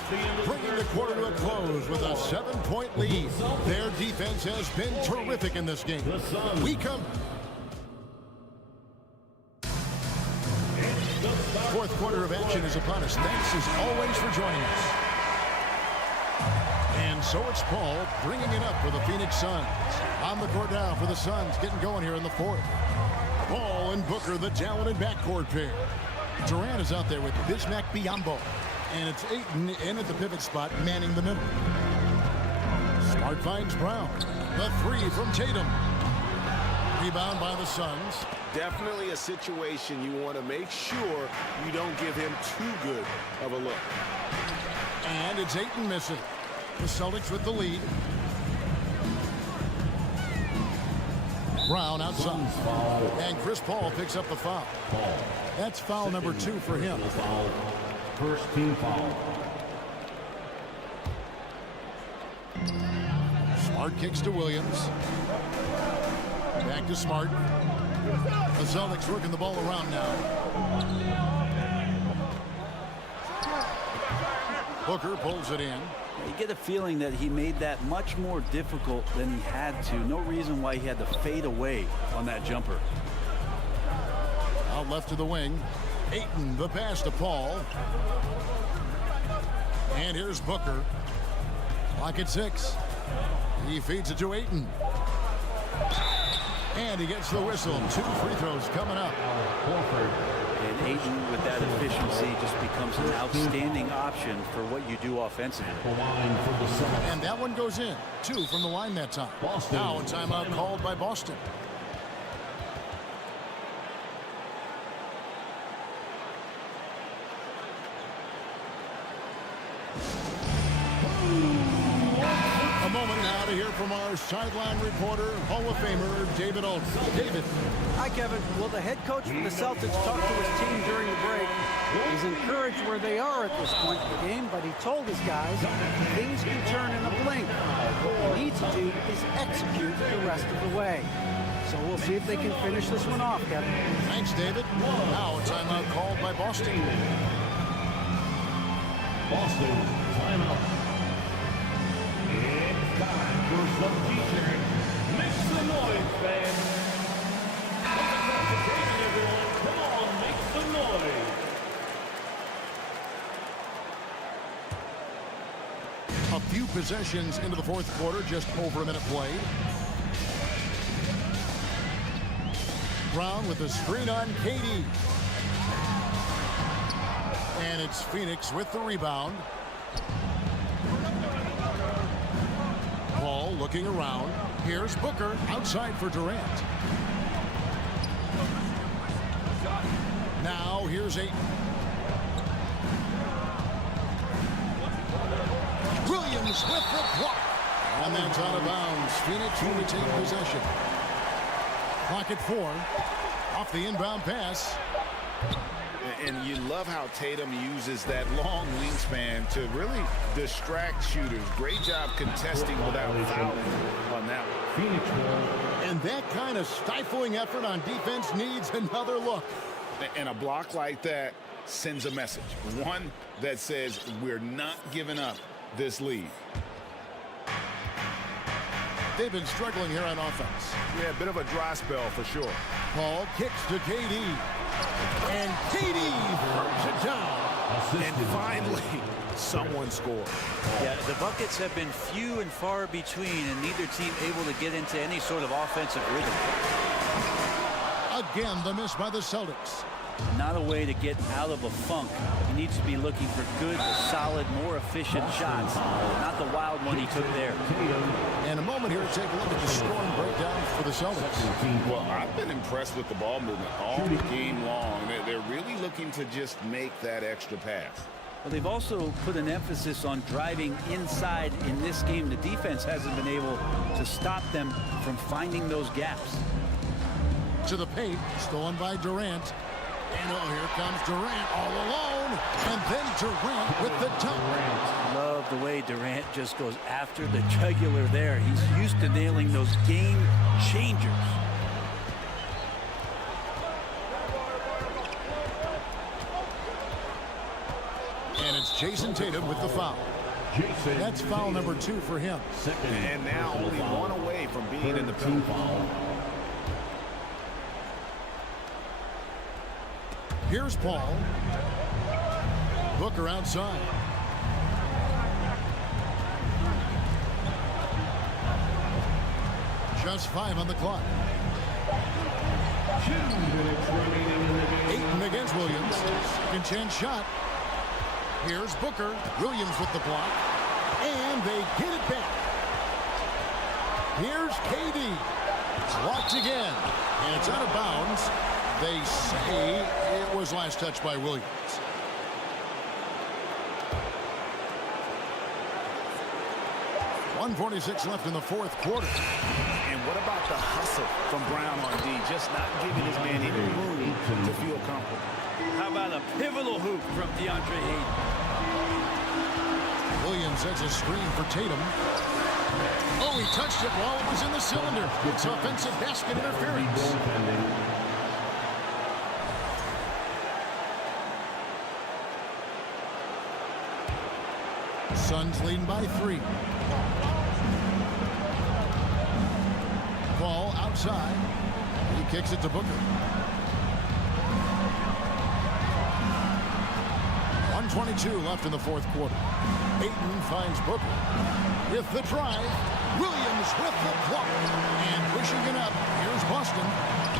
bringing the quarter to a close with a 7-point lead. Their defense has been terrific in this game. We come. Fourth quarter of action is upon us. Thanks as always for joining us. And so it's Paul bringing it up for the Phoenix Suns. On the court now for the Suns, getting going here in the fourth. Paul and Booker, the talented backcourt pair. Durant is out there with Bismack Biyombo. And it's Ayton in at the pivot spot, manning the middle. Smart finds Brown. The 3 from Tatum. Rebound by the Suns. Definitely a situation you want to make sure you don't give him too good of a look. And it's Ayton missing. The Celtics with the lead. Brown outside. And Chris Paul picks up the foul. That's foul number 2 for him. First team foul. Smart kicks to Williams. Back to Smart. The Celtics working the ball around now. Booker pulls it in. You get a feeling that he made that much more difficult than he had to. No reason why he had to fade away on that jumper. Out left to the wing. Ayton, the pass to Paul. And here's Booker. Clock at 6. He feeds it to Ayton. And he gets the whistle. 2 free throws coming up. And Ayton, with that efficiency, just becomes an outstanding option for what you do offensively. And that one goes in. 2 from the line that time. Now a timeout called by Boston. A moment now to hear from our sideline reporter, Hall of Famer David Alton. David. Hi, Kevin. Well, the head coach for the Celtics talked to his team during the break. He's encouraged where they are at this point in the game, but he told his guys things can turn in a blink. What we need to do is execute the rest of the way. So we'll see if they can finish this one off, Kevin. Thanks, David. Now a timeout called by Boston. Boston, timeout. It's time for some t-shirts. Make some noise, fans. Everyone, come on, make some noise. A few possessions into the fourth quarter, just over a minute played. Brown with a screen on KD. And it's Phoenix with the rebound. Paul looking around. Here's Booker outside for Durant. Now here's Ayton. Williams with the block. And that's out of bounds. Phoenix will retain possession. Clock at 4. Off the inbound pass. And you love how Tatum uses that long wingspan to really distract shooters. Great job contesting without fouling on that one. And that kind of stifling effort on defense needs another look. And a block like that sends a message. One that says we're not giving up this lead. They've been struggling here on offense. Yeah, a bit of a dry spell for sure. Paul kicks to KD. And KD throws it down. And finally, someone scored. Yeah, the buckets have been few and far between, and neither team able to get into any sort of offensive rhythm. Again, the miss by the Celtics. Not a way to get out of a funk. He needs to be looking for good, solid, more efficient shots, not the wild one he took there. And a moment here to take a look at the scoring breakdown for the Celtics. Well, I've been impressed with the ball movement all game long. They're really looking to just make that extra pass. Well, they've also put an emphasis on driving inside in this game. The defense hasn't been able to stop them from finding those gaps. To the paint, stolen by Durant. And oh, here comes Durant all alone. And then Durant with the dunk. Love the way Durant just goes after the jugular there. He's used to nailing those game changers. And it's Jason Tatum with the foul. That's foul number 2 for him. And now only one away from being in the penalty. Here's Paul. Booker outside. Just 5 on the clock. 2 minutes remaining in the game. Ayton against Williams. Second chance shot. Here's Booker. Williams with the block. And they get it back. Here's KD. Blocked again. And it's out of bounds. They say it was last touched by Williams. .146 left in the fourth quarter. And what about the hustle from Brown on D? Just not giving his man any room to feel comfortable. How about a pivotal hoop from DeAndre Ayton? Williams sets a screen for Tatum. Oh, he touched it while it was in the cylinder. It's offensive basket interference. Suns leading by 3. Ball outside. He kicks it to Booker. 1:22 left in the fourth quarter. Ayton finds Booker with the drive. Williams with the block. And pushing it up. Here's Boston.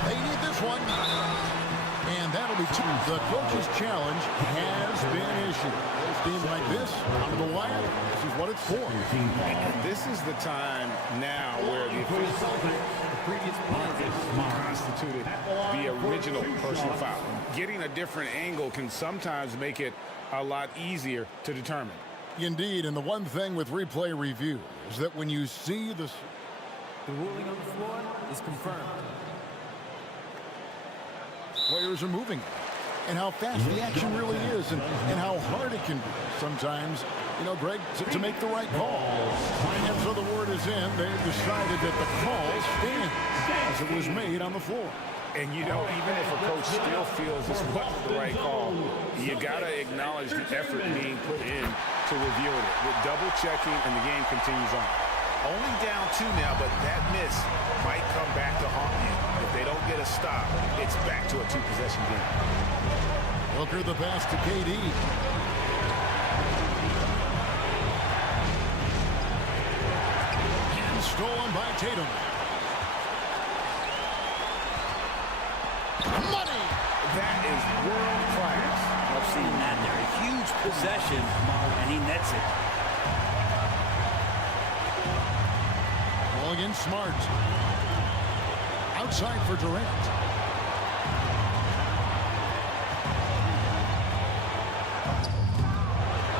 They need this one. And that'll be 2. The coach's challenge has been issued. Teams like this, on the wire, this is what it's for. And this is the time now where the official constituted the original personal foul. Getting a different angle can sometimes make it a lot easier to determine. Indeed, and the one thing with replay review is that when you see this, the ruling on the floor is confirmed. Players are moving. And how fast the action really is, and how hard it can be sometimes, you know, Greg, to make the right call. And so the word is in. They've decided that the call stands as it was made on the floor. And, you know, even if a coach still feels this wasn't the right call, you got to acknowledge the effort being put in to reviewing it. With double checking, and the game continues on. Only down 2 now, but that miss might come back to haunt you. If they don't get a stop, it's back to a 2-possession game. Booker the pass to KD. And stolen by Tatum. Money! That is world class. I've seen that there. A huge possession, and he nets it. Ball against Smart. Outside for Durant.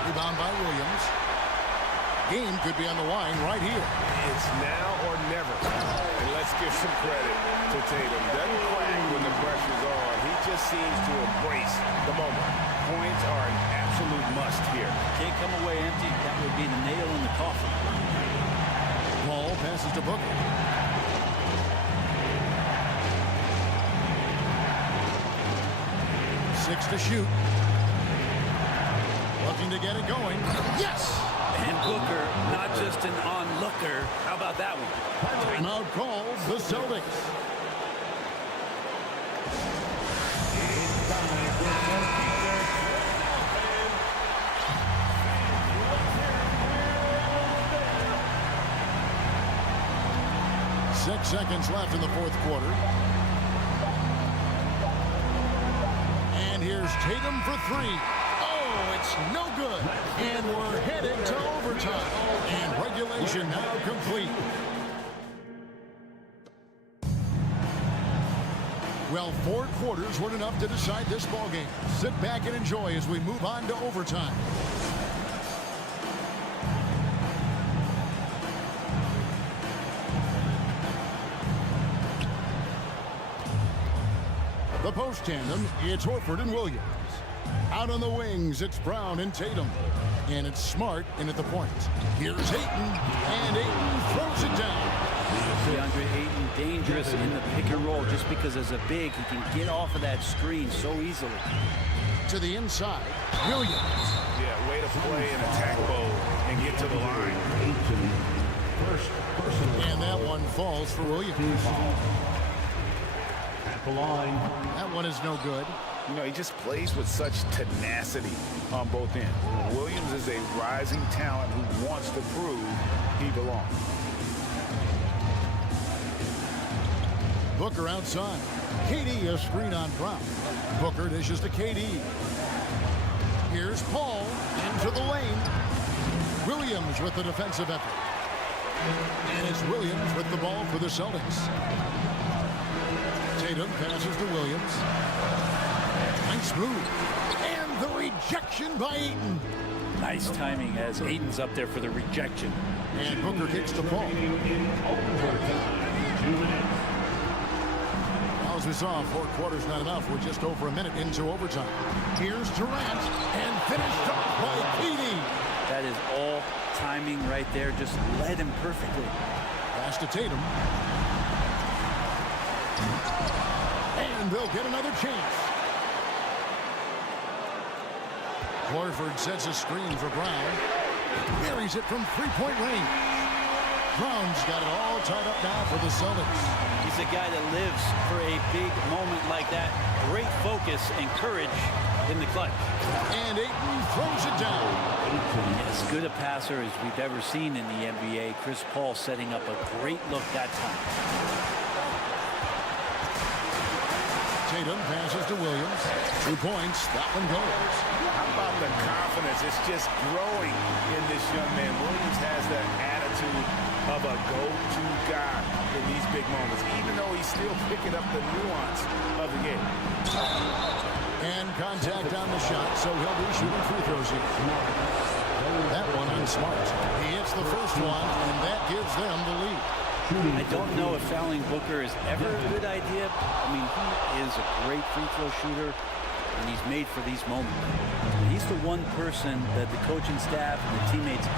Rebound by Williams. game could be on the line right here. It's now or never. And let's give some credit to Tatum. Doesn't crack when the pressure's on. He just seems to embrace the moment. Points are an absolute must here. Can't come away empty. That would be the nail in the coffin. Ball passes to Booker. Six to shoot. Looking to get it going. Yes! And Booker, not just an onlooker. How about that one? Timeout calls the Celtics. Six seconds left in the fourth quarter. And here's Tatum for three. Oh, it's no good. And we're headed to overtime. And regulation now complete. Well, 4 quarters weren't enough to decide this ballgame. Sit back and enjoy as we move on to overtime. The post tandem, it's Horford and Williams. Out on the wings, it's Brown and Tatum. And it's Smart in at the point. Here's Ayton, and Ayton throws it down. DeAndre Ayton dangerous in the pick and roll just because as a big, he can get off of that screen so easily. To the inside, Williams. Yeah, way to play and attack mode and get to the line. And that one falls for Williams. At the line. That one is no good. You know, he just plays with such tenacity on both ends. Williams is a rising talent who wants to prove he belongs. Booker outside. KD a screen on Brown. Booker dishes to KD. Here's Paul into the lane. Williams with the defensive effort. And it's Williams with the ball for the Celtics. Tatum passes to Williams. Nice move. And the rejection by Ayton. Nice timing as Ayton's up there for the rejection. And Booker kicks the ball. As we saw, 4 quarters not enough. We're just over a minute into overtime. Here's Durant and finished off by KD. That is all timing right there. Just led him perfectly. Pass to Tatum. And they'll get another chance. Horford sets a screen for Brown. Buries it from three-point range. Brown's got it all tied up now for the Celtics. He's a guy that lives for a big moment like that. Great focus and courage in the clutch. And Ayton throws it down. As good a passer as we've ever seen in the NBA. Chris Paul setting up a great look that time. Tatum passes to Williams. 2 points. That one goes. How about the confidence? It's just growing in this young man. Williams has that attitude of a go-to guy in these big moments, even though he's still picking up the nuance of the game. And contact on the shot, so he'll be shooting free throws here. That one on Smart. He hits the first one, and that gives them the lead. I don't know if fouling Booker is ever a good idea. I mean, he is a great free throw shooter, and he's made for these moments. He's the one person that the coaching staff and the teammates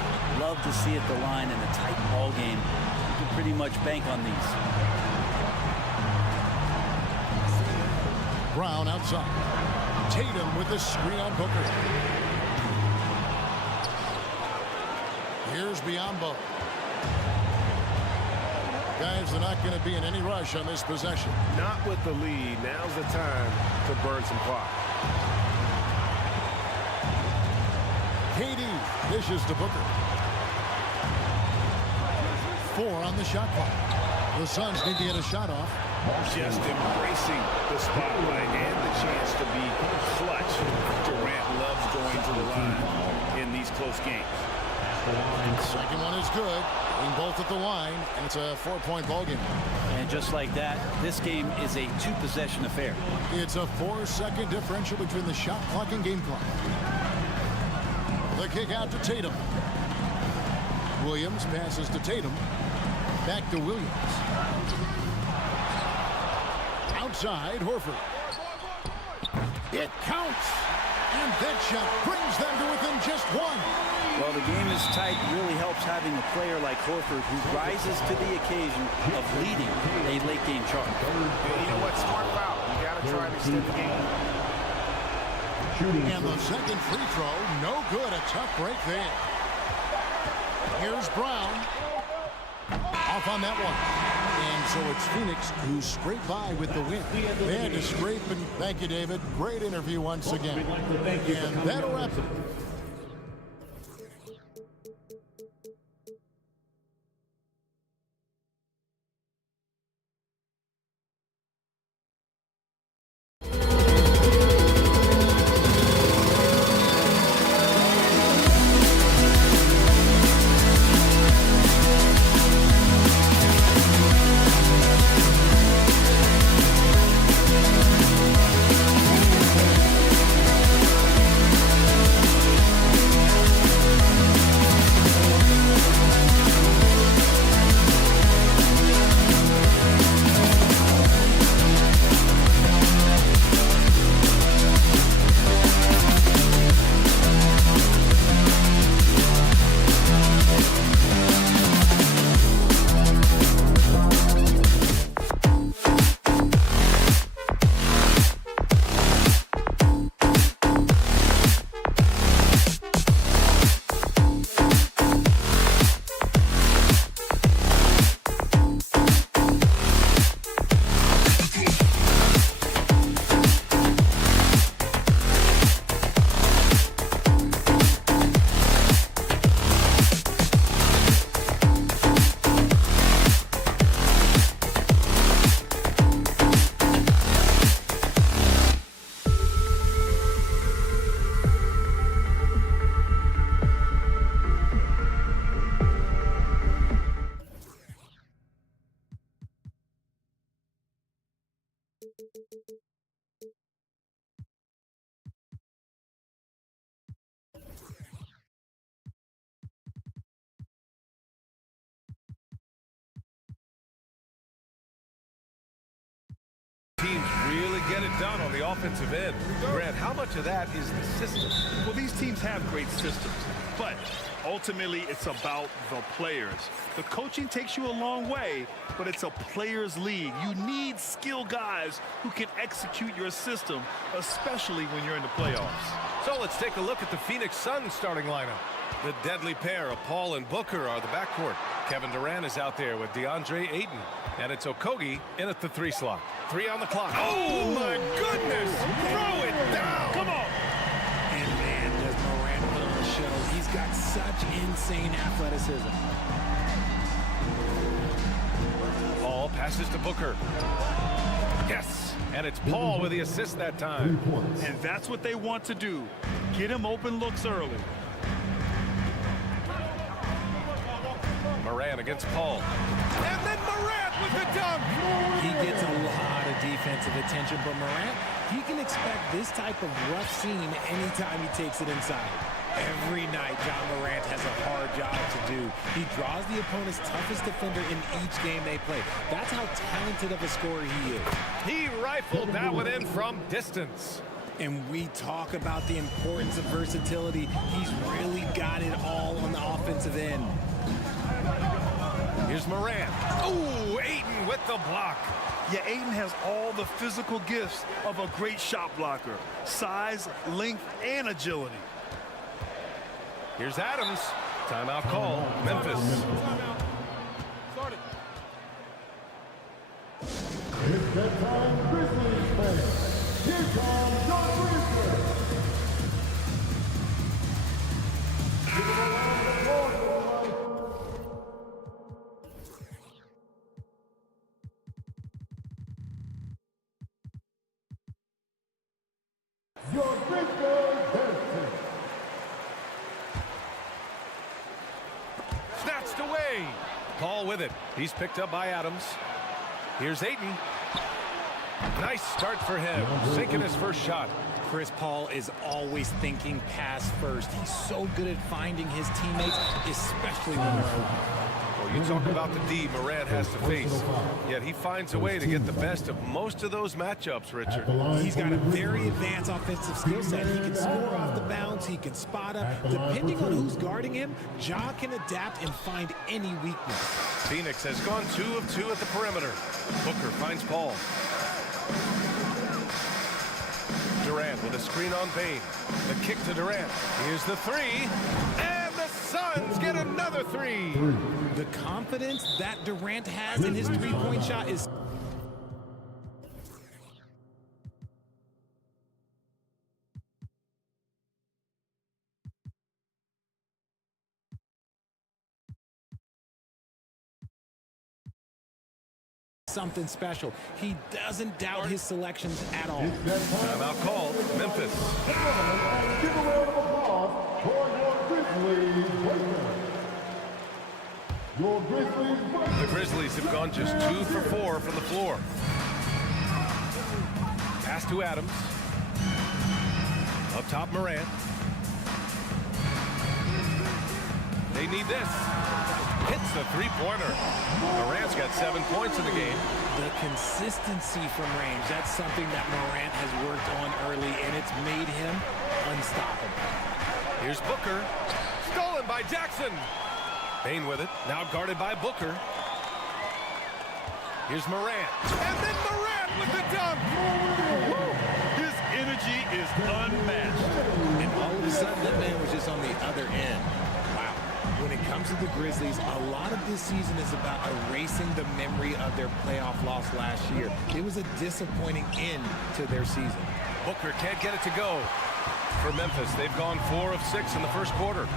love to see at the line in a tight ball game. You can pretty much bank on these. Brown outside. Tatum with the screen on Booker. Here's Biyombo. Guys, they're not going to be in any rush on this possession. Not with the lead. Now's the time to burn some clock. KD dishes to Booker. 4 on the shot clock. The Suns need to get a shot off. Just embracing the spotlight and the chance to be clutch. Durant loves going to the line in these close games. Second one is good. In both at the line, and it's a 4-point ball game. And just like that, this game is a 2-possession affair. It's a 4-second differential between the shot clock and game clock. The kick out to Tatum. Williams passes to Tatum. Back to Williams. Outside, Horford. It counts. And that shot brings them to within just one. Well, the game is tight. Really helps having a player like Horford who rises to the occasion of leading a late-game charge. You know what? Smart foul. You got to try to extend the game. And the second free throw, no good. A tough break there. Here's Brown. Off on that one. And so it's Phoenix who scraped by with the win. They had to scrape, and thank you, David. Great interview once again. And that'll wrap it. Teams really get it done on the offensive end. Grant, how much of that is the system? Well, these teams have great systems, but ultimately it's about the players. The coaching takes you a long way, but it's a players' league. You need skilled guys who can execute your system, especially when you're in the playoffs. So let's take a look at the Phoenix Suns starting lineup. The deadly pair of Paul and Booker are the backcourt. Kevin Durant is out there with DeAndre Ayton. And it's Okogie in at the 3 slot. 3 on the clock. Oh, my goodness! Throw it down! Come on! And man, does Morant put on the show. He's got such insane athleticism. Paul passes to Booker. Yes! And it's Paul with the assist that time. And that's what they want to do. Get him open looks early. Morant against Paul. And then Morant with the dunk! He gets a lot of defensive attention, but Morant, he can expect this type of rough scene anytime he takes it inside. Every night, John Morant has a hard job to do. He draws the opponent's toughest defender in each game they play. That's how talented of a scorer he is. He rifled that one in from distance. And we talk about the importance of versatility. He's really got it all on the offensive end. Here's Morant. Oh, Ayton with the block. Yeah, Ayton has all the physical gifts of a great shot blocker. Size, length, and agility. Here's Adams. Timeout call. Memphis. It's that time, Grizzlies fans. Here comes your Grizzlies. Give them a round of applause. Your Grizzlies dancing. Snatched away. Paul with it. He's picked up by Adams. Here's Ayton. Nice start for him, sinking his first shot. Chris Paul is always thinking pass first. He's so good at finding his teammates, especially when they're open. Well, you talk about the D Morant has to face, yet he finds a way to get the best of most of those matchups, Richard. He's got a very advanced offensive skill set. He can score off the bounce, he can spot up. Depending on who's guarding him, Ja can adapt and find any weakness. Phoenix has gone 2 of 2 at the perimeter. Booker finds Paul. Durant with a screen on Bane. The kick to Durant. Here's the 3. And the Suns get another 3. The confidence that Durant has in his three-point shot is... something special. He doesn't doubt his selections at all. Timeout called. Memphis. Give a round of applause for your Grizzlies. The Grizzlies have gone just 2 for 4 from the floor. Pass to Adams. Up top, Morant. They need this. Hits the three-pointer. Morant's got 7 points in the game. The consistency from range, that's something that Morant has worked on early, and it's made him unstoppable. Here's Booker. Stolen by Jackson. Bane with it. Now guarded by Booker. Here's Morant. And then Morant with the dunk. His energy is unmatched. And all of a sudden, that man was just on the other end. Wow. When it comes to the Grizzlies, a lot of this season is about erasing the memory of their playoff loss last year. It was a disappointing end to their season. Booker can't get it to go. For Memphis, they've gone 4 of 6 in the first quarter.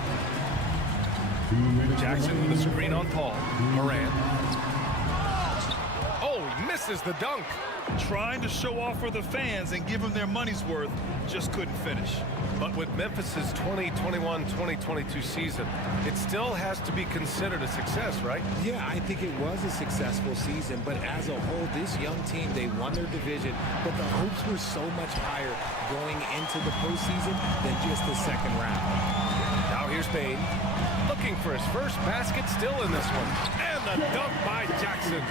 Jackson with a screen on Paul. Morant. Oh, he misses the dunk. Trying to show off for the fans and give them their money's worth, just couldn't finish. But with Memphis's 2021-2022 season, it still has to be considered a success, right? Yeah, I think it was a successful season, but as a whole, this young team, they won their division, but the hopes were so much higher going into the postseason than just the second round. Now here's Bane, looking for his first basket, still in this one. And the dunk by Jackson.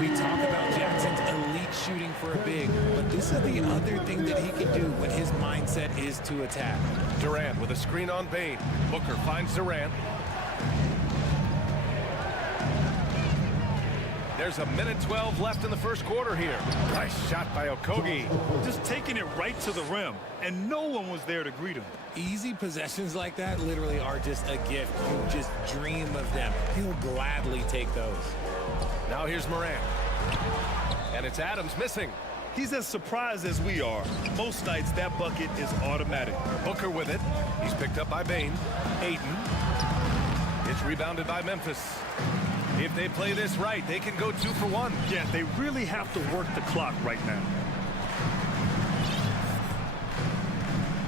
We talk about Jackson's elite shooting for a big, but this is the other thing that he can do when his mindset is to attack. Durant with a screen on Bane. Booker finds Durant. There's a minute 12 left in the first quarter here. Nice shot by Okogie. Just taking it right to the rim, and no one was there to greet him. Easy possessions like that literally are just a gift. You just dream of them. He'll gladly take those. Now here's Morant. And it's Adams missing. He's as surprised as we are. Most nights, that bucket is automatic. Booker with it. He's picked up by Bane. Ayton. It's rebounded by Memphis. If they play this right, they can go 2 for 1. Yeah, they really have to work the clock right now.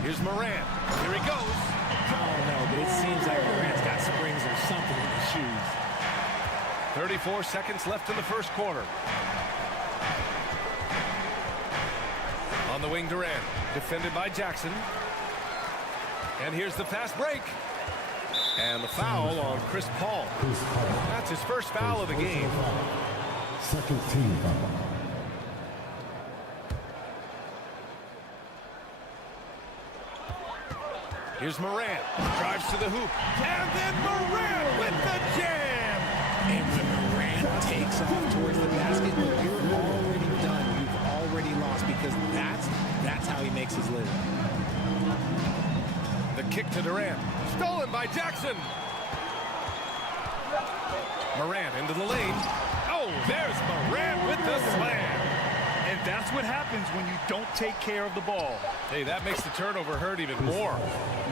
Here's Morant. Here he goes. Oh, no, but it seems like Morant's got springs or something in his shoes. 34 seconds left in the first quarter. On the wing, Durant. Defended by Jackson. And here's the fast break. And the foul on Chris Paul. That's his first foul of the game. Second team foul. Here's Morant. Drives to the hoop. And then Morant with the jam. And when Morant takes off towards the basket, you're already done. You've already lost because that's how he makes his living. The kick to Durant. Stolen by Jackson. Morant into the lane. Oh, there's Morant with the slam. And that's what happens when you don't take care of the ball. Hey, that makes the turnover hurt even more.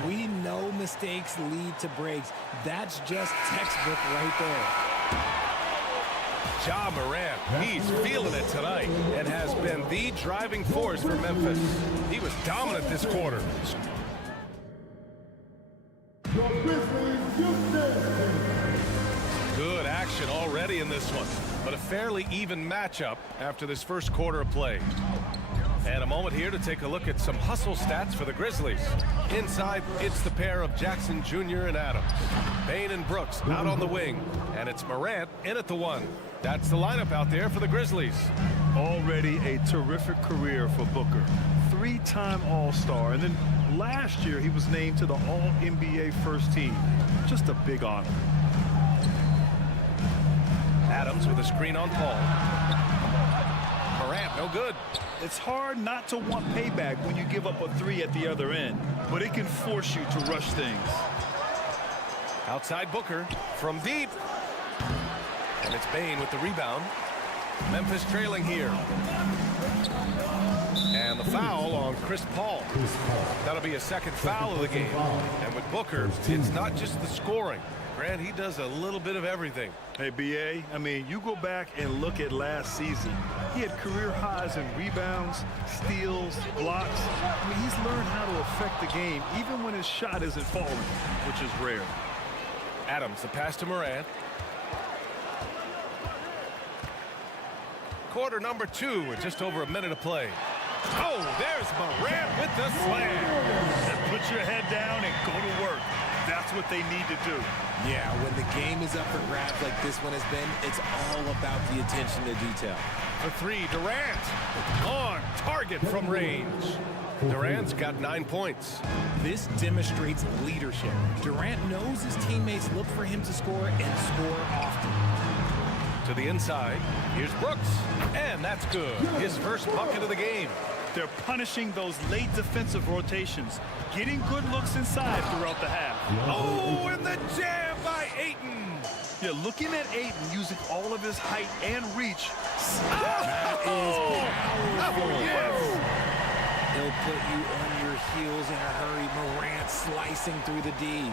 We know mistakes lead to breaks. That's just textbook right there. Ja Morant, he's feeling it tonight and has been the driving force for Memphis. He was dominant this quarter. Good action already in this one. But a fairly even matchup after this first quarter of play. And a moment here to take a look at some hustle stats for the Grizzlies. Inside, it's the pair of Jackson Jr. and Adams. Bane and Brooks out on the wing. And it's Morant in at the 1. That's the lineup out there for the Grizzlies. Already a terrific career for Booker. 3-time All-Star. And then last year, he was named to the All-NBA first team. Just a big honor. Adams with a screen on Paul. Morant, no good. It's hard not to want payback when you give up a 3 at the other end, but it can force you to rush things. Outside Booker from deep. And it's Bane with the rebound. Memphis trailing here. And the foul on Chris Paul. That'll be a second foul of the game. And with Booker, it's not just the scoring. Grant, he does a little bit of everything. Hey, B.A., I mean, you go back and look at last season. He had career highs in rebounds, steals, blocks. I mean, he's learned how to affect the game, even when his shot isn't falling, which is rare. Adams, the pass to Morant. Quarter number 2 with just over a minute of play. Oh, there's Morant with the slam. And put your head down and go to work. That's what they need to do. Yeah, when the game is up for grabs like this one has been, it's all about the attention to detail. For 3, Durant on target from range. Durant's got 9 points. This demonstrates leadership. Durant knows his teammates look for him to score and score often. To the inside, here's Brooks, and that's good. His first bucket of the game. They're punishing those late defensive rotations, getting good looks inside throughout the half. Oh, and the jam by Ayton. Yeah, looking at Ayton using all of his height and reach. That is powerful. Yes. He'll put you on your heels in a hurry. Morant slicing through the D.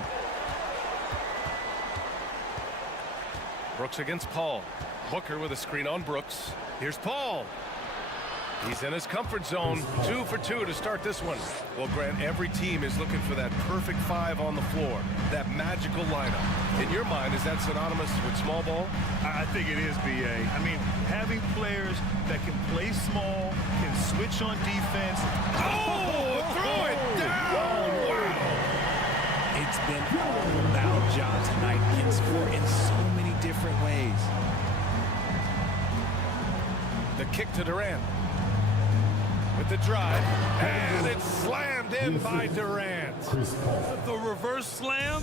Brooks against Paul. Booker with a screen on Brooks. Here's Paul. He's in his comfort zone. 2 for 2 to start this one. Well, Grant, every team is looking for that perfect 5 on the floor. That magical lineup. In your mind, is that synonymous with small ball? I think it is, B.A. I mean, having players that can play small, can switch on defense. Oh, throw it down! Wow! It's been all about Ja tonight. Can score in so many different ways. The kick to Durant. With the drive, and it's slammed in by Durant. The reverse slam,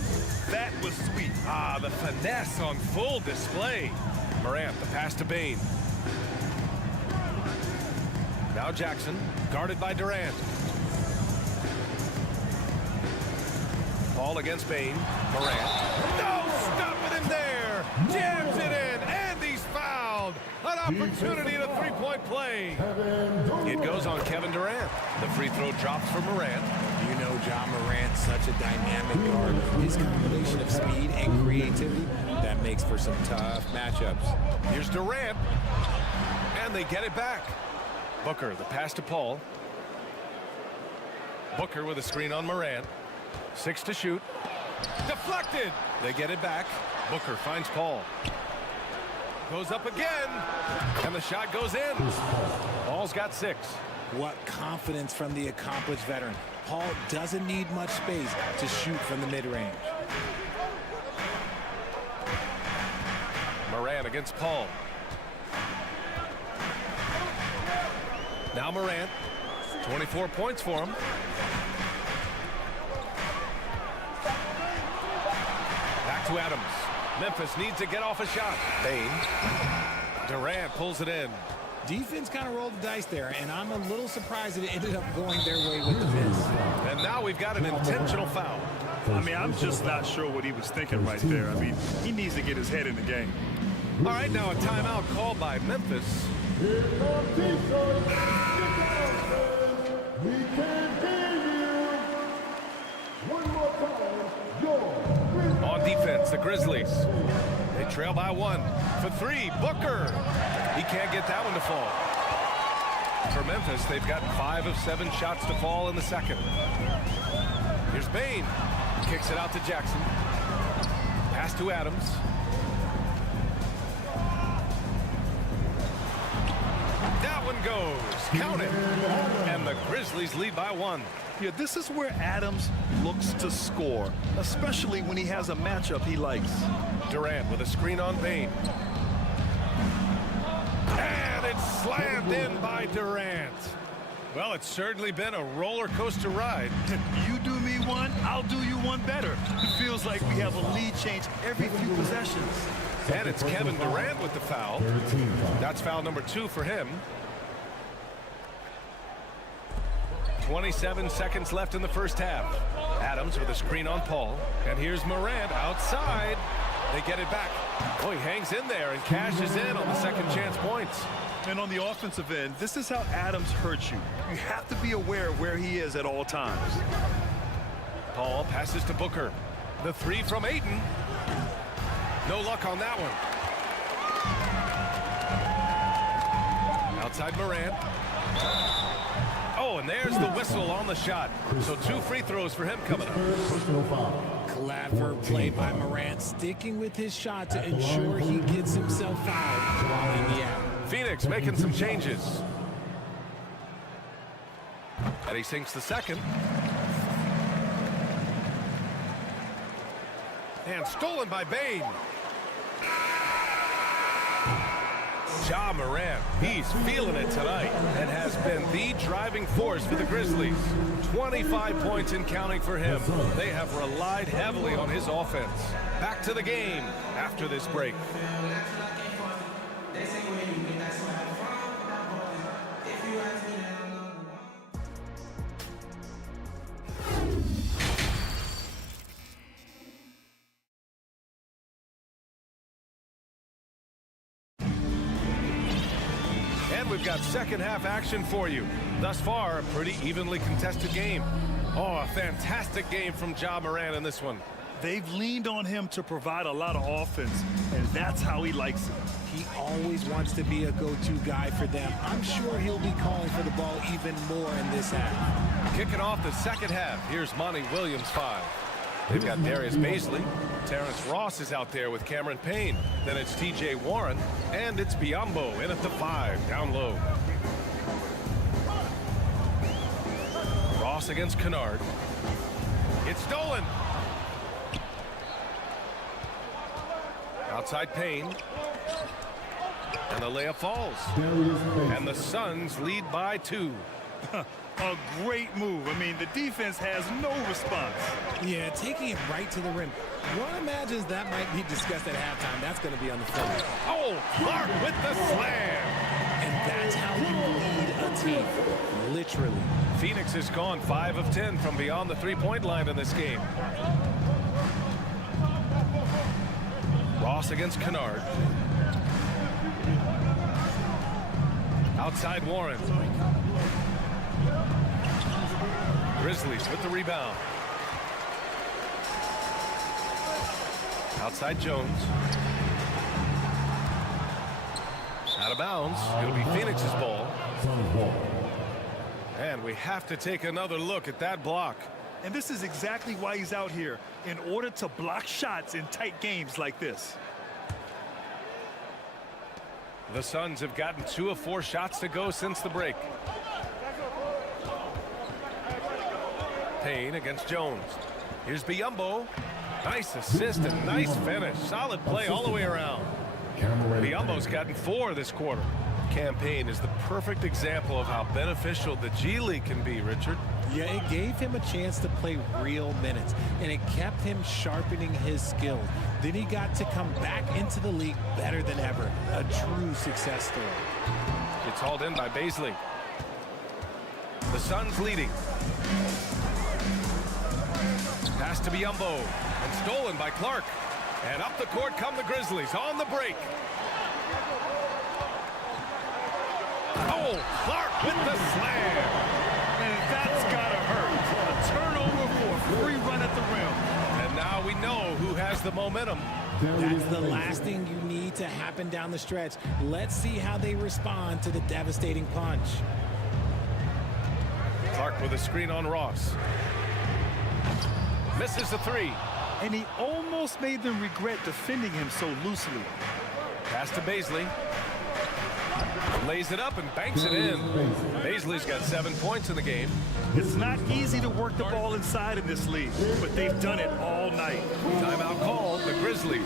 that was sweet. Ah, the finesse on full display. Morant, the pass to Bane. Now Jackson, guarded by Durant. Ball against Bane. Morant. No, stopping him there. Jams it in, and he's fouled. An opportunity to 3-point play. It goes on Kevin Durant. The free throw drops for Morant. You know Ja Morant, such a dynamic guard. His combination of speed and creativity, that makes for some tough matchups. Here's Durant, and they get it back. Booker, the pass to Paul. Booker with a screen on Morant. 6 to shoot. Deflected. They get it back. Booker finds Paul. Goes up again, and the shot goes in. Paul's got 6. What confidence from the accomplished veteran. Paul doesn't need much space to shoot from the mid-range. Morant against Paul. Now Morant, 24 points for him. Back to Adams. Memphis needs to get off a shot. Bane. Durant pulls it in. Defense kind of rolled the dice there, and I'm a little surprised that it ended up going their way with the miss. And now we've got an intentional foul. I mean, I'm just not sure what he was thinking right there. I mean, he needs to get his head in the game. All right, now a timeout called by Memphis. We can't hear you. One more time. On defense, the Grizzlies. They trail by 1. For 3, Booker. He can't get that one to fall. For Memphis, they've got 5 of 7 shots to fall in the second. Here's Bane. Kicks it out to Jackson. Pass to Adams. goes. Count it. And the Grizzlies lead by 1. Yeah, this is where Adams looks to score, especially when he has a matchup he likes. Durant with a screen on Payne. And it's slammed in by Durant. Well, it's certainly been a roller coaster ride. You do me one, I'll do you one better. It feels like we have a lead change every few possessions. And it's Kevin Durant with the foul. That's foul number 2 for him. 27 seconds left in the first half. Adams with a screen on Paul. And here's Morant outside. They get it back. Oh, he hangs in there and cashes in on the second chance points. And on the offensive end, this is how Adams hurts you. You have to be aware of where he is at all times. Paul passes to Booker. The 3 from Ayton. No luck on that one. Outside Morant. Oh, and there's the whistle on the shot. So 2 free throws for him coming up. Clever play by Morant, sticking with his shot to ensure he gets himself out while in the out. Phoenix making some changes. And he sinks the second. And stolen by Bane. Ja Morant, he's feeling it tonight and has been the driving force for the Grizzlies. 25 points and counting for him. They have relied heavily on his offense. Back to the game after this break. We've got second half action for you. Thus far, a pretty evenly contested game. Oh, a fantastic game from Ja Morant in this one. They've leaned on him to provide a lot of offense, and that's how he likes it. He always wants to be a go-to guy for them. I'm sure he'll be calling for the ball even more in this half. Kicking off the second half, here's Monty Williams 5. They've got Darius Baisley. Terrence Ross is out there with Cameron Payne. Then it's T.J. Warren. And it's Biyombo in at the 5, down low. Ross against Kennard. It's stolen. Outside Payne. And the layup falls. And the Suns lead by 2. A great move. I mean, the defense has no response. Yeah, taking it right to the rim. One imagines that might be discussed at halftime. That's going to be on the floor. Oh, Clark with the slam. And that's how you lead a team. Literally. Phoenix has gone 5 of 10 from beyond the three-point line in this game. Ross against Kennard. Outside Warren. Grizzlies with the rebound. Outside Jones. Out of bounds. It'll be Phoenix's ball. And we have to take another look at that block. And this is exactly why he's out here, in order to block shots in tight games like this. The Suns have gotten 2 of 4 shots to go since the break. Payne against Jones. Here's Biyombo. Nice assist and nice finish. Solid play all the way around. Biyombo's gotten 4 this quarter. Campaign is the perfect example of how beneficial the G League can be, Richard. Yeah, it gave him a chance to play real minutes, and it kept him sharpening his skills. Then he got to come back into the league better than ever. A true success story. It's hauled in by Baisley. The Suns leading. Pass to Biyombo, and stolen by Clark. And up the court come the Grizzlies on the break. Oh, Clark with the slam. And that's gotta hurt. A turnover for a free run at the rim. And now we know who has the momentum. That's the last thing you need to happen down the stretch. Let's see how they respond to the devastating punch. Clark with a screen on Ross. Misses the 3. And he almost made them regret defending him so loosely. Pass to Baisley. Lays it up and banks it in. Paisley's got 7 points in the game. It's not easy to work the ball inside in this league, but they've done it all night. Timeout called, the Grizzlies.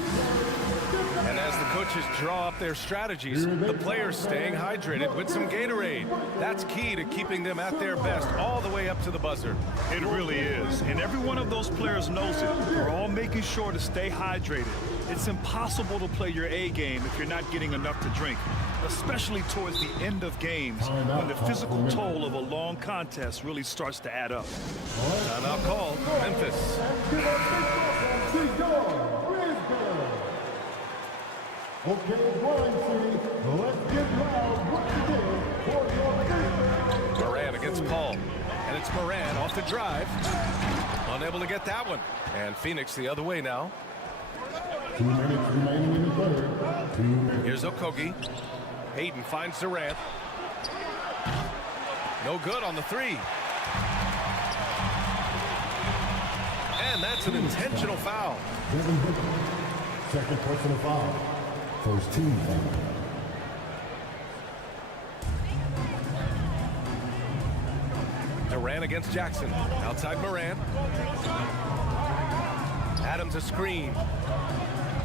And as the coaches draw up their strategies, the players staying hydrated with some Gatorade. That's key to keeping them at their best all the way up to the buzzer. It really is. And every one of those players knows it. They're all making sure to stay hydrated. It's impossible to play your A game if you're not getting enough to drink, especially towards the end of games when the physical toll of a long contest really starts to add up. Timeout called, Memphis. Okay, Grind City, let's get loud once again for your Moran against Paul. And it's Moran off the drive. Unable to get that one. And Phoenix the other way now. 2 minutes remaining in the third. 2 minutes. Here's Okogie. Hayden finds Durant. No good on the three. And that's an intentional foul. Second personal foul. First team foul. Durant against Jackson. Outside Moran. Adams a screen.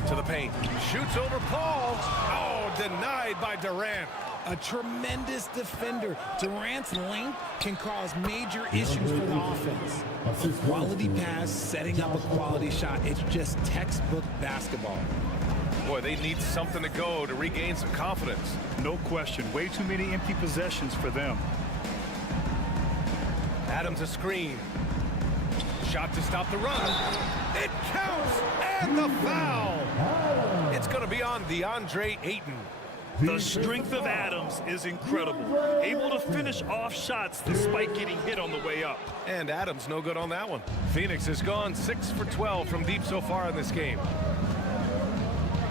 To the paint. Shoots over Paul. Oh, denied by Durant. A tremendous defender. Durant's length can cause major issues for the offense. A quality pass, setting up a quality shot. It's just textbook basketball. Boy, they need something to go to regain some confidence. No question. Way too many empty possessions for them. Adams a screen. Shot to stop the run. It counts, and the foul. It's going to be on DeAndre Ayton. The strength of Adams is incredible. Able to finish off shots despite getting hit on the way up. And Adams no good on that one. Phoenix has gone 6 for 12 from deep so far in this game.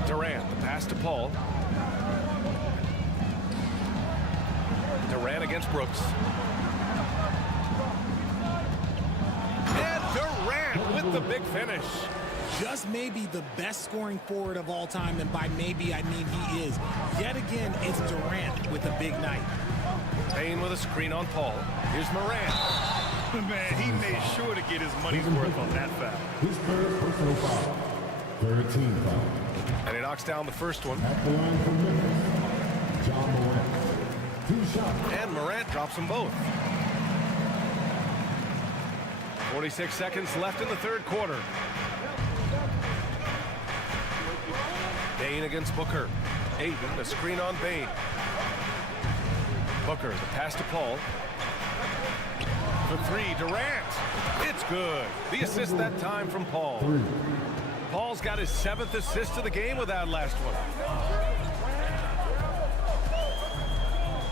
Durant, the pass to Paul. Durant against Brooks. And Durant with the big finish. Just maybe the best scoring forward of all time, and by maybe I mean he is. Yet again, it's Durant with a big night. Payne with a screen on Paul. Here's Moran. Man, he made sure to get his money's worth on that foul. His third personal foul. Third team foul. And he knocks down the first one. At the line for Memphis, John Morant. 2 shots. And Morant drops them both. 46 seconds left in the third quarter. Bain against Booker. Ayton, a screen on Bain. Booker, the pass to Paul. For three, Durant. It's good. The assist that time from Paul. Paul's got his 7th assist of the game with that last one.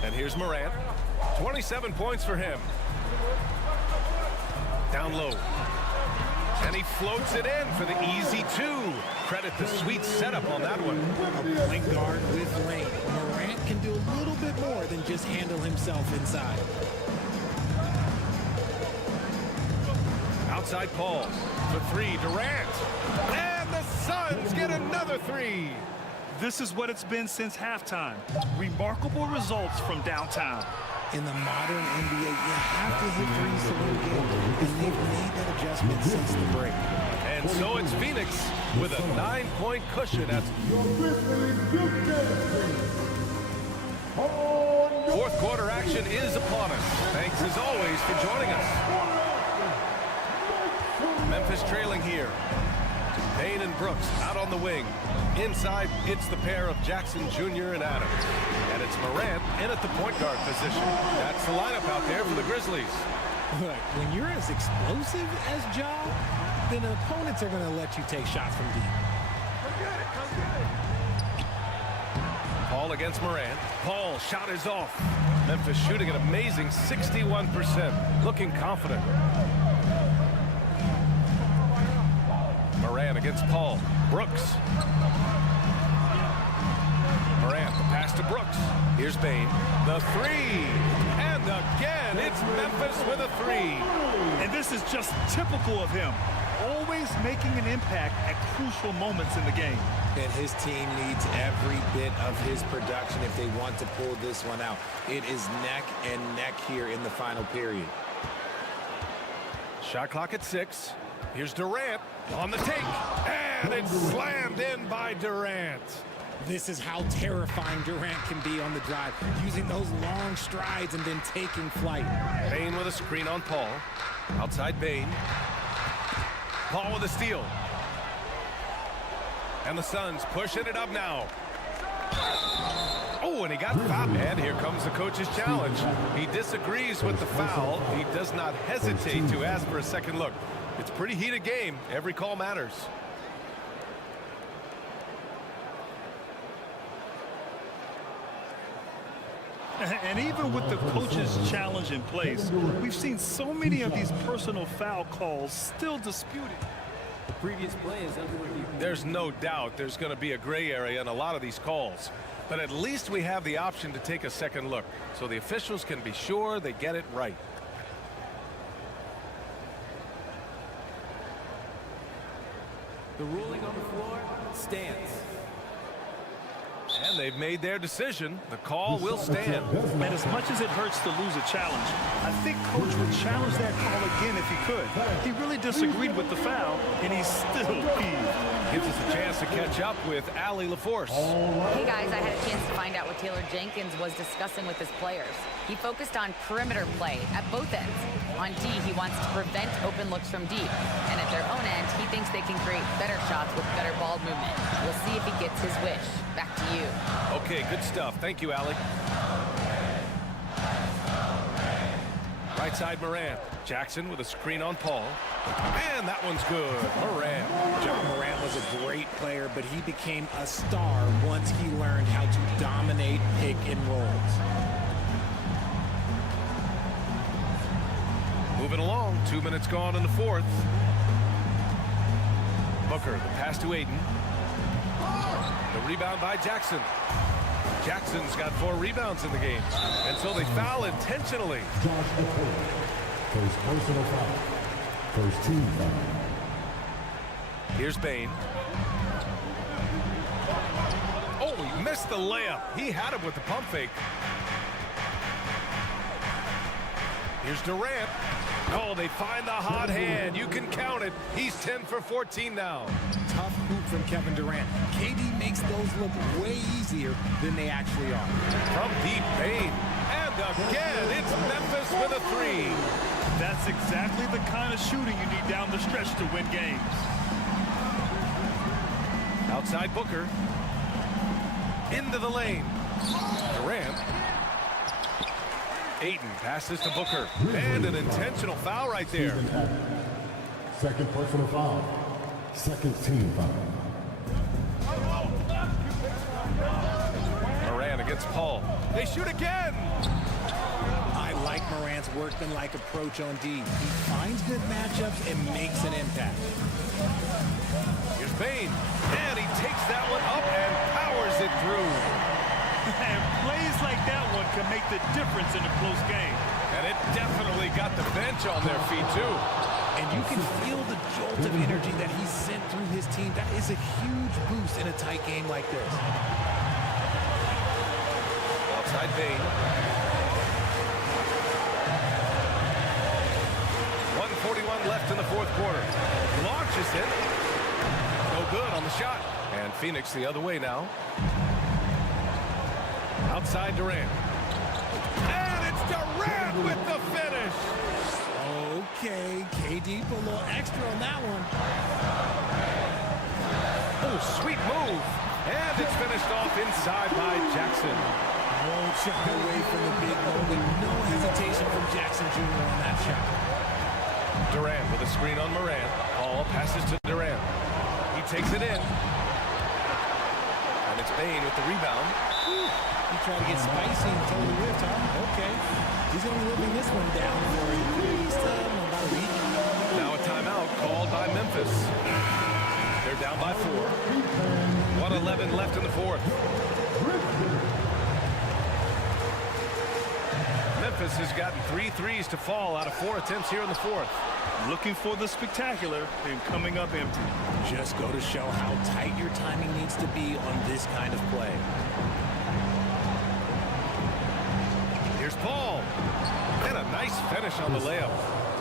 And here's Morant. 27 points for him. Down low. And he floats it in for the easy 2. Credit the sweet setup on that one. A point guard with length. Morant can do a little bit more than just handle himself inside. Outside Paul for three, Durant. And the Suns get another 3. This is what it's been since halftime. Remarkable results from downtown. In the modern NBA, you have to hit threes to win games, and they've made that adjustment since the break. And so it's Phoenix with a 9-point cushion. Fourth quarter action is upon us. Thanks as always for joining us. Memphis trailing here. Payne and Brooks out on the wing. Inside, it's the pair of Jackson Jr. and Adams. And it's Morant in at the point guard position. That's the lineup out there for the Grizzlies. Look, when you're as explosive as Ja, then opponents are going to let you take shots from deep. Paul against Morant. Paul, shot is off. Memphis shooting an amazing 61%. Looking confident. Morant against Paul. Brooks. Morant, the pass to Brooks. Here's Bain. The 3. And again, it's Memphis with a 3. And this is just typical of him. always making an impact at crucial moments in the game. And his team needs every bit of his production if they want to pull this one out. It is neck and neck here in the final period. Shot clock at 6. Here's Durant on the take. And it's slammed in by Durant. This is how terrifying Durant can be on the drive, using those long strides and then taking flight. Bane with a screen on Paul. Outside Bane. Paul with a steal. And the Suns pushing it up now. Oh, and he got fouled. And here comes the coach's challenge. He disagrees with the foul. He does not hesitate to ask for a second look. It's a pretty heated game. Every call matters. And even with the coach's challenge in place, we've seen so many of these personal foul calls still disputed. The previous play is under review. There's no doubt there's going to be a gray area in a lot of these calls. But at least we have the option to take a second look, so the officials can be sure they get it right. The ruling on the floor stands. And they've made their decision. The call will stand. And as much as it hurts to lose a challenge, I think Coach would challenge that call again if he could. He really disagreed with the foul, and he's still peeved. Gives us a chance to catch up with Allie LaForce. Hey guys, I had a chance to find out what Taylor Jenkins was discussing with his players. He focused on perimeter play at both ends. On D, he wants to prevent open looks from deep. And at their own end, he thinks they can create better shots with better ball movement. We'll see if he gets his wish. Back to you. Okay, good stuff. Thank you, Allie. Right side, Morant. Jackson with a screen on Paul. And that one's good. Morant. John Morant was a great player, but he became a star once he learned how to dominate pick and rolls. Moving along. 2 minutes gone in the fourth. Booker, the pass to Aiden. The rebound by Jackson. Jackson's got 4 rebounds in the game. And so they foul intentionally. First personal foul. First team foul. Here's Bane. Oh, he missed the layup. He had him with the pump fake. Here's Durant. Oh, they find the hot hand. You can count it. He's 10 for 14 now. Tough hoop from Kevin Durant. KD makes those look way easier than they actually are. From deep, Bane. And again, it's Memphis with a 3. That's exactly the kind of shooting you need down the stretch to win games. Outside Booker. Into the lane. Durant. Ayton passes to Booker. And an intentional foul right there. Second personal foul. Second team foul. Morant against Paul. They shoot again. I like Morant's workmanlike approach on D. He finds good matchups and makes an impact. Here's Bane. And he takes that one up and powers it through. And plays like that one can make the difference in a close game. And it definitely got the bench on their feet, too. And you can feel the jolt of energy that he sent through his team. That is a huge boost in a tight game like this. Outside Bane. 1:41 left in the fourth quarter. Launches it. No good on the shot. And Phoenix the other way now. Outside Durant. And it's Durant with the finish. Okay, KD put a little extra on that one. Oh, sweet move. And it's finished off inside by Jackson. Won't shy away from the big moment. No hesitation from Jackson Jr. on that shot. Durant with a screen on Morant. Paul passes to Durant. He takes it in. And it's Bane with the rebound. He tried to get spicy and told the ribs, huh? Okay. He's going to be living this one down for at least about a week. Now a timeout called by Memphis. They're down by 4. 1:11 left in the fourth. Memphis has gotten 3 threes to fall out of 4 attempts here in the fourth. Looking for the spectacular and coming up empty. Just go to show how tight your timing needs to be on this kind of play. Here's Paul. And a nice finish on the layup.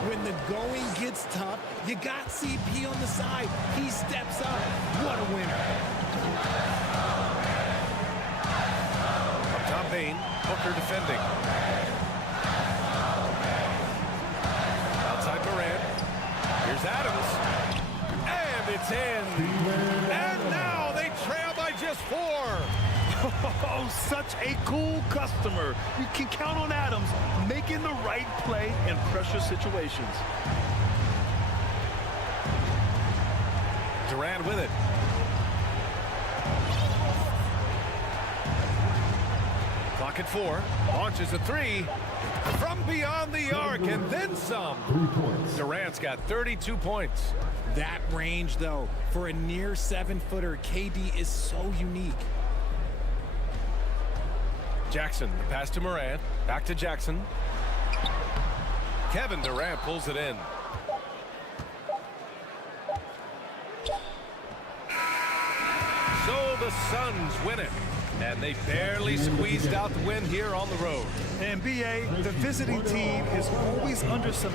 When the going gets tough, you got CP on the side. He steps up. What a winner. From Tom Bain, Booker defending. Outside Morant. Here's Adams. And it's in. And now they trail by just 4. Oh, such a cool customer. You can count on Adams making the right play in pressure situations. Durant with it. Clock at 4. Launches a 3 from beyond the arc and then some. 3 points. Durant's got 32 points. That range, though, for a near 7-footer, KD is so unique. Jackson, the pass to Morant. Back to Jackson. Kevin Durant pulls it in. So the Suns win it. And they barely squeezed out the win here on the road. And BA, the visiting team is always under some...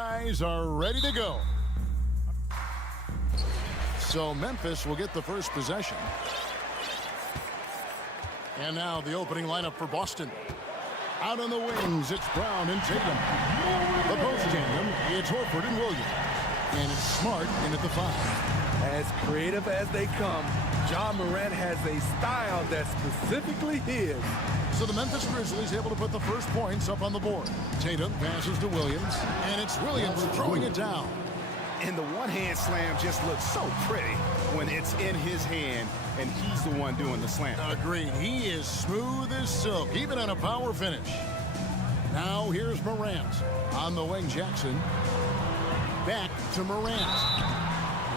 guys are ready to go. So Memphis will get the first possession. And now the opening lineup for Boston. Out on the wings, it's Brown and Tatum. The post tandem, it's Horford and Williams. And it's Smart in at the 5. As creative as they come, Ja Morant has a style that's specifically his. So the Memphis Grizzlies able to put the first points up on the board. Tatum passes to Williams, and it's Williams throwing it down. And the one-hand slam just looks so pretty when it's in his hand and he's the one doing the slam. Agreed. He is smooth as silk, even on a power finish. Now here's Morant. On the wing, Jackson. Back to Morant.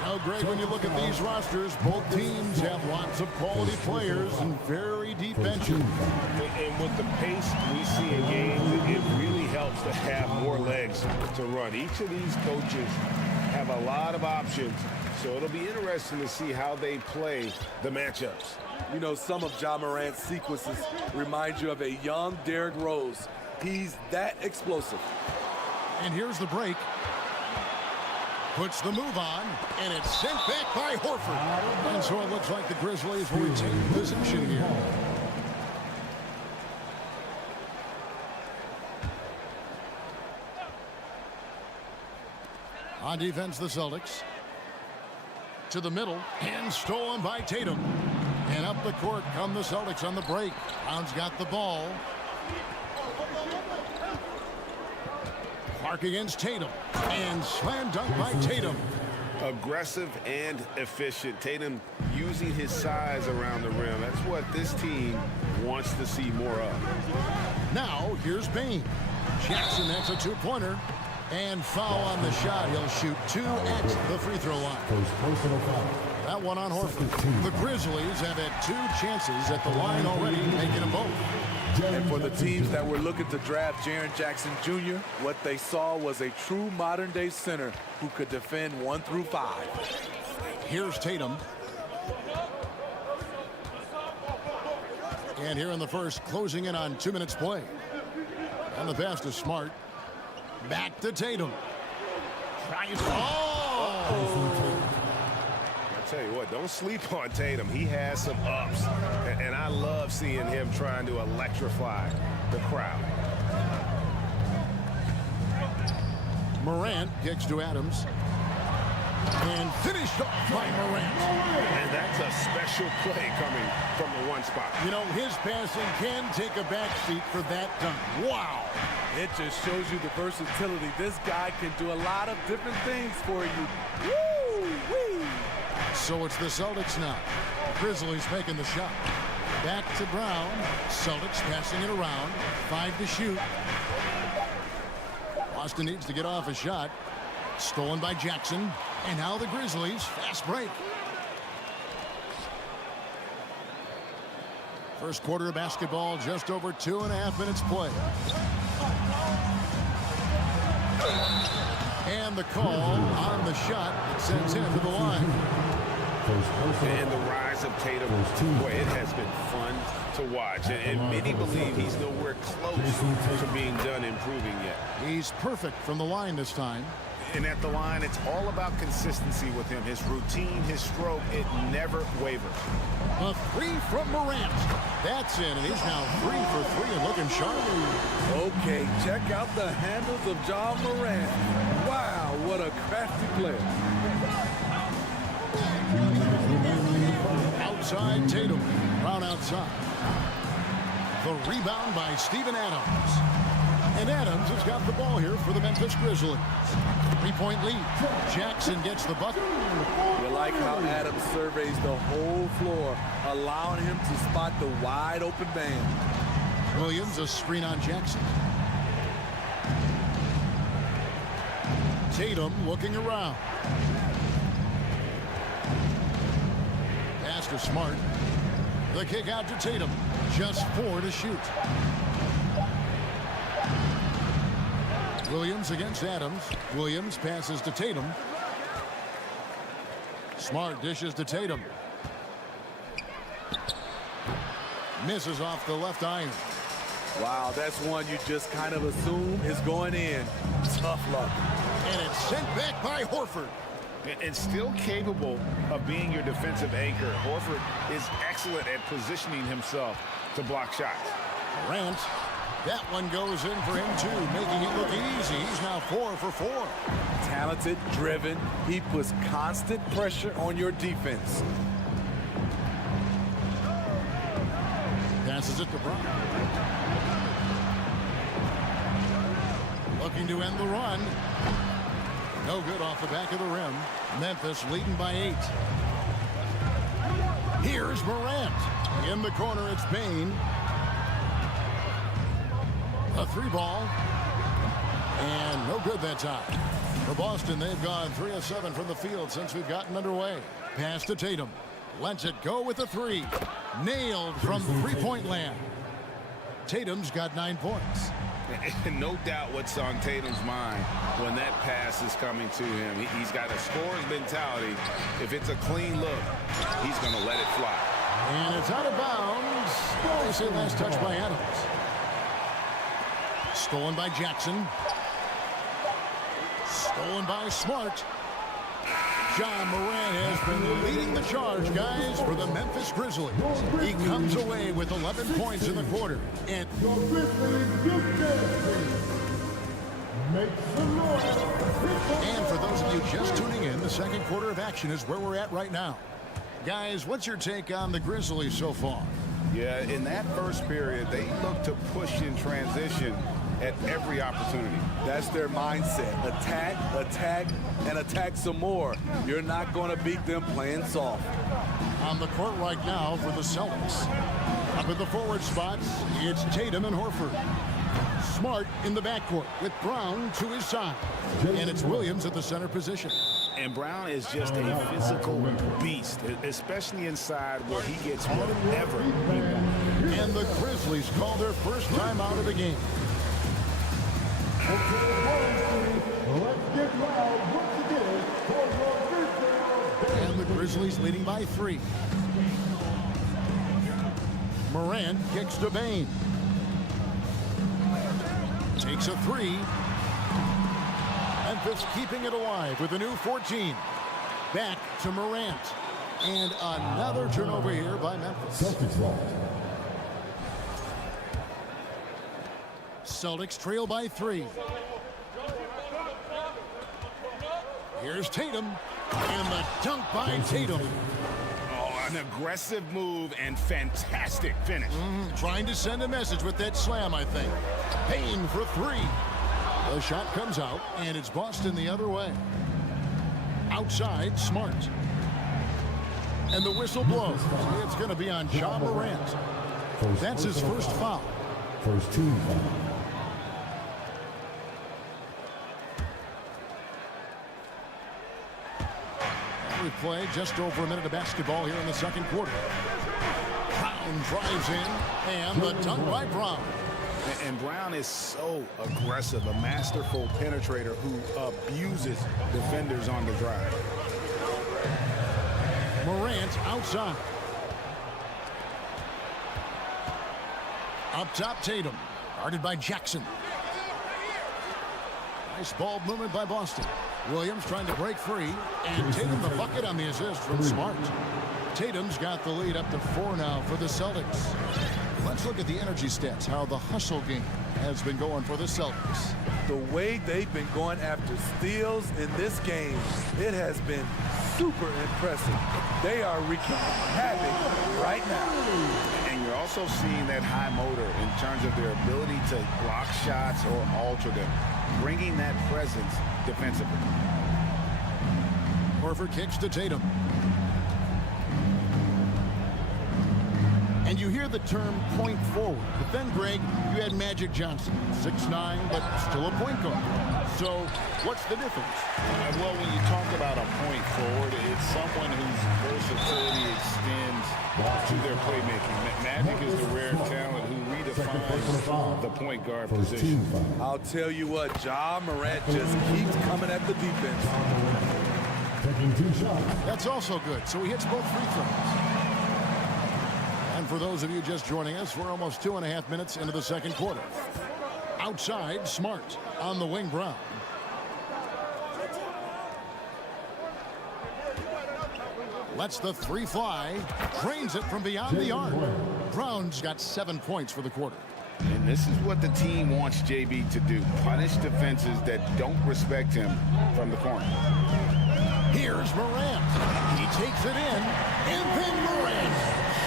Now, Greg, when you look at these rosters, both teams have lots of quality players and very deep benches. And with the pace we see in games, it really helps to have more legs to run. Each of these coaches have a lot of options, so it'll be interesting to see how they play the matchups. You know, some of Ja Morant's sequences remind you of a young Derrick Rose. He's that explosive. And here's the break. Puts the move on, and it's sent back by Horford. And so it looks like the Grizzlies will retain position here. On defense, the Celtics. To the middle, and stolen by Tatum. And up the court come the Celtics on the break. Brown's got the ball. Clark against Tatum. And slam dunk by Tatum. Aggressive and efficient. Tatum using his size around the rim. That's what this team wants to see more of. Now, here's Bain. Jackson, that's a two-pointer. And foul on the shot. He'll shoot 2 at the free throw line. That one on Horford. The Grizzlies have had 2 chances at the line already, making them both. And for the teams that were looking to draft Jaren Jackson Jr., what they saw was a true modern-day center who could defend 1 through 5. Here's Tatum. And here in the first, closing in on 2 minutes play. And the pass to Smart. Back to Tatum. Tries. Oh! I tell you what, don't sleep on Tatum. He has some ups, and I love seeing him trying to electrify the crowd. Morant kicks to Adams. And finished off by Morant. And that's a special play coming from the one spot. You know, his passing can take a back seat for that dunk. Wow. It just shows you the versatility. This guy can do a lot of different things for you. Woo-wee. So it's the Celtics now. Grizzlies making the shot. Back to Brown. Celtics passing it around. 5 to shoot. Boston needs to get off a shot. Stolen by Jackson. And now the Grizzlies. Fast break. First quarter of basketball, just over 2.5 minutes play. And the call on the shot that sends him to the line. And the rise of Tatum, boy, it has been fun to watch. And many believe he's nowhere close to being done improving yet. He's perfect from the line this time. And at the line, it's all about consistency with him. His routine, his stroke, it never wavers. A 3 from Morant. That's in, and he's now 3 for 3 and looking sharp. Okay, check out the handles of Ja Morant. Wow, what a crafty player. Outside Tatum. Brown outside. The rebound by Steven Adams. And Adams has got the ball here for the Memphis Grizzlies. 3-point lead. Jackson gets the bucket. You like how Adams surveys the whole floor, allowing him to spot the wide open man. Williams, a screen on Jackson. Tatum looking around. Pass to Smart. The kick out to Tatum. Just 4 to shoot. Williams against Adams. Williams passes to Tatum. Smart dishes to Tatum. Misses off the left iron. Wow, that's one you just kind of assume is going in. Tough luck. And it's sent back by Horford. And still capable of being your defensive anchor. Horford is excellent at positioning himself to block shots. Morant, that one goes in for him too, making it look easy. He's now 4 for 4. Talented, driven. He puts constant pressure on your defense. Passes it to Brown. Looking to end the run. No good off the back of the rim. Memphis leading by 8. Here's Morant. In the corner, it's Bane. A 3-ball. And no good that time. For Boston, they've gone 3 of 7 from the field since we've gotten underway. Pass to Tatum. Lets it go with a 3. Nailed from three-point land. Tatum's got 9 points. And no doubt what's on Tatum's mind when that pass is coming to him. He's got a scorer's mentality. If it's a clean look, he's going to let it fly. And it's out of bounds. They say last touch by Adams. Stolen by Jackson. Stolen by Smart. John Morant has been leading the charge, guys, for the Memphis Grizzlies. He comes away with 11 points in the quarter. And for those of you just tuning in, the second quarter of action is where we're at right now. Guys, what's your take on the Grizzlies so far? Yeah, in that first period, they look to push in transition at every opportunity. That's their mindset. Attack, attack, and attack some more. You're not going to beat them playing soft. On the court right now for the Celtics. Up at the forward spots, it's Tatum and Horford. Smart in the backcourt with Brown to his side. And it's Williams at the center position. And Brown is just a physical beast, especially inside where he gets whatever he wants. And the Grizzlies call their first time out of the game. Let's get loud once again for your first And the Grizzlies leading by 3. Morant kicks to Bane. Takes a 3. Memphis keeping it alive with a new 14. Back to Morant. And another turnover here by Memphis. Celtics ball. Celtics trail by 3. Here's Tatum. And the dunk by Tatum. Oh, an aggressive move and fantastic finish. Trying to send a message with that slam, I think. Payne for 3. The shot comes out, and it's Boston the other way. Outside, Smart. And the whistle blows. It's going to be on John Morant. That's his first foul. First team foul. We play just over a minute of basketball here in the second quarter. Brown drives in, and the dunk by Brown. And Brown is so aggressive, a masterful penetrator who abuses defenders on the drive. Morant outside. Up top, Tatum. Guarded by Jackson. Nice ball movement by Boston. Williams trying to break free, and Tatum the bucket on the assist from Smart. Tatum's got the lead up to 4 now for the Celtics. Let's look at the energy stats, how the hustle game has been going for the Celtics. The way they've been going after steals in this game, it has been super impressive. They are wreaking havoc right now. And you're also seeing that high motor in terms of their ability to block shots or alter them, bringing that presence defensively. Horford kicks to Tatum. And you hear the term point forward. But then, Greg, you had Magic Johnson, 6'9", but still a point guard. So what's the difference? Well, when you talk about a point forward, it's someone whose versatility extends to their playmaking. Magic is the rare talent who redefines the point guard position. I'll tell you what, Ja Morant just keeps coming at the defense. Taking 2 shots. That's also good. So he hits both free throws. And for those of you just joining us, we're almost 2.5 minutes into the second quarter. Outside, Smart. On the wing, Brown. Lets the three fly. Drains it from beyond the arc. Brown's got 7 points for the quarter. And this is what the team wants JB to do. Punish defenses that don't respect him from the corner. Here's Morant. He takes it in, and then Morant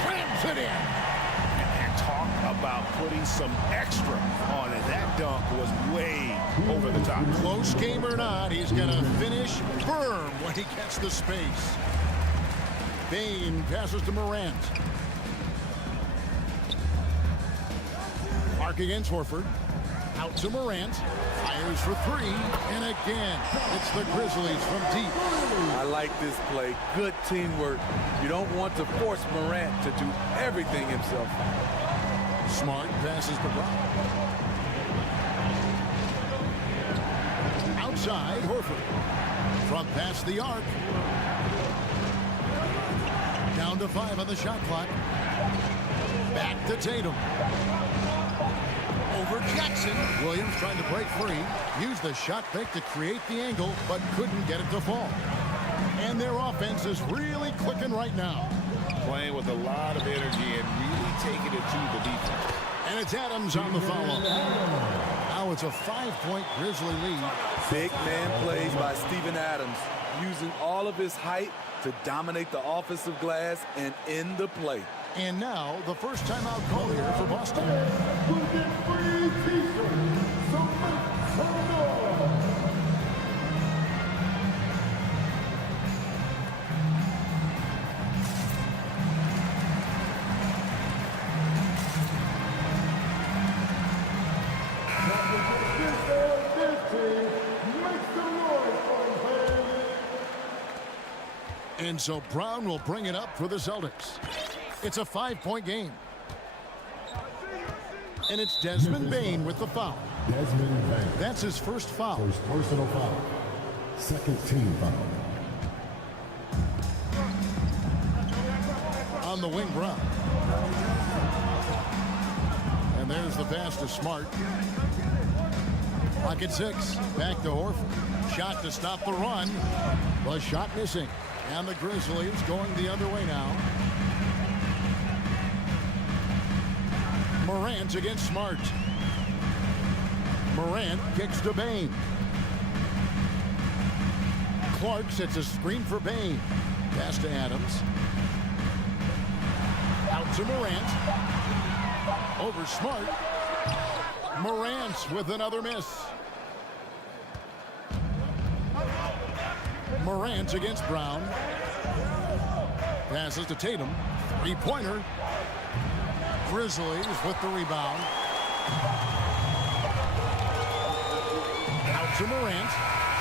slams it in. And talk about putting some extra on it. That dunk was way over the top. Close game or not, he's going to finish firm when he gets the space. Bane passes to Morant. Arc against Horford. Out to Morant. Fires for three. And again, it's the Grizzlies from deep. I like this play. Good teamwork. You don't want to force Morant to do everything himself. Smart passes to Brown. Outside, Horford. From past the arc. Down to 5 on the shot clock. Back to Tatum. Over Jackson. Williams trying to break free. Used the shot fake to create the angle, but couldn't get it to fall. And their offense is really clicking right now. Playing with a lot of energy and really taking it to the defense. And it's Adams on the follow. Now it's a 5-point Grizzly lead. Big man plays by Steven Adams, using all of his height to dominate the offensive glass and end the play. And now the first timeout call here for Boston. And so Brown will bring it up for the Celtics. It's a 5-point game. And it's Desmond Bane with the foul. Desmond Bane. That's his first foul. First personal foul. Second team foul. On the wing, Brown. And there's the pass to Smart. Pocket 6. Back to Horford. Shot to stop the run. The shot missing. And the Grizzlies going the other way now. Morant against Smart. Morant kicks to Bane. Clark sets a screen for Bane. Pass to Adams. Out to Morant. Over Smart. Morant with another miss. Morant against Brown. Passes to Tatum. Three-pointer. Grizzlies with the rebound. Out to Morant.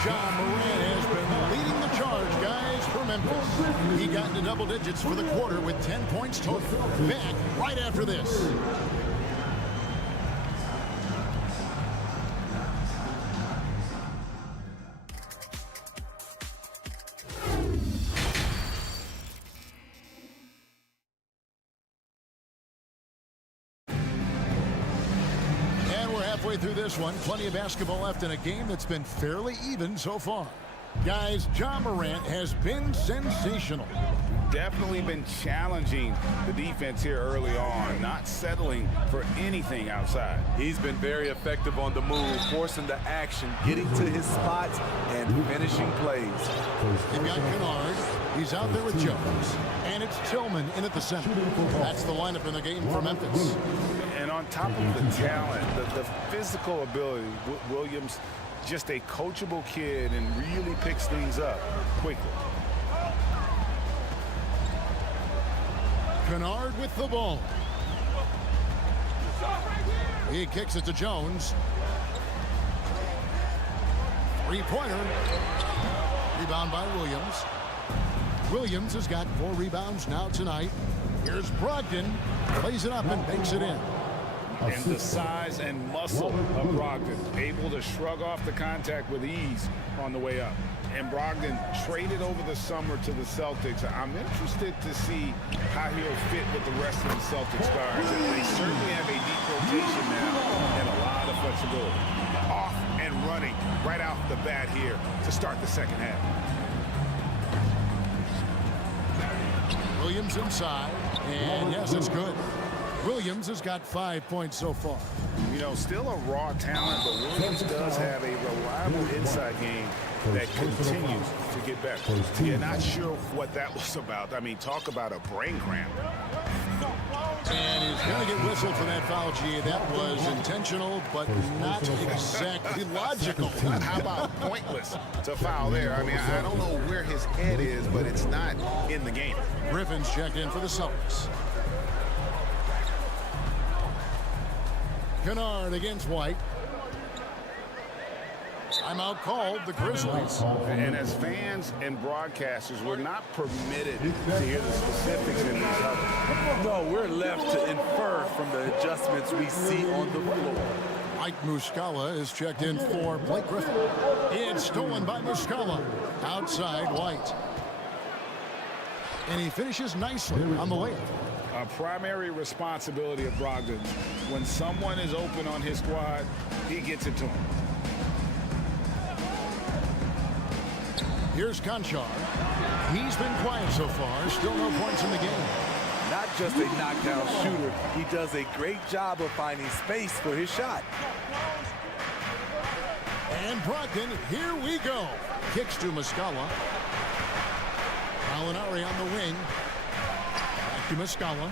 John Morant has been leading the charge, guys, for Memphis. He got into double digits for the quarter with 10 points total. Back right after this. Through this one, plenty of basketball left in a game that's been fairly even so far. Guys, John Morant has been sensational. Definitely been challenging the defense here early on, not settling for anything outside. He's been very effective on the move, forcing the action, getting to his spots, and finishing plays. They've got Kennard. He's out there with Jones. And it's Tillman in at the center. That's the lineup in the game for Memphis. And on top of the talent, the physical ability, Williams, just a coachable kid and really picks things up quickly. Kennard with the ball. He kicks it to Jones. Three-pointer. Rebound by Williams. Williams has got 4 rebounds now tonight. Here's Brogdon. Plays it up and banks it in. And the size and muscle of Brogdon, able to shrug off the contact with ease on the way up. And Brogdon traded over the summer to the Celtics. I'm interested to see how he'll fit with the rest of the Celtics guards. They certainly have a deep rotation now and a lot of flexibility. Off and running right off the bat here to start the second half. Williams inside, and yes, it's good. Williams has got 5 points so far. You know, still a raw talent, but Williams does have a reliable inside game that continues to get better. You're not sure what that was about. I mean, talk about a brain cramp. And he's going to get whistled for that foul, G. That was intentional, but not exactly logical. How about pointless to foul there? I mean, I don't know where his head is, but it's not in the game. Griffin's checked in for the Celtics. Kennard against White. Timeout called the Grizzlies. And as fans and broadcasters, we're not permitted to hear the specifics in these huddles. No, we're left to infer from the adjustments we see on the floor. Mike Muscala is checked in for Blake Griffin. It's stolen by Muscala. Outside White. And he finishes nicely on the layup. A primary responsibility of Brogdon. When someone is open on his squad, he gets it to him. Here's Conchar. He's been quiet so far. Still no points in the game. Not just a knockdown shooter, he does a great job of finding space for his shot. And Brogdon, here we go. Kicks to Muscala. Molinari on the wing. Back to Muscala.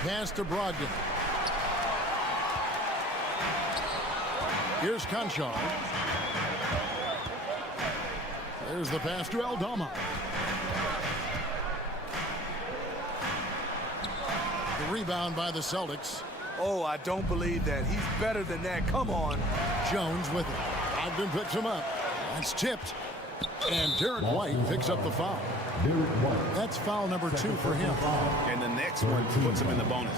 Pass to Brogdon. Here's Conchar. There's the pass to Aldama. The rebound by the Celtics. Oh, I don't believe that. He's better than that. Come on. Jones with it. Ogden picks him up. That's tipped. And Derek White picks up the foul. That's foul number 2 for him. And the next one puts him in the bonus.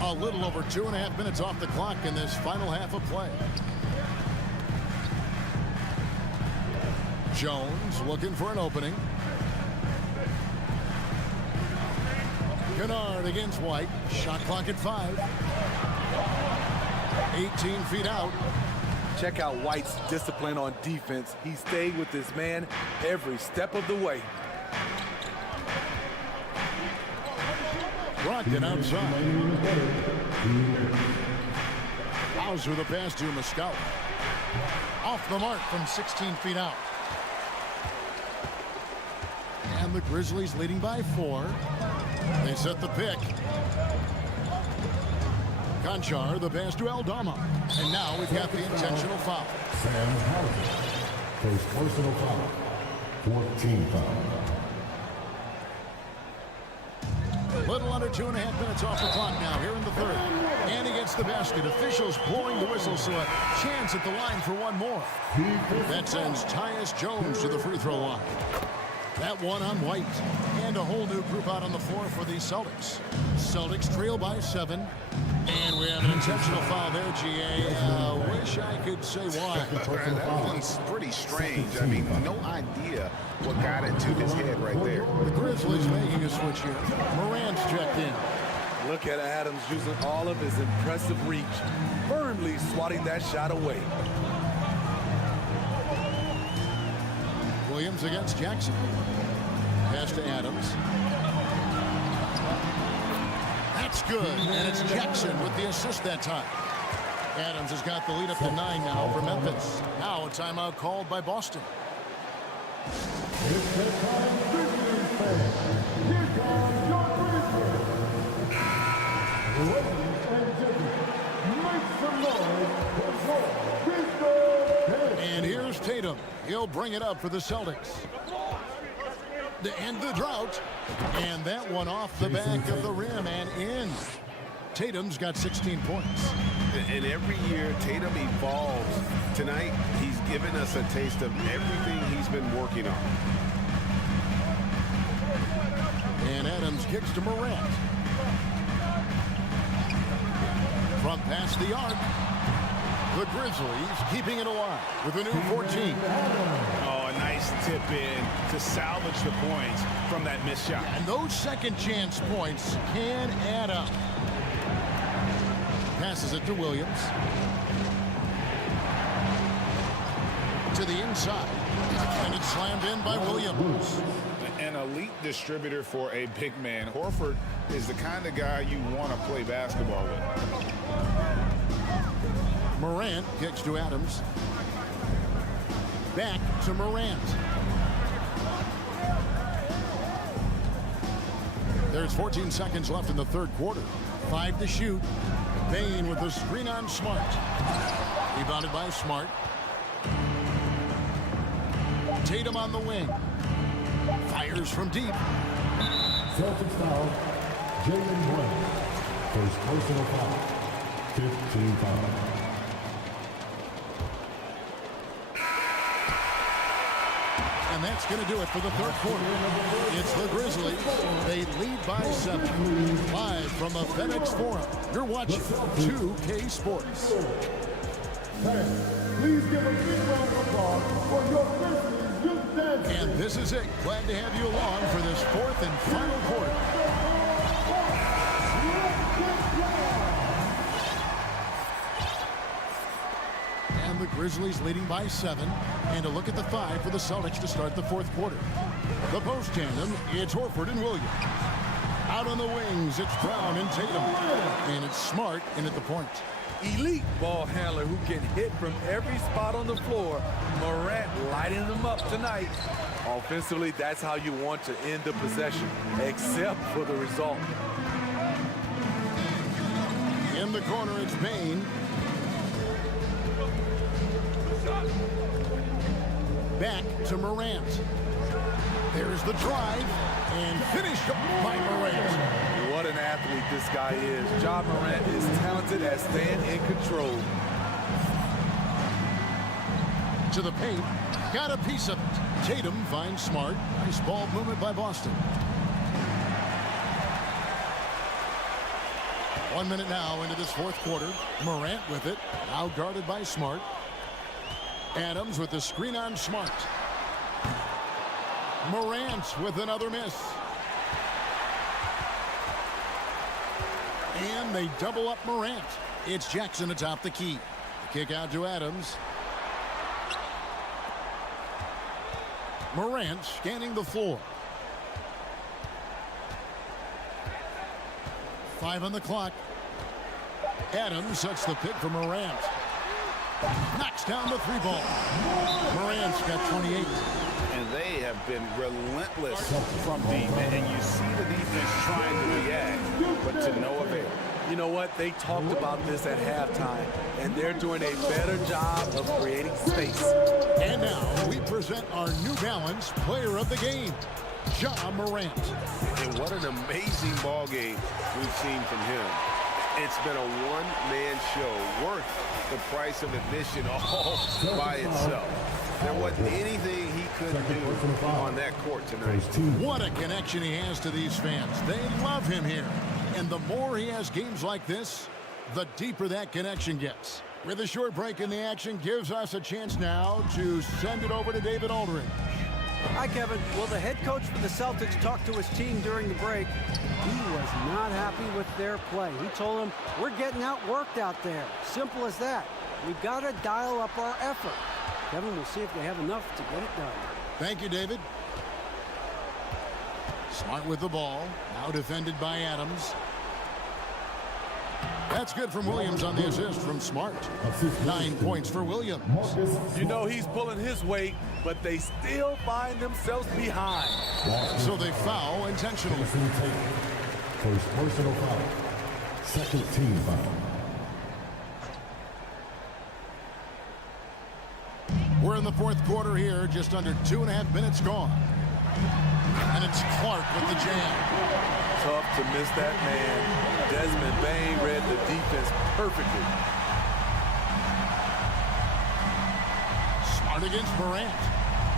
A little over 2.5 minutes off the clock in this final half of play. Jones looking for an opening. Kennard against White. Shot clock at 5. 18 feet out. Check out White's discipline on defense. He stayed with this man every step of the way. Brogdon outside. Hauser with a pass to Muscala. Off the mark from 16 feet out. And the Grizzlies leading by 4. They set the pick. Conchar, the pass to Aldama. And now we've got the intentional foul. Sam Hauser. First personal foul. 14 foul. Little under 2.5 minutes off the clock now here in the third. And he gets the basket. Officials blowing the whistle, so a chance at the line for one more. That sends Tyus Jones to the free throw line. That one on White. And a whole new group out on the floor for the Celtics. Celtics trail by 7. And we have an intentional foul there, GA. Wish I could say why. That one's pretty strange. I mean, no idea what got into his head right there. The Grizzlies making a switch here. Morant's checked in. Look at Adams using all of his impressive reach, firmly swatting that shot away. Williams against Jackson. Pass to Adams. That's good, and it's Jackson with the assist that time. Adams has got the lead up to 9 now for Memphis. Now a timeout called by Boston. It's the time, Grizzlies fans. Here comes your Grizzlies. Ladies and gentlemen, make some noise for Grizzlies. And here's Tatum. He'll bring it up for the Celtics. To end the drought. And that one off the back of the rim and in. Tatum's got 16 points. And every year, Tatum evolves. Tonight, he's given us a taste of everything he's been working on. And Adams kicks to Morant. From past the arc. The Grizzlies keeping it alive with a new 14. Oh, a nice tip in to salvage the points from that missed shot. And those second chance points can add up. Passes it to Williams. to the inside. And it's slammed in by Williams. An elite distributor for a big man. Horford is the kind of guy you want to play basketball with. Morant kicks to Adams. Back to Morant. There's 14 seconds left in the third quarter. 5 to shoot. Bane with the screen on Smart. Rebounded by Smart. Tatum on the wing. Fires from deep. Celtics foul, Jaylen Brown. First personal foul. 15 foul. And that's going to do it for the third quarter. It's the Grizzlies. They lead by 7. Live from the FedEx Forum. You're watching 2K Sports. Please give a big round of applause for your Grizzlies youth dancers. And this is it. Glad to have you along for this fourth and final quarter. And the Grizzlies leading by 7. And a look at the 5 for the Celtics to start the fourth quarter. The post tandem, it's Horford and Williams. Out on the wings, it's Brown and Tatum. And it's Smart in at the point. Elite ball handler who can hit from every spot on the floor. Morant lighting them up tonight. Offensively, that's how you want to end the possession, except for the result. In the corner, it's Bane. Back to Morant. There's the drive, and finished by Morant. What an athlete this guy is. Ja Morant is talented at staying in control. To the paint, got a piece of it. Tatum finds Smart. Nice ball movement by Boston. 1 minute now into this fourth quarter. Morant with it, now guarded by Smart. Adams with the screen on Smart. Morant with another miss. And they double up Morant. It's Jackson atop the key. The kick out to Adams. Morant scanning the floor. 5 on the clock. Adams sets the pick for Morant. Knocks down the 3 ball. Morant's got 28. And they have been relentless from deep. And you see the defense trying to react, but to no avail. You know what? They talked about this at halftime, and they're doing a better job of creating space. And now we present our New Balance Player of the Game, Ja Morant. And what an amazing ball game we've seen from him. It's been a one-man show worth the price of admission all by itself. There wasn't anything he couldn't do on that court tonight. What a connection he has to these fans. They love him here. And the more he has games like this, the deeper that connection gets. With a short break in the action, gives us a chance now to send it over to David Aldridge. Hi, Kevin. Well, the head coach for the Celtics talked to his team during the break. He was not happy with their play. He told them, we're getting outworked out there. Simple as that. We've got to dial up our effort. Kevin, we'll see if they have enough to get it done. Thank you, David. Smart with the ball. Now defended by Adams. That's good from Williams on the assist from Smart. 9 points for Williams. You know he's pulling his weight, but they still find themselves behind. So they foul intentionally. First personal foul. Second team foul. We're in the fourth quarter here, just under 2.5 minutes gone. And it's Clark with the jam. Tough to miss that man. Desmond Bane read the defense perfectly. Smart against Morant.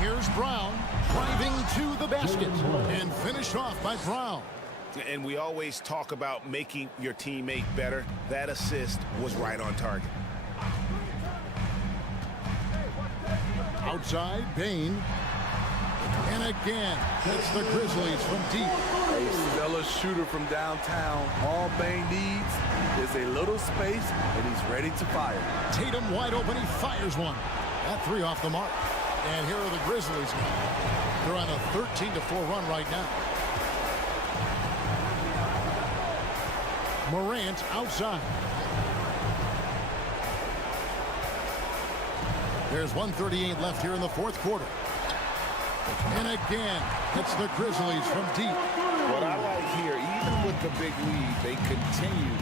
Here's Brown driving to the basket and finished off by Brown. And we always talk about making your teammate better. That assist was right on target. Outside, Bane. And again, it's the Grizzlies from deep. A stellar shooter from downtown. All Bane needs is a little space, and he's ready to fire. Tatum wide open, he fires one. That three off the mark. And here are the Grizzlies now. They're on a 13-4 run right now. Morant outside. There's 1:38 left here in the fourth quarter. And again, it's the Grizzlies from deep. What I like here, even with the big lead, they continue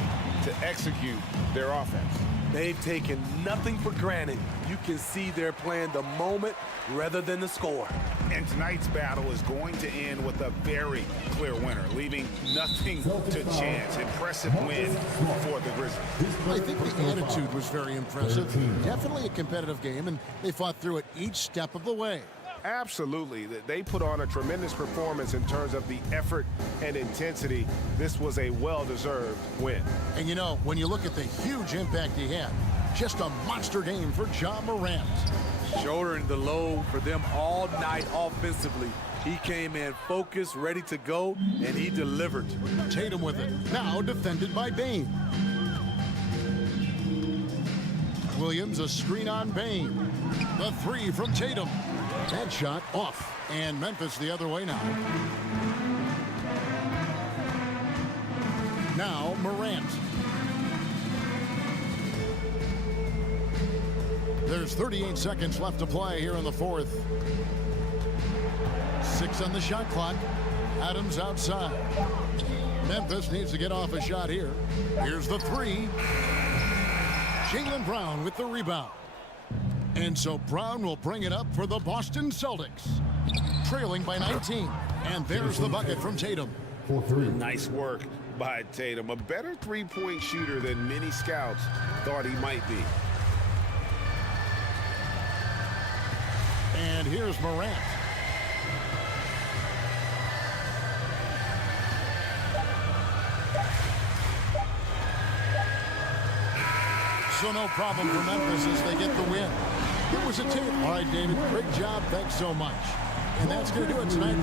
to execute their offense. They've taken nothing for granted. You can see they're playing the moment rather than the score. And tonight's battle is going to end with a very clear winner, leaving nothing to chance. Impressive win for the Grizzlies. I think the attitude was very impressive. Definitely a competitive game, and they fought through it each step of the way. Absolutely. They put on a tremendous performance in terms of the effort and intensity. This was a well-deserved win. And you know, when you look at the huge impact he had, just a monster game for Ja Morant. Shouldering the load for them all night offensively. He came in focused, ready to go, and he delivered. Tatum with it. Now defended by Bane. Williams, a screen on Bane. The three from Tatum. That shot off. And Memphis the other way now. Now Morant. There's 38 seconds left to play here in the fourth. 6 on the shot clock. Adams outside. Memphis needs to get off a shot here. Here's the three. Jaylen Brown with the rebound. And so Brown will bring it up for the Boston Celtics. Trailing by 19. And there's the bucket from Tatum. Nice work by Tatum. A better three-point shooter than many scouts thought he might be. And here's Morant. So no problem for Memphis as they get the win. It was a tip. All right, David, great job. Thanks so much. And that's going to do it tonight.